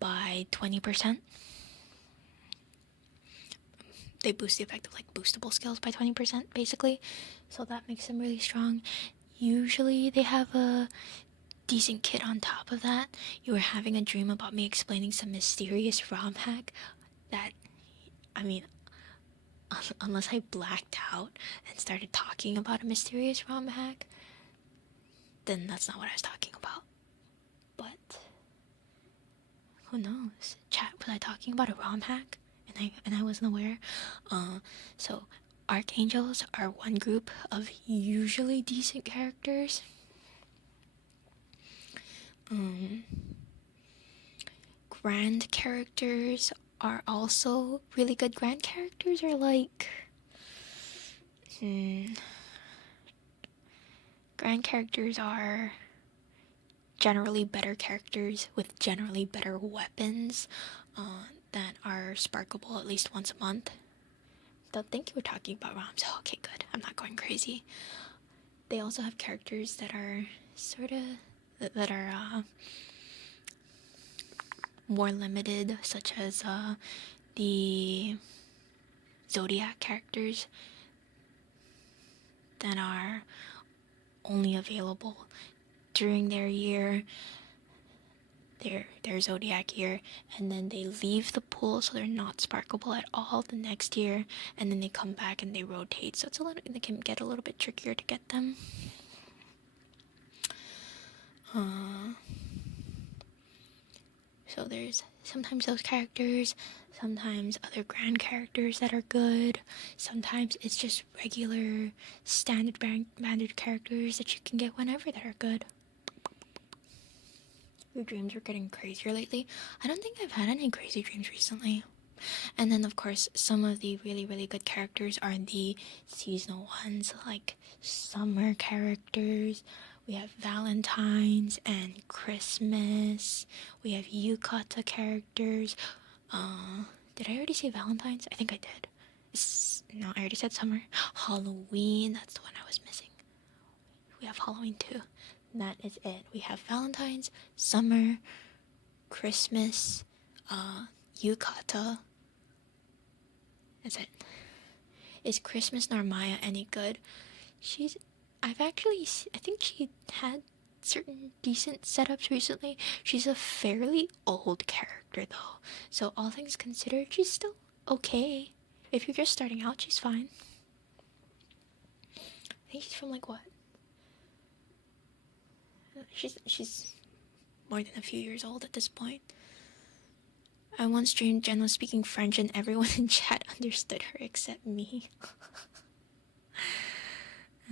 by 20%. They boost the effect of like boostable skills by 20%, basically. So that makes them really strong. Usually they have a decent kit on top of that. You were having a dream about me explaining some mysterious ROM hack that, I mean, unless I blacked out and started talking about a mysterious ROM hack, then that's not what I was talking about. But who knows? Chat, was I talking about a ROM hack and I wasn't aware? So Archangels are one group of usually decent characters. Grand characters are also really good. Grand characters are like grand characters are generally better characters with generally better weapons that are sparkable at least once a month. Don't think you were talking about ROMs. Oh, okay, good. I'm not going crazy. They also have characters that are more limited, such as the Zodiac characters that are only available during their year, their Zodiac year, and then they leave the pool, so they're not sparkable at all the next year, and then they come back and they rotate, so they can get a little bit trickier to get them. So there's sometimes those characters, sometimes other grand characters that are good, sometimes it's just regular standard banded characters that you can get whenever that are good. Your dreams are getting crazier lately. I don't think I've had any crazy dreams recently. And then of course some of the really, really good characters are the seasonal ones, like summer characters. We have Valentine's and Christmas. We have Yukata characters. Did I already say Valentine's? I think I did. No, I already said summer. Halloween, that's the one I was missing. We have Halloween too. That is it. We have Valentine's, summer, Christmas, Yukata. That's it. Is Christmas Narmaya any good? I think she had certain decent setups recently. She's a fairly old character though, so all things considered, she's still okay. If you're just starting out, she's fine. I think she's from like what? She's more than a few years old at this point. I once streamed Jen was speaking French and everyone in chat understood her except me.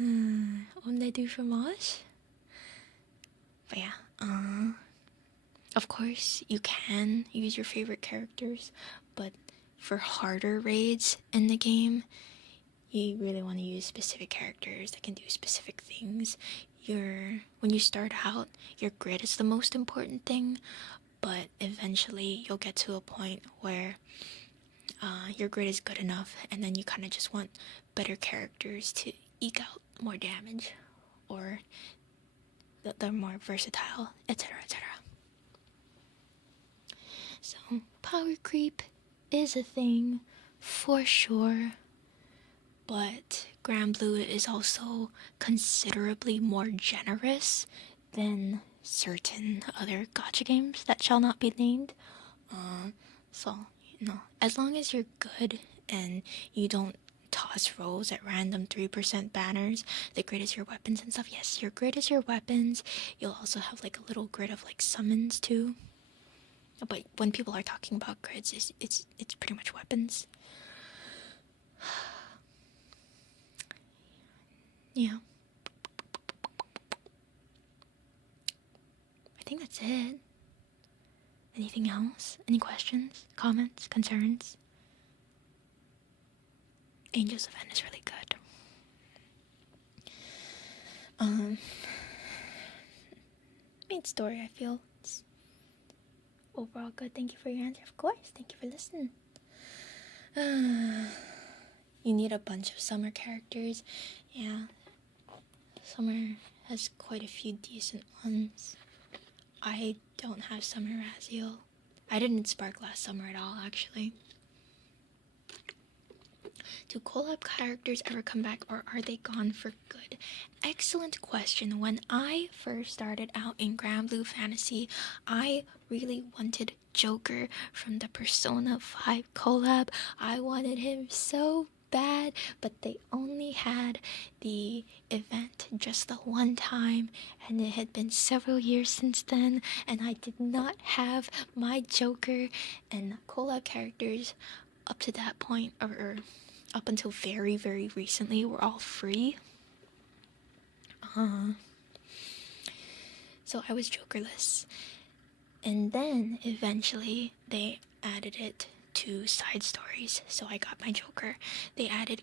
On est du fromage? But yeah, of course you can use your favorite characters, but for harder raids in the game, you really want to use specific characters that can do specific things. When you start out, your grid is the most important thing, but eventually you'll get to a point where your grid is good enough, and then you kind of just want better characters to eke out more damage, or they're more versatile, etc., etc. So power creep is a thing for sure, but Granblue is also considerably more generous than certain other gacha games that shall not be named. So, as long as you're good and you don't toss rolls at random 3% banners, the grid is your weapons and stuff. Yes, your grid is your weapons. You'll also have like a little grid of like summons too. But when people are talking about grids, it's pretty much weapons. Yeah. I think that's it. Anything else? Any questions? Comments? Concerns? Angel's event is really good. Main story, I feel it's overall good. Thank you for your answer, of course. Thank you for listening. You need a bunch of summer characters. Yeah, summer has quite a few decent ones. I don't have Summer Raziel. I didn't spark last summer at all, actually. Do collab characters ever come back, or are they gone for good? Excellent question. When I first started out in Granblue Fantasy, I really wanted Joker from the Persona 5 collab. I wanted him so bad, but they only had the event just the one time, and it had been several years since then, and I did not have my Joker. And collab characters up to that point, or up until very, very recently, were all free. So I was Jokerless. And then eventually they added it to side stories, so I got my Joker. They added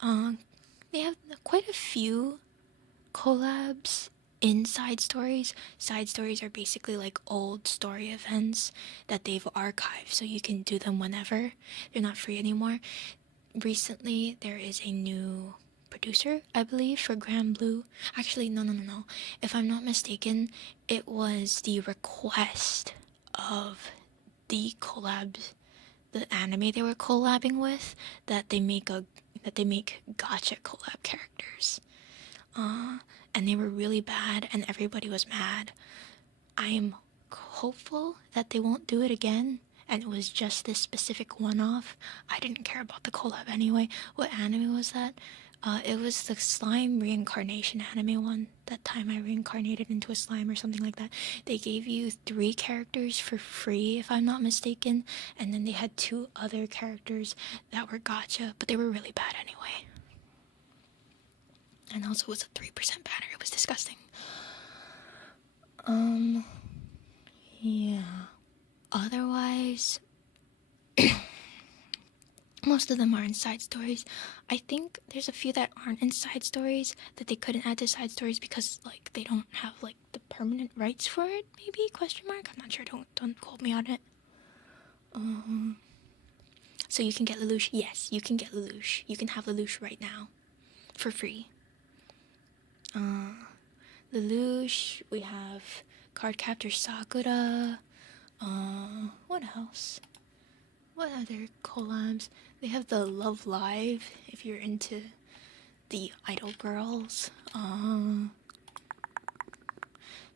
they have quite a few collabs in side stories. Side stories are basically like old story events that they've archived, so you can do them whenever. They're not free anymore. Recently there is a new producer, I believe, for Granblue. Actually, no. If I'm not mistaken, it was the request of the collabs, the anime they were collabing with, that they make gacha collab characters. And they were really bad, and everybody was mad. I am hopeful that they won't do it again, and it was just this specific one-off. I didn't care about the collab anyway. What anime was that? It was the slime reincarnation anime one. That time I reincarnated into a slime or something like that. They gave you 3 characters for free, if I'm not mistaken, and then they had 2 other characters that were gacha, but they were really bad anyway. And also it was a 3% banner. It was disgusting. Yeah. Otherwise, most of them are in side stories. I think there's a few that aren't in side stories that they couldn't add to side stories because like they don't have like the permanent rights for it, maybe, question mark? I'm not sure, don't quote me on it. So you can get Lelouch. Yes, you can get Lelouch. You can have Lelouch right now for free. Lelouch, we have Cardcaptor Sakura. What else? What other collabs? They have the Love Live, if you're into the idol girls.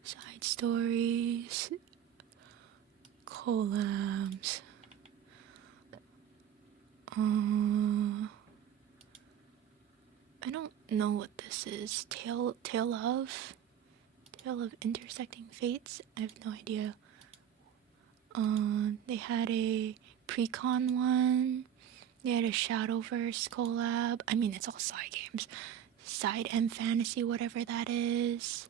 Side stories. Collabs. I don't know what this is. Tale of Intersecting Fates? I have no idea. They had a Precon one. They had a Shadowverse collab. I mean, it's all side games. Side M Fantasy, whatever that is.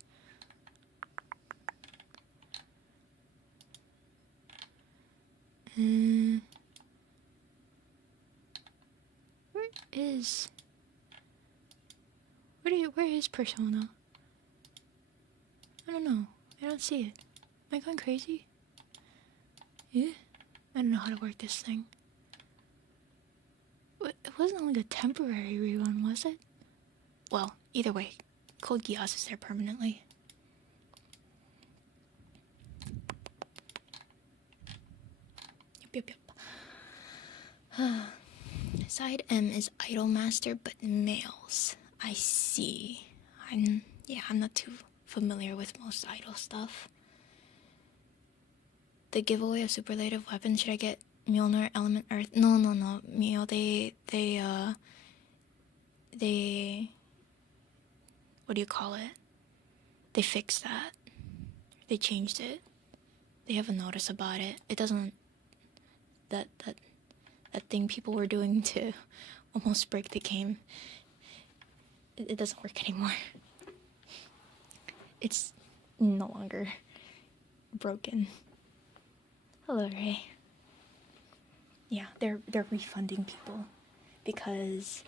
Where is Persona? I don't know. I don't see it. Am I going crazy? Yeah? I don't know how to work this thing. It wasn't like a temporary rerun, was it? Well, either way, Code Geass is there permanently. Yep. Side M is Idolmaster, but males. I see. I'm not too familiar with most idol stuff. The giveaway of superlative weapons, should I get Mjolnir, Element Earth? No, Mio, they what do you call it? They fixed that. They changed it. They have a notice about it. It doesn't, that thing people were doing to almost break the game, it doesn't work anymore. It's no longer broken. Hello, Ray. Yeah, they're refunding people because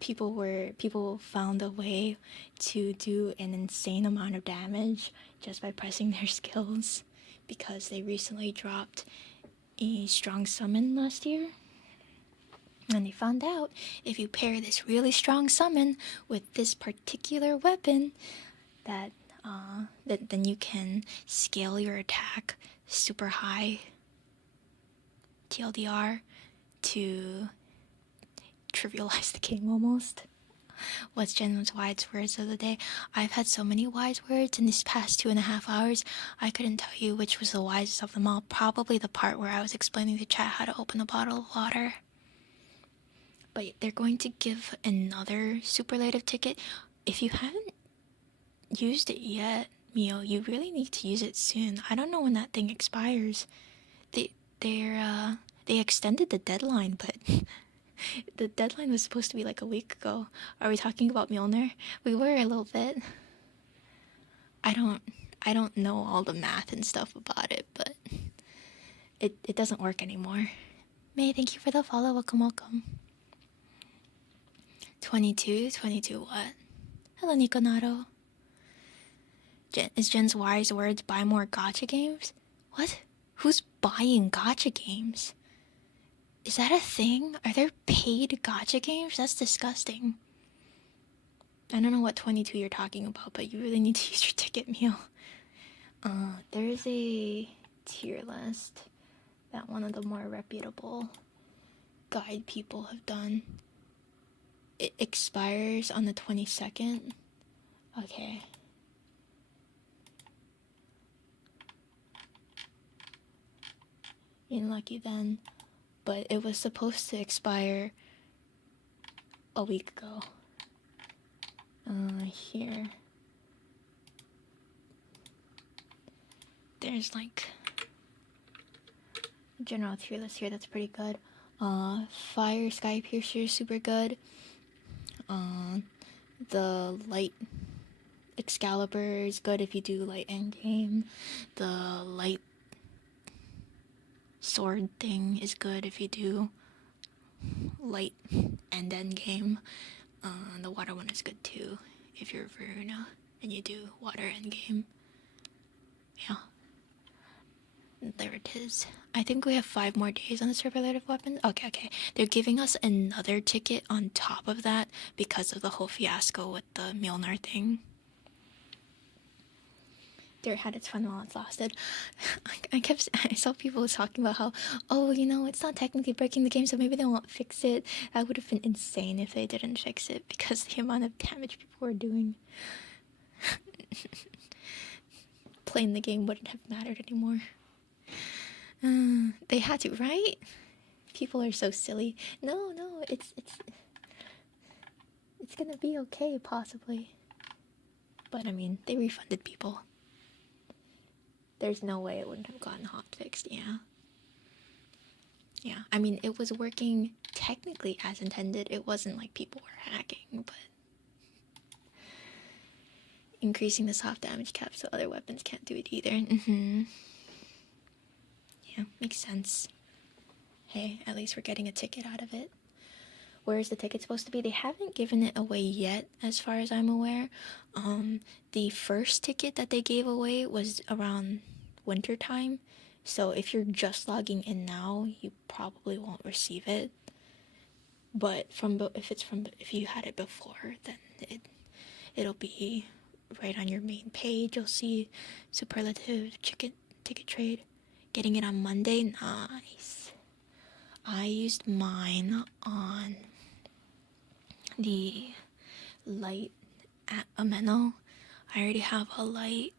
people found a way to do an insane amount of damage just by pressing their skills, because they recently dropped a strong summon last year. And they found out if you pair this really strong summon with this particular weapon, that then you can scale your attack super high, TLDR, to trivialize the game almost. What's Jen's wise words of the day? I've had so many wise words in these past 2.5 hours, I couldn't tell you which was the wisest of them all. Probably the part where I was explaining to chat how to open a bottle of water. But they're going to give another superlative ticket. If you haven't used it yet, Mio, you really need to use it soon. I don't know when that thing expires. They extended the deadline, but the deadline was supposed to be like a week ago. Are we talking about Mjolnir? We were a little bit. I don't know all the math and stuff about it, but it doesn't work anymore. May, thank you for the follow. Welcome. 22 what? Hello, Nikonaro. Is Jen's wise words buy more gacha games? What? Who's buying gacha games? Is that a thing? Are there paid gacha games? That's disgusting. I don't know what 22 you're talking about, but you really need to use your ticket, Mio. There is a tier list that one of the more reputable guide people have done. It expires on the 22nd. Okay. You're lucky then. But it was supposed to expire a week ago. Here. There's like a general tier list here that's pretty good. Fire Sky Piercer is super good. The Light Excalibur is good if you do light endgame. The light sword thing is good if you do light and endgame. The water one is good too if you're Veruna and you do water endgame. Yeah. There it is. I think we have 5 more days on the superlative weapons. Okay. They're giving us another ticket on top of that because of the whole fiasco with the Mjolnir thing. There had its fun while it lasted. I saw people talking about how, it's not technically breaking the game, so maybe they won't fix it. That would have been insane if they didn't fix it, because the amount of damage people were doing. Playing the game wouldn't have mattered anymore. They had to, right? People are so silly. No, it's gonna be okay, possibly. But I mean, they refunded people. There's no way it wouldn't have gotten hotfixed, yeah. Yeah, I mean, it was working technically as intended. It wasn't like people were hacking, but increasing the soft damage cap so other weapons can't do it either. Yeah, makes sense. Hey, at least we're getting a ticket out of it. Where is the ticket supposed to be? They haven't given it away yet, as far as I'm aware. The first ticket that they gave away was around winter time, so if you're just logging in now, you probably won't receive it. But if you had it before, then it'll be right on your main page. You'll see superlative ticket trade. Getting it on Monday, nice. I used mine on the light at Ameno. I already have a light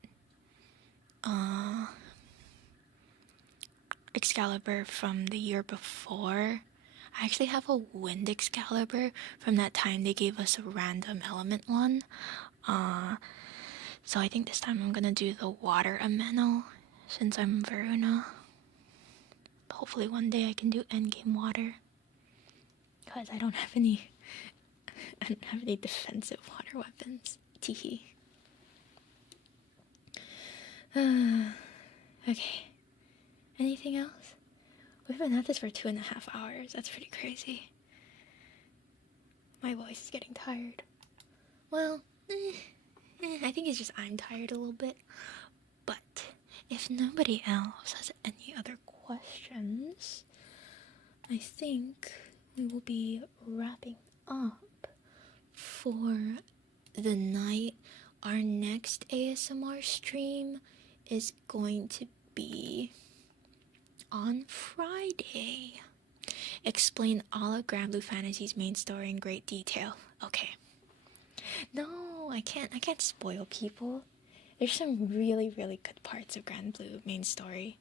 Excalibur from the year before. I actually have a wind Excalibur from that time they gave us a random element one. So I think this time I'm gonna do the water Ameno since I'm Varuna. Hopefully one day I can do endgame water. Because I don't have any defensive water weapons. Teehee. Okay. Anything else? We've been at this for 2.5 hours. That's pretty crazy. My voice is getting tired. Well, I think it's just I'm tired a little bit. But if nobody else has any other questions, I think we will be wrapping up for the night. Our next ASMR stream is going to be on Friday. Explain all of Granblue Fantasy's main story in great detail. Okay. No, I can't spoil people. There's some really, really good parts of Granblue main story.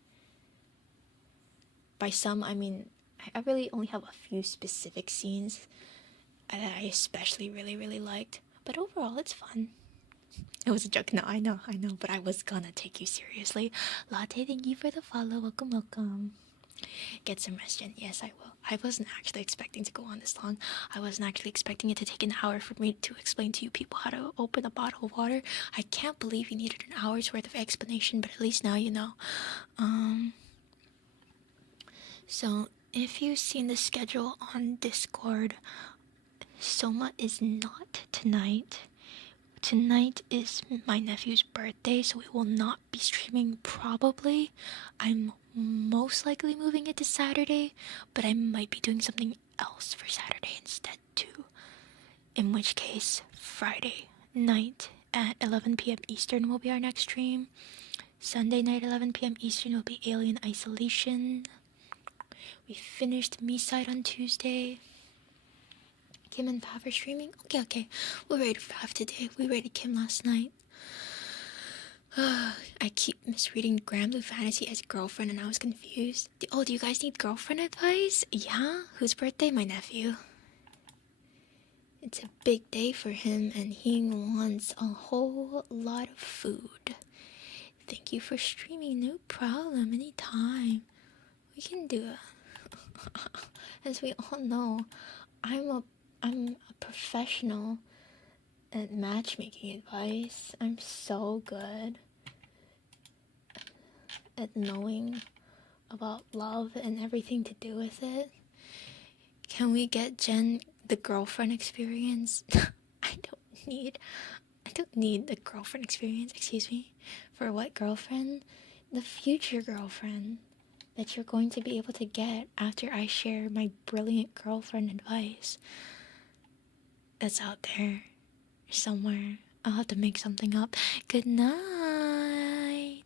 By some, I mean, I really only have a few specific scenes that I especially really, really liked. But overall, it's fun. It was a joke. No, I know, but I was gonna take you seriously. Latte, thank you for the follow. Welcome. Get some rest, Jen. Yes, I will. I wasn't actually expecting to go on this long. I wasn't actually expecting it to take an hour for me to explain to you people how to open a bottle of water. I can't believe you needed an hour's worth of explanation, but at least now you know. So, if you've seen the schedule on Discord, Soma is not tonight. Tonight is my nephew's birthday, so we will not be streaming probably. I'm most likely moving it to Saturday, but I might be doing something else for Saturday instead too. In which case, Friday night at 11 p.m. Eastern will be our next stream. Sunday night 11 p.m. Eastern will be Alien Isolation. We finished Me-Side on Tuesday. Kim and Pav are streaming? Okay. We'll raid Pav today. We raided Kim last night. I keep misreading Granblue Fantasy as girlfriend and I was confused. Do you guys need girlfriend advice? Yeah? Whose birthday? My nephew. It's a big day for him and he wants a whole lot of food. Thank you for streaming. No problem. Anytime. We can do it. As we all know, I'm a professional at matchmaking advice. I'm so good at knowing about love and everything to do with it. Can we get Jen the girlfriend experience? I don't need the girlfriend experience, excuse me. For what girlfriend? The future girlfriend that you're going to be able to get after I share my brilliant girlfriend advice. That's out there somewhere. I'll have to make something up. Good night.